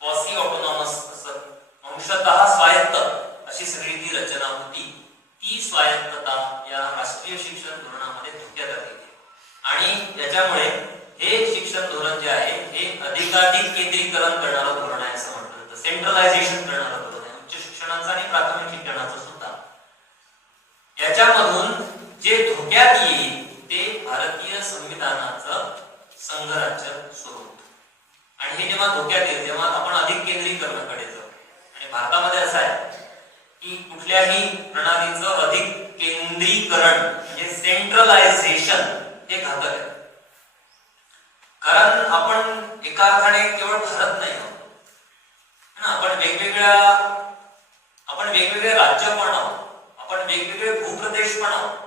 पॉसी ऑटोनॉमस असं अंशतः स्वायत्त अशी सगळी ती रचना होती. ती स्वायत्तता या राष्ट्रीय शिक्षण धोरणामध्ये धोक्यात आली आणि याच्यामुळे हे शिक्षण धोरण जे आहे हे अधिकाधिक केंद्रीकरण करणारं धोरण आहे असं म्हटलं जातं. सेंट्रलायझेशन करणारं धोरण आहे उच्च शिक्षणाचं आणि प्राथमिक शिक्षणाचं सुद्धा. याच्यामधून जे धोक्यात येईल ते भारतीय संविधानाचं संघराज्य स्वरूप आणि हे जेव्हा धोक्यात येईल तेव्हा आपण अधिक केंद्रीकरणाकडे जाऊ. आणि भारतामध्ये असं आहे की कुठल्याही प्रणालीचं अधिक केंद्रीकरण म्हणजे सेंट्रलायझेशन हे घातक आहे. कारण आपण एका अर्थाने केवळ भारत नाही आहोत, आपण वेगवेगळे राज्य पण आहोत, आपण वेगवेगळे भूप्रदेश पण आहोत.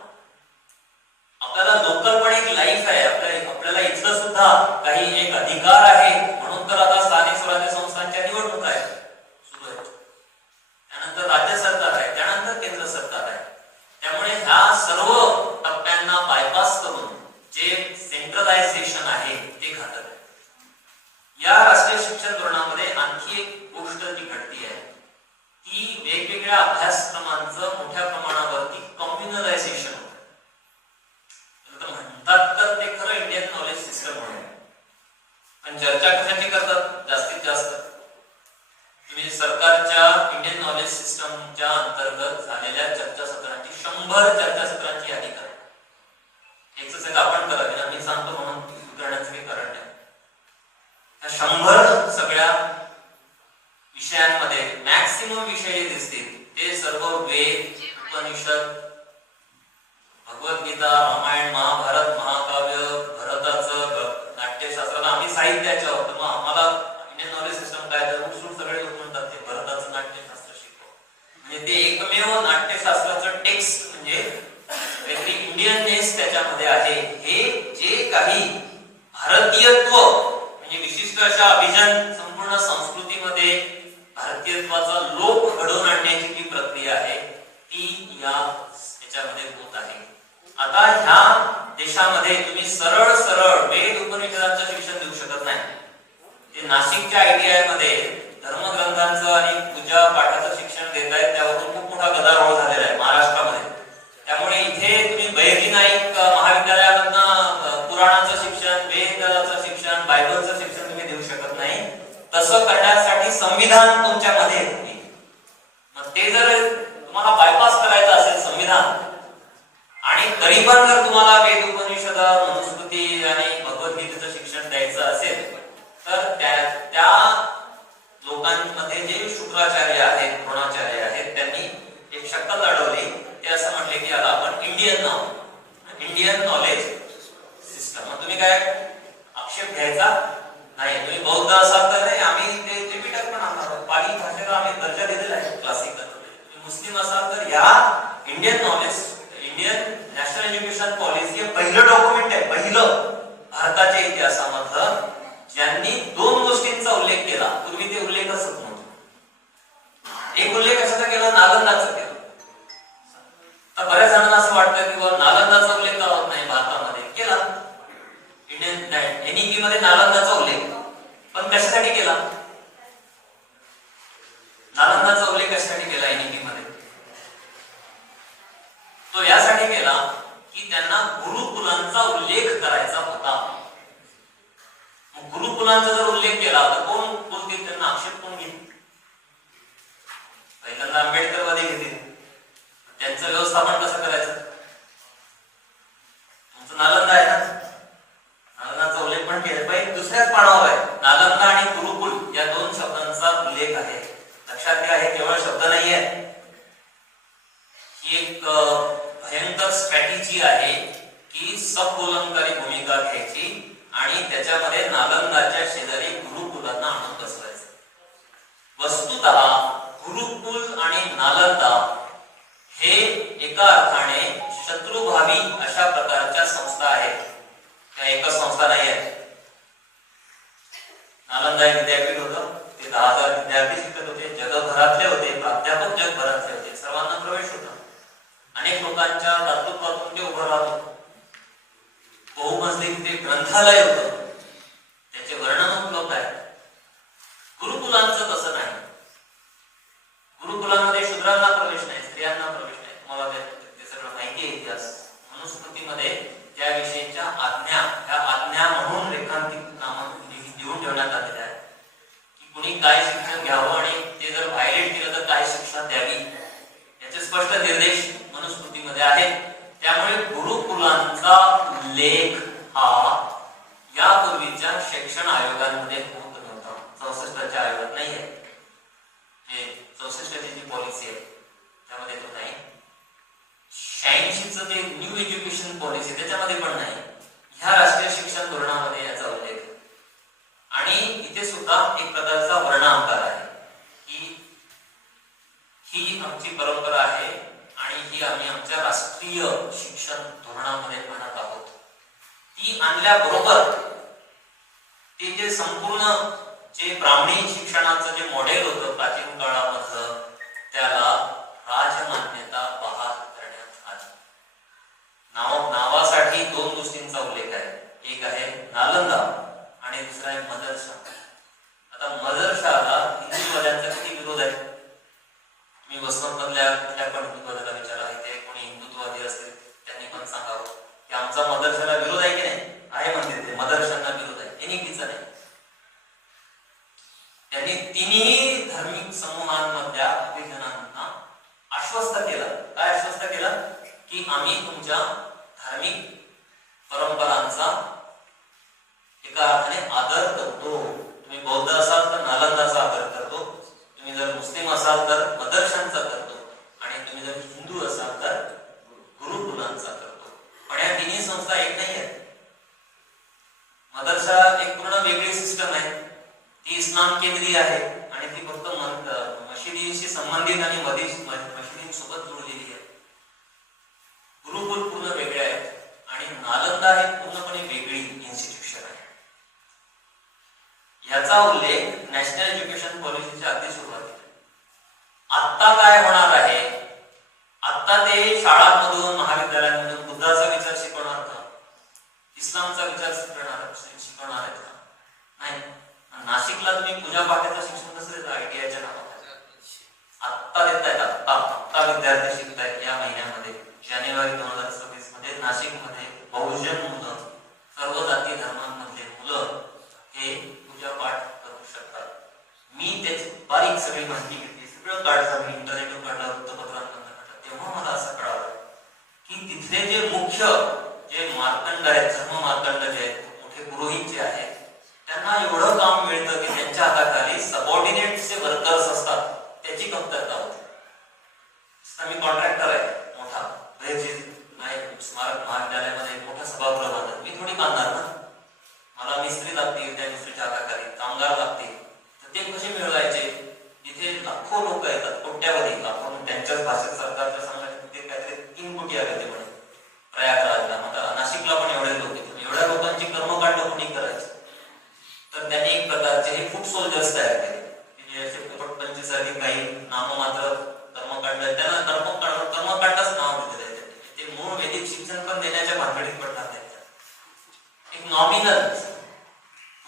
आपल्याला लोकल पण एक लाईफ आहे. आपल्याला इथलं सुद्धा काही एक अधिकार आहे. म्हणून तर आता स्थानिक स्वराज्य संस्थांच्या निवडणुका आहेत सुरू आहेत. त्यानंतर राज्य सरकार आहे, त्यानंतर केंद्र सरकार आहे. त्यामुळे ह्या सर्व टप्प्यांना बायपास करून जे सेंट्रलायझेशन आहे ते घातक आहे. या राष्ट्रीय शिक्षण धोरणामध्ये आणखी एक गोष्ट जी घडती आहे ती वेगवेगळ्या अभ्यासक्रमांचं मोठ्या प्रमाणावरती कम्युनलायझेशन होतं. म्हणतात तर ते खरं इंडियन नॉलेज सिस्टम म्हणून पण चर्चा कशाची करतात जास्तीत जास्त तुम्ही सरकारच्या इंडियन नॉलेज सिस्टमच्या अंतर्गत झालेल्या चर्चासत्रांची 100 चर्चासत्रांची यादी करा. एक्सरसाइज आपण करावी ना मी सांगतो म्हणून करण्याचं काही कारण नाही. त्या 100 सगळ्या विषयांमध्ये मॅक्सिमम विषय दिसतील ते सर्व वेद, उपनिषद, भगवद्गीता, रामायण, महाभारत, महाकाव्य, भरताचं नाट्यशास्त्र. आम्ही साहित्याच्या आहोत मग आम्हाला इंडियन नॉलेज सिस्टम काय तर उठसूट सगळे लोक म्हणतात ते भरताचं एकमेव नाट्यशास्त्राचं टेक्स्ट म्हणजे काहीतरी इंडियननेस त्याच्यामध्ये आहे. हे जे काही भारतीयत्व म्हणजे विशिष्ट अशा अभिजन संपूर्ण संस्कृतीमध्ये भारतीयत्वाचा लोप घडवून आणण्याची जी प्रक्रिया आहे ती याच्यामध्ये होत आहे. आता ह्या देशामध्ये तुम्ही सरळ सरळ वेद उपनिषदांचं शिक्षण देऊ शकत नाही. ते नाशिकच्या ITI मध्ये धर्मग्रंथांचं आणि पूजा पाठाचं शिक्षण देत आहेत, त्यावरून खूप मोठा गदारोळ झालेला आहे महाराष्ट्रामध्ये. त्यामुळे इथे तुम्ही बैरगी नाईक महाविद्यालयामधनं पुराणाचं शिक्षण, वेदाचं शिक्षण, बायबलचं शिक्षण तुम्ही देऊ शकत नाही. तसं करण्यासाठी संविधान तुमच्यामध्ये आहे. मग ते जर तुम्हाला बायपास करायचं असेल संविधान आणि तरी पण जर तुम्हाला वेद उपनिषद, मनुस्मृती आणि भगवद्गीतेचं शिक्षण द्यायचं असेल तर त्या लोकांमध्ये जे शुक्राचार्य आहेत, द्रोणाचार्य आहेत, त्यांनी एक शक्कल लढवली. ते असं म्हटले की याला आपण इंडियन नॉलेज सिस्टम. मग तुम्ही काय आक्षेप घ्यायचा नाही. तुम्ही बौद्ध असाल तर नाही, आम्ही ते त्रिपिटक पण आणणार, पाली भाषेला आम्ही दर्जा दिलेला आहे क्लासिकल. तुम्ही मुस्लिम असाल तर या इंडियन नॅशनल एज्युकेशन पॉलिसी हे पहिलं डॉक्युमेंट आहे, पहिलं भारताच्या इतिहासामधलं ज्यांनी दोन गोष्टींचा उल्लेख केला. पूर्वी ते उल्लेखच होत नव्हते. एक उल्लेख कशाचा केला? नालंदाचा केला. तर बऱ्याच जणांना असं वाटतं की नालंदाचा उल्लेख का होत नाही भारतामध्ये. केला इंडियन NEP मध्ये नालंदाचा उल्लेख, पण कशासाठी केला? नालंदाचा उल्लेख कशासाठी केला NEP मध्ये? तो यासाठी केला की त्यांना गुरुकुलांचा उल्लेख करायचा होता. गुरुकुलांचा जर उल्लेख केला तर कोण बोलतील? त्यांना आक्षेप कोण घेईल? पहिल्यांदा आंबेडकरवादी घेतील. त्यांचं व्यवस्थापन कसं करायचं? तुमचं नालंदा आहे ना, नालंदाचा उल्लेख पण केला पाहिजे. दुसऱ्याच पानावर आहे नालंदा आणि गुरुकुल या दोन शब्दांचा उल्लेख आहे. लक्षात घ्या, हे केवळ शब्द नाही आहे, ही एक भयंकर स्ट्रॅटेजी आहे की सबकोलमकारी भूमिका घ्यायची आणि त्याच्यामध्ये नालंदाच्या शेजारी गुरुकुलांना आणून बसवायचं. वस्तुतः गुरुकुल आणि नालंदा हे एका अर्थाने शत्रुभावी अशा प्रकारच्या संस्था आहेत. त्या एकच संस्था नाही आहेत. नालंदा हे विद्यापीठ होतं, ते 10,000 विद्यार्थी शिकत होते, जगभरातले होते, प्राध्यापक जगभरातले होते, सर्वांना प्रवेश होता. अनेक लोकांच्या दातृत्वातून ते उभं राहत होतं. बहुमजली तिथे ग्रंथालय होतं, त्याचे वर्णन उपलब्ध आहे. गुरुकुलांचं तसं नाही. गुरुकुलांमध्ये शूद्रांना प्रवेश नाही, स्त्रियांना प्रवेश नाही. तुम्हाला ते सगळं माहिती आहे. इतिहास मनुस्मृतीमध्ये त्याविषयीच्या आज्ञा, ह्या आज्ञा म्हणून रेखांकित देऊन ठेवण्यात आलेल्या आहेत की कुणी काय शिक्षण घ्यावं आणि ते जर व्हायलेट केलं तर काय शिक्षा द्यावी, याचे स्पष्ट निर्देश मनुस्मृतीमध्ये आहेत. त्यामुळे गुरुकुलांचा उल्लेख हा यापूर्वीच्या शिक्षण आयोगांमध्ये होत नव्हता. 64च्या आयोगात नाही आहे. हे 64ची जी पॉलिसी आहे त्यामध्ये तो नाही. 86चं जे न्यू एज्युकेशन पॉलिसी त्याच्यामध्ये पण नाही. ह्या राष्ट्रीय शिक्षण धोरणामध्ये याचा उल्लेख आहे. आणि इथे सुद्धा एक प्रकारचा वर्णांकार आहे की ही आमची परंपरा आहे आणि ही आम्ही आमच्या राष्ट्रीय शिक्षण धोरणामध्ये आणत आहोत. ती आणल्याबरोबर ते जे संपूर्ण जे ब्राह्मणी शिक्षणाचं जे मॉडेल होतं प्राचीन काळामधलं त्याला राजमान्यता बहाल करण्यात आली. नावासाठी दोन गोष्टींचा उल्लेख आहे. एक आहे नालंदा आणि दुसरा आहे मदरसा. आता मदरशाला हिंदूवाल्यांचा किती विरोध आहे? मी वसमतमधल्या कुठल्या पण हिंदूवाद्याला विचारा, इथे कोणी हिंदुत्ववादी असतील त्यांनी पण सांगावं की आमचा मदरशाला विरोध आहे की नाही? आहे म्हणते ते मदरशांना विरोध आहे, NEPचा नाही. त्यांनी तिन्ही धार्मिक समूहांमधल्या अभिजनांना आश्वस्त केलं. काय आश्वस्त केलं? की आम्ही तुमच्या धार्मिक परंपरांचा एका अर्थाने आदर करतो. तुम्ही बौद्ध असाल तर नालंदाचा आदर करतो, तुम्ही जर मुस्लिम असाल तर मदरशांचा करतो आणि तुम्ही जर हिंदू असाल तर गुरुकुलांचा करतो. पण या तिन्ही संस्था एक नाही आहेत. मदरसा एक पूर्ण वेगळी सिस्टम आहे. ती इस्लाम केंद्रीय आहे आणि ती फक्त मशिदीशी संबंधित आणि मशिदींसोबत आता काय होणार आहे, आता ते शाळांमधून महाविद्यालयांमधून बुद्धाचा विचार शिकवणार का, इस्लामचा विचार शिकवणार आहेत का? नाही. नाशिकला तुम्ही पूजा पाठाचं शिक्षण कसं देता? ITIच्या नावाखाली आत्ता देतायत. आत्ता विद्यार्थी शिकतायत. या महिन्यामध्ये जानेवारी 2026 मध्ये नाशिकमध्ये बहुजन मुलं, सर्व जाती धर्मांमधले मुलं हे पूजा पाठ करू शकतात. मी त्याची बारीक सगळी माहिती घेतली, सगळं काढलं, मी इंटरनेटवर काढलं, वृत्तपत्रांमधून काढलं. तेव्हा मला असं कळालं की तिथले जे मुख्य जे मार्तंड आहेत, धर्म मार्तंड जे आहेत, मोठे पुरोहित जे आहेत, त्यांना एवढं काम मिळतं की त्यांच्या हाताखाली सबऑर्डिनेट जे वर्कर्स असतात त्याची कमतरता होते. मी कॉन्ट्रॅक्टर आहे मोठा, स्मारक महाविद्यालयामध्ये मोठा सभागृह बांधत, मी थोडी बांधणार ना, मला मिस्त्री लागतील, त्या मिस्त्रीच्या हाताखाली कामगार लागतील. तर ते कसे मिळवायचे? इथे लाखो लोक येतात, कोट्यावधी, लाखो, त्यांच्याच भाषेत सरकारच्या सांगण्यात तिथे काहीतरी 3 कोटी आले ते म्हणे प्रयागराजला. मग नाशिकला पण एवढे लोक येतात. एवढ्या लोकांची कर्मकांड कोणी करायची? तर त्यांनी एक प्रकारचे हे फूट सोल्जर्स तयार केले, कपटपंचीसाठी काही नाममात्र कर्मकांड, त्यांना कर्मकांडच नाव दिलेलं आहे. ते मूळ वैदिक शिक्षण पण देण्याच्या भानगडीत पडणार नाही. एक नॉमिनल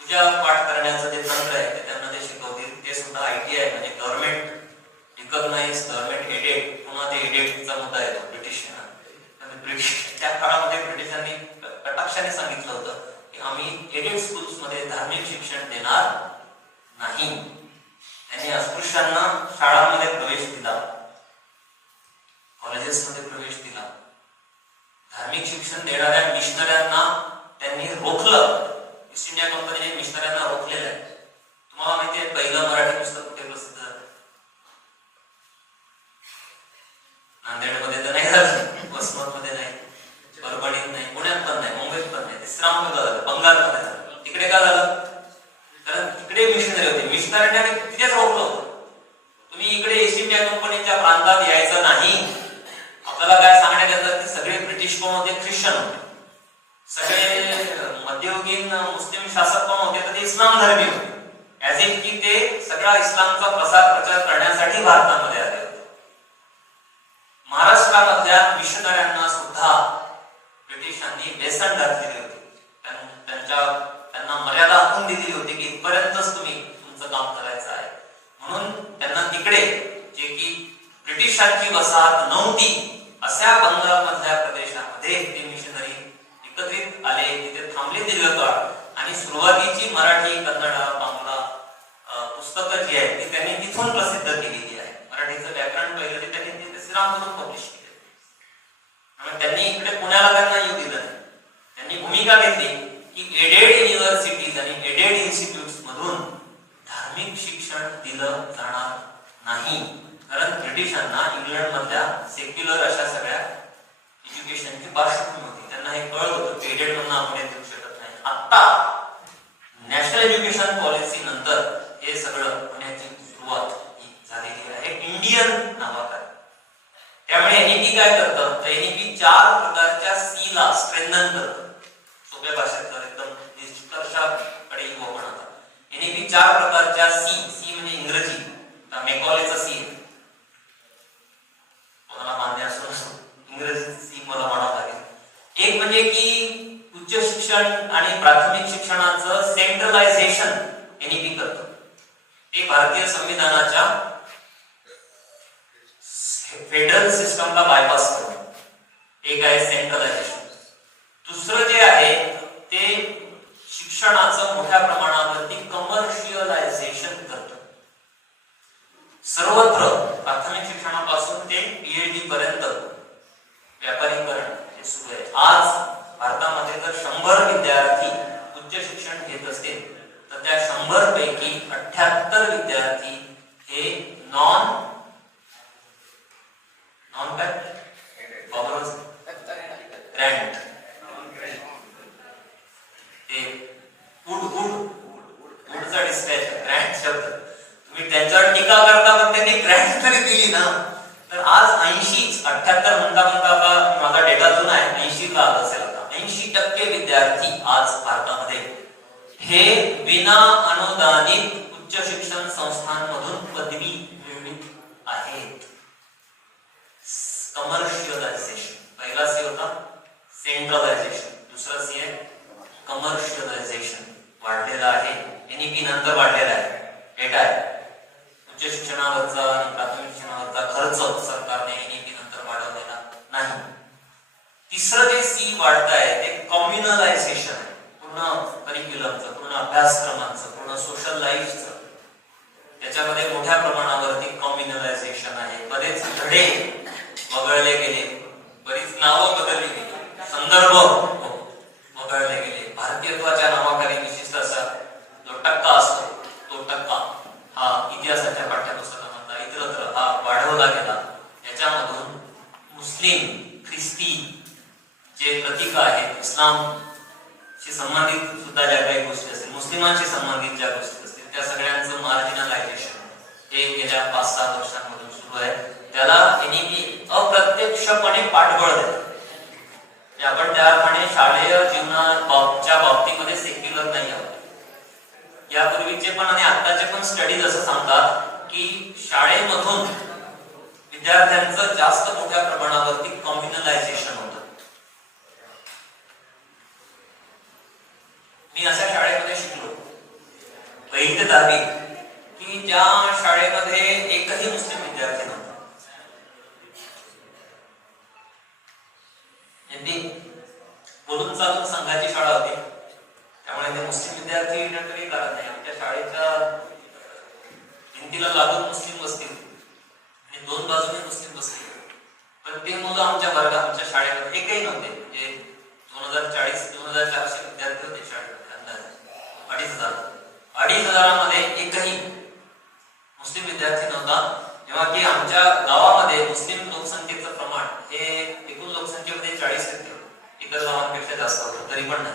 पूजा पाठ करण्याचं जे तंत्र आहे ते त्यांना ते शिकवतील. ते सुद्धा ITI म्हणजे गव्हर्नमेंट रिकॉग्नाइज, गव्हर्नमेंट एडेड. पुन्हा ते एडेडचा मुद्दा येतो ब्रिटिशांना. त्या काळामध्ये ब्रिटिशांनी कटाक्षाने सांगितलं होतं की आम्ही एडेड स्कूल्स मध्ये धार्मिक शिक्षण देणार नाही. त्यांनी अस्पृश्यांना शाळांमध्ये प्रवेश दिला, कॉलेजेसमध्ये प्रवेश दिला. धार्मिक शिक्षण देणाऱ्या मिशनऱ्यांना त्यांनी रोखलं. ईस्ट इंडिया कंपनीने मिशनऱ्यांना रोखलेलं आहे. तुम्हाला माहिती आहे पहिलं मराठी पुस्तक कुठे प्रसिद्ध झालं? नांदेडमध्ये तर नाही झालं, वसमतमध्ये नाही, परभणीत नाही, पुण्यात पण नाही, मुंबईत पण नाही, इस्लाममध्ये झालं, बंगालमध्ये झालं. तिकडे काय झालं? कारण तिकडे मिशनरी होते, मिशनऱ्यांनी तिथेच रोखलं होतं. तुम्ही इकडे ईस्ट इंडिया कंपनीच्या प्रांतात यायचं नाही. आपल्याला काय सांगण्यात येतं की सगळे ब्रिटिश कोण होते? ख्रिश्चन होते. सगळे मध्ययुगीन मुस्लिम शासक कोण होते? तर ते इस्लाम धर्मी होते. ऍज इफ की ते सगळा इस्लामचा प्रचार करण्यासाठी भारतामध्ये आले होते. महाराष्ट्रामधल्या मिशनऱ्यांना सुद्धा ब्रिटिशांनी बेसन घातलेली होती. त्यांना मर्यादा आखून दिलेली होती की इथपर्यंतच तुम्ही तुमचं काम करायचं आहे. म्हणून त्यांना तिकडे जे की ब्रिटिशांची वसाहत नव्हती अशा बंगालमधल्या प्रदेशामध्ये ते मिशनरी एकत्रित आले, तिथे थांबले दीर्घकाळ. आणि सुरुवातीची मराठी, कन्नड, बांगला पुस्तकं जी आहेत ती त्यांनी तिथून प्रसिद्ध केलेली आहे. मराठीचं व्याकरण पहिलं ते त्यांनी तिथे श्रीरामकडून पब्लिश केले. त्यामुळे त्यांनी इकडे पुण्याला त्यांना येऊ दिलं नाही. त्यांनी भूमिका घेतली की एडेड युनिव्हर्सिटीज आणि एडेड इन्स्टिट्यूट्स मधून धार्मिक शिक्षण दिलं जाणार नाही. कारण ब्रिटिशांना इंग्लंड मधल्या सेक्युलर अशा सगळ्या एज्युकेशनची पार्श्वभूमी होती. त्यांना हे कळत होतं की एडेड मधून आपण देऊ शकत नाही. आता नॅशनल एज्युकेशन पॉलिसी नंतर हे सगळं होण्याची सुरुवात झालेली आहे इंडियन नावाखाली. त्यामुळे NEP काय करतं? NEP 4 प्रकारच्या C ला स्ट्रेंथन करतं. सोप्या भाषेत जर एकदम निष्कर्षाकडे येऊ आपण आता. NEP 4 प्रकारच्या C म्हणजे इंग्रजी, मेकॉलेचा C, मला मान्य असं इंग्रजी C मला म्हणावं लागेल. एक म्हणजे की उच्च शिक्षण आणि प्राथमिक शिक्षणाचं सेंट्रलायझेशन NEP करतं. ते भारतीय संविधानाच्या फेडरल सिस्टमला बायपास करतं. एक आहे सेंट्रलायझेशन. दुसरं जे आहे ते शिक्षणाचं मोठ्या प्रमाणावरती कमर्शियलायझेशन करतं. सर्वत्र प्राथमिक शिक्षणापासून ते PhD पर्यंत व्यापारीकरण हे सुरू आहे. आज भारतामध्ये जर 100 विद्यार्थी उच्च शिक्षण घेत असतील तर त्या 100 पैकी 78 विद्यार्थी हे नॉन ग्रँट, ते पुढचा डिस्पॅच ग्रँट शब्द तुम्ही त्यांच्यावर टीका करता, पण त्यांनी ग्रँट तरी दिली ना. तर आज 78 म्हणता माझा डेटा जुना आहे, 80 ला आला असेल आता. 80% विद्यार्थी आज भारतामध्ये हे विना अनुदानित उच्च शिक्षण संस्थांमधून पदवी मिळवित आहेत. कमर्शियलायझेशन. पहिला सी होता सेंट्रलायझेशन, दुसरा सी आहे कमर्शियलायझेशन. वाढलेला आहे, एनईपी नंतर वाढलेला आहे. डेटा आहे उच्च शिक्षणावरचा आणि प्राथमिक शिक्षणावरचा खर्च सरकारने एनईपी नंतर वाढवलेला नाही. तिसरं जे सी वाढत आहे ते कम्युनलायझेशन आहे. पूर्ण करिक्युलमचं, पूर्ण अभ्यासक्रमांचं, पूर्ण सोशल लाईफचं त्याच्यामध्ये मोठ्या प्रमाणावरती कम्युनलायझेशन आहे. बरेच धडे वगळले गेले, बरीच नावं बदलली गेली, संदर्भ वगळले गेले. भारतीयत्वाच्या नावाखाली विशिष्ट असा जो टक्का असतो तो टक्का हा इतिहासाच्या पाठ्यपुस्तकामधला इतरत्र हा वाढवला गेला. याच्यामधून मुस्लिम, ख्रिस्ती जे प्रतीक आहेत, इस्लामशी संबंधित सुद्धा ज्या काही गोष्टी असतील, मुस्लिमांशी संबंधित ज्या गोष्टी असतील, त्या सगळ्यांचं मार्जिनलायझेशन हे गेल्या 5-6 वर्षांमधून सुरू आहे. त्याला एनईपी अप्रत्यक्षपणे पाठबळ देते. आपण त्याप्रमाणे शालेय जीवनाच्या बाबतीमध्ये सेक्युलर नाही आहोत. यापूर्वीचे पण आणि आताचे पण स्टडीज असं सांगतात की शाळेमधून विद्यार्थ्यांचं जास्त मोठ्या प्रमाणावरती कम्युनलायझेशन होतं. मी अशा शाळेमध्ये शिकलो 1ली ते 10वी की ज्या शाळेमध्ये एकही मुस्लिम विद्यार्थी नव्हता. बोलून चालून संघाची शाळा होती, त्यामुळे ते मुस्लिम विद्यार्थी येण्याचं कारण नाही. आमच्या शाळेच्या भिंतीला लागून मुस्लिम बसतील आणि 2 बाजूने मुस्लिम बसतील, पण ते मुलं आमच्या वर्गात, आमच्या शाळेमध्ये एकही नव्हते. म्हणजे 2400 विद्यार्थी होते शाळेमध्ये, अंदाजे 2,500 मध्ये एकही मुस्लिम विद्यार्थी नव्हता. जेव्हा की आमच्या गावामध्ये मुस्लिम लोकसंख्येचं प्रमाण हे एकूण लोकसंख्येमध्ये 40% इतर गावांपेक्षा जास्त होतं, तरी पण नाही.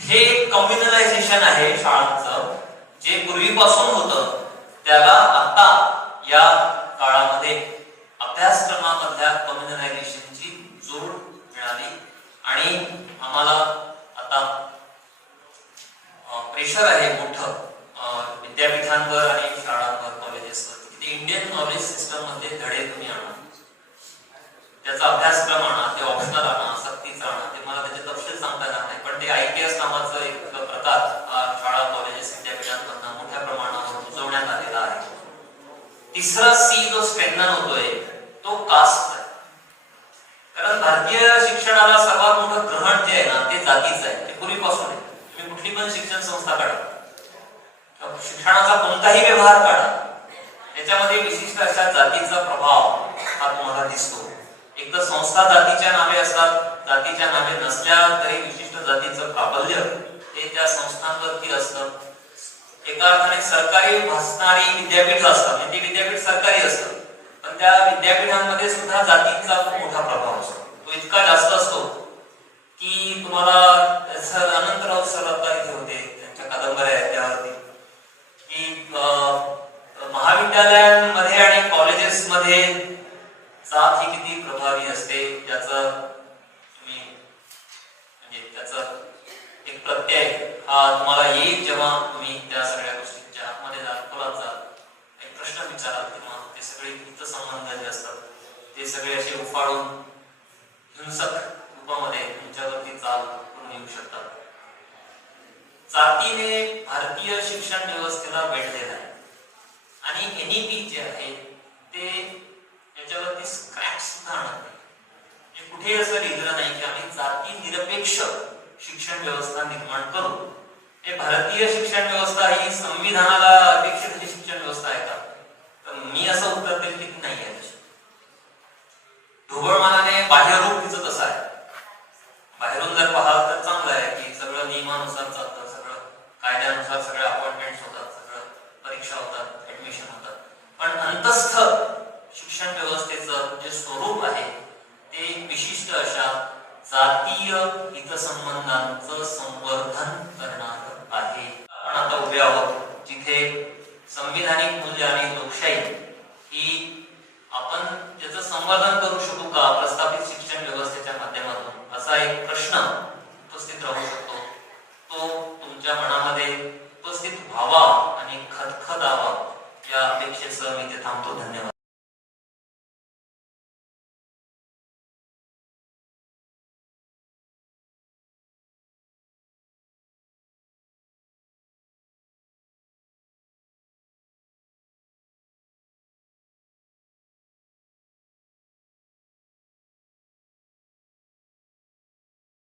हे कम्युनलायझेशन आहे शाळांचं, जे पूर्वीपासून होतं त्याला आता या काळामध्ये अभ्यासक्रमामधल्या कम्युनलायझेशनची जोड मिळाली आणि आम्हाला आता प्रेशर आहे मोठं विद्यापीठांवर आणि शाळांवर, कॉलेजेसवर. ते इंडियन नॉलेज सिस्टम मध्ये धडे तुम्ही आणा, त्याचा अभ्यासक्रम आणा, ते ऑप्शनल आणा, सक्तीचा आणा. ते मला त्याचे तपशील सांगता येणार नाही, पण ते IKS नावाचं एक प्रकार शाळा, कॉलेजेस, विद्यापीठांमधून मोठ्या प्रमाणावर रुजवण्यात आलेला आहे. तिसरा सी जो स्ट्रेंथन होतोय तो कास्ट आहे. कारण भारतीय शिक्षणाला सर्वात मोठं ग्रहण जे आहे ना ते जातीचं आहे. ते पूर्वीपासून आहे. तुम्ही कुठली पण शिक्षण संस्था काढा, शिक्षणाचा कोणताही व्यवहार काढा, त्याच्यामध्ये विशिष्ट अशा जातीचा प्रभाव हा तुम्हाला दिसतो. एक तर संस्था जातीच्या नावे असतात, जातीच्या नावे नसल्या तरी विशिष्ट जातीचं प्राबल्य हे त्या संस्थांवरती असतं. एका अर्थाने सरकारी भासणारी विद्यापीठ असतात, म्हणजे ती विद्यापीठ सरकारी असतं, पण त्या विद्यापीठांमध्ये सुद्धा जातीचा खूप मोठा प्रभाव असतो. तो इतका जास्त असतो की तुम्हाला अनंतराव सर आता इथे होते, त्यांच्या कादंबऱ्या आहेत त्यावरती की महाविद्यालयांमध्ये आणि कॉलेजेसमध्ये जात ही किती प्रभावी असते याचं तुम्ही म्हणजे त्याचं एक प्रत्यय हा तुम्हाला येईल जेव्हा तुम्ही त्या सगळ्या गोष्टींच्या आतमध्ये जाल, खोलात जाल, एक प्रश्न विचाराल, तेव्हा ते सगळे हितसंबंध जे असतात ते सगळे असे उफाळून हिंसक रूपामध्ये तुमच्यावरती चाल करून येऊ शकतात. जातीने भारतीय शिक्षण व्यवस्थेला वेढलेला आहे आणि एनईपी जे आहे ते याच्यावरती स्क्रॅच सुद्धा आणत नाही. कुठेही असं लिहिलेलं नाही की आम्ही जाती निरपेक्ष शिक्षण व्यवस्था निर्माण करू. हे भारतीय शिक्षण व्यवस्था ही संविधानाला अपेक्षित अशी शिक्षण व्यवस्था आहे.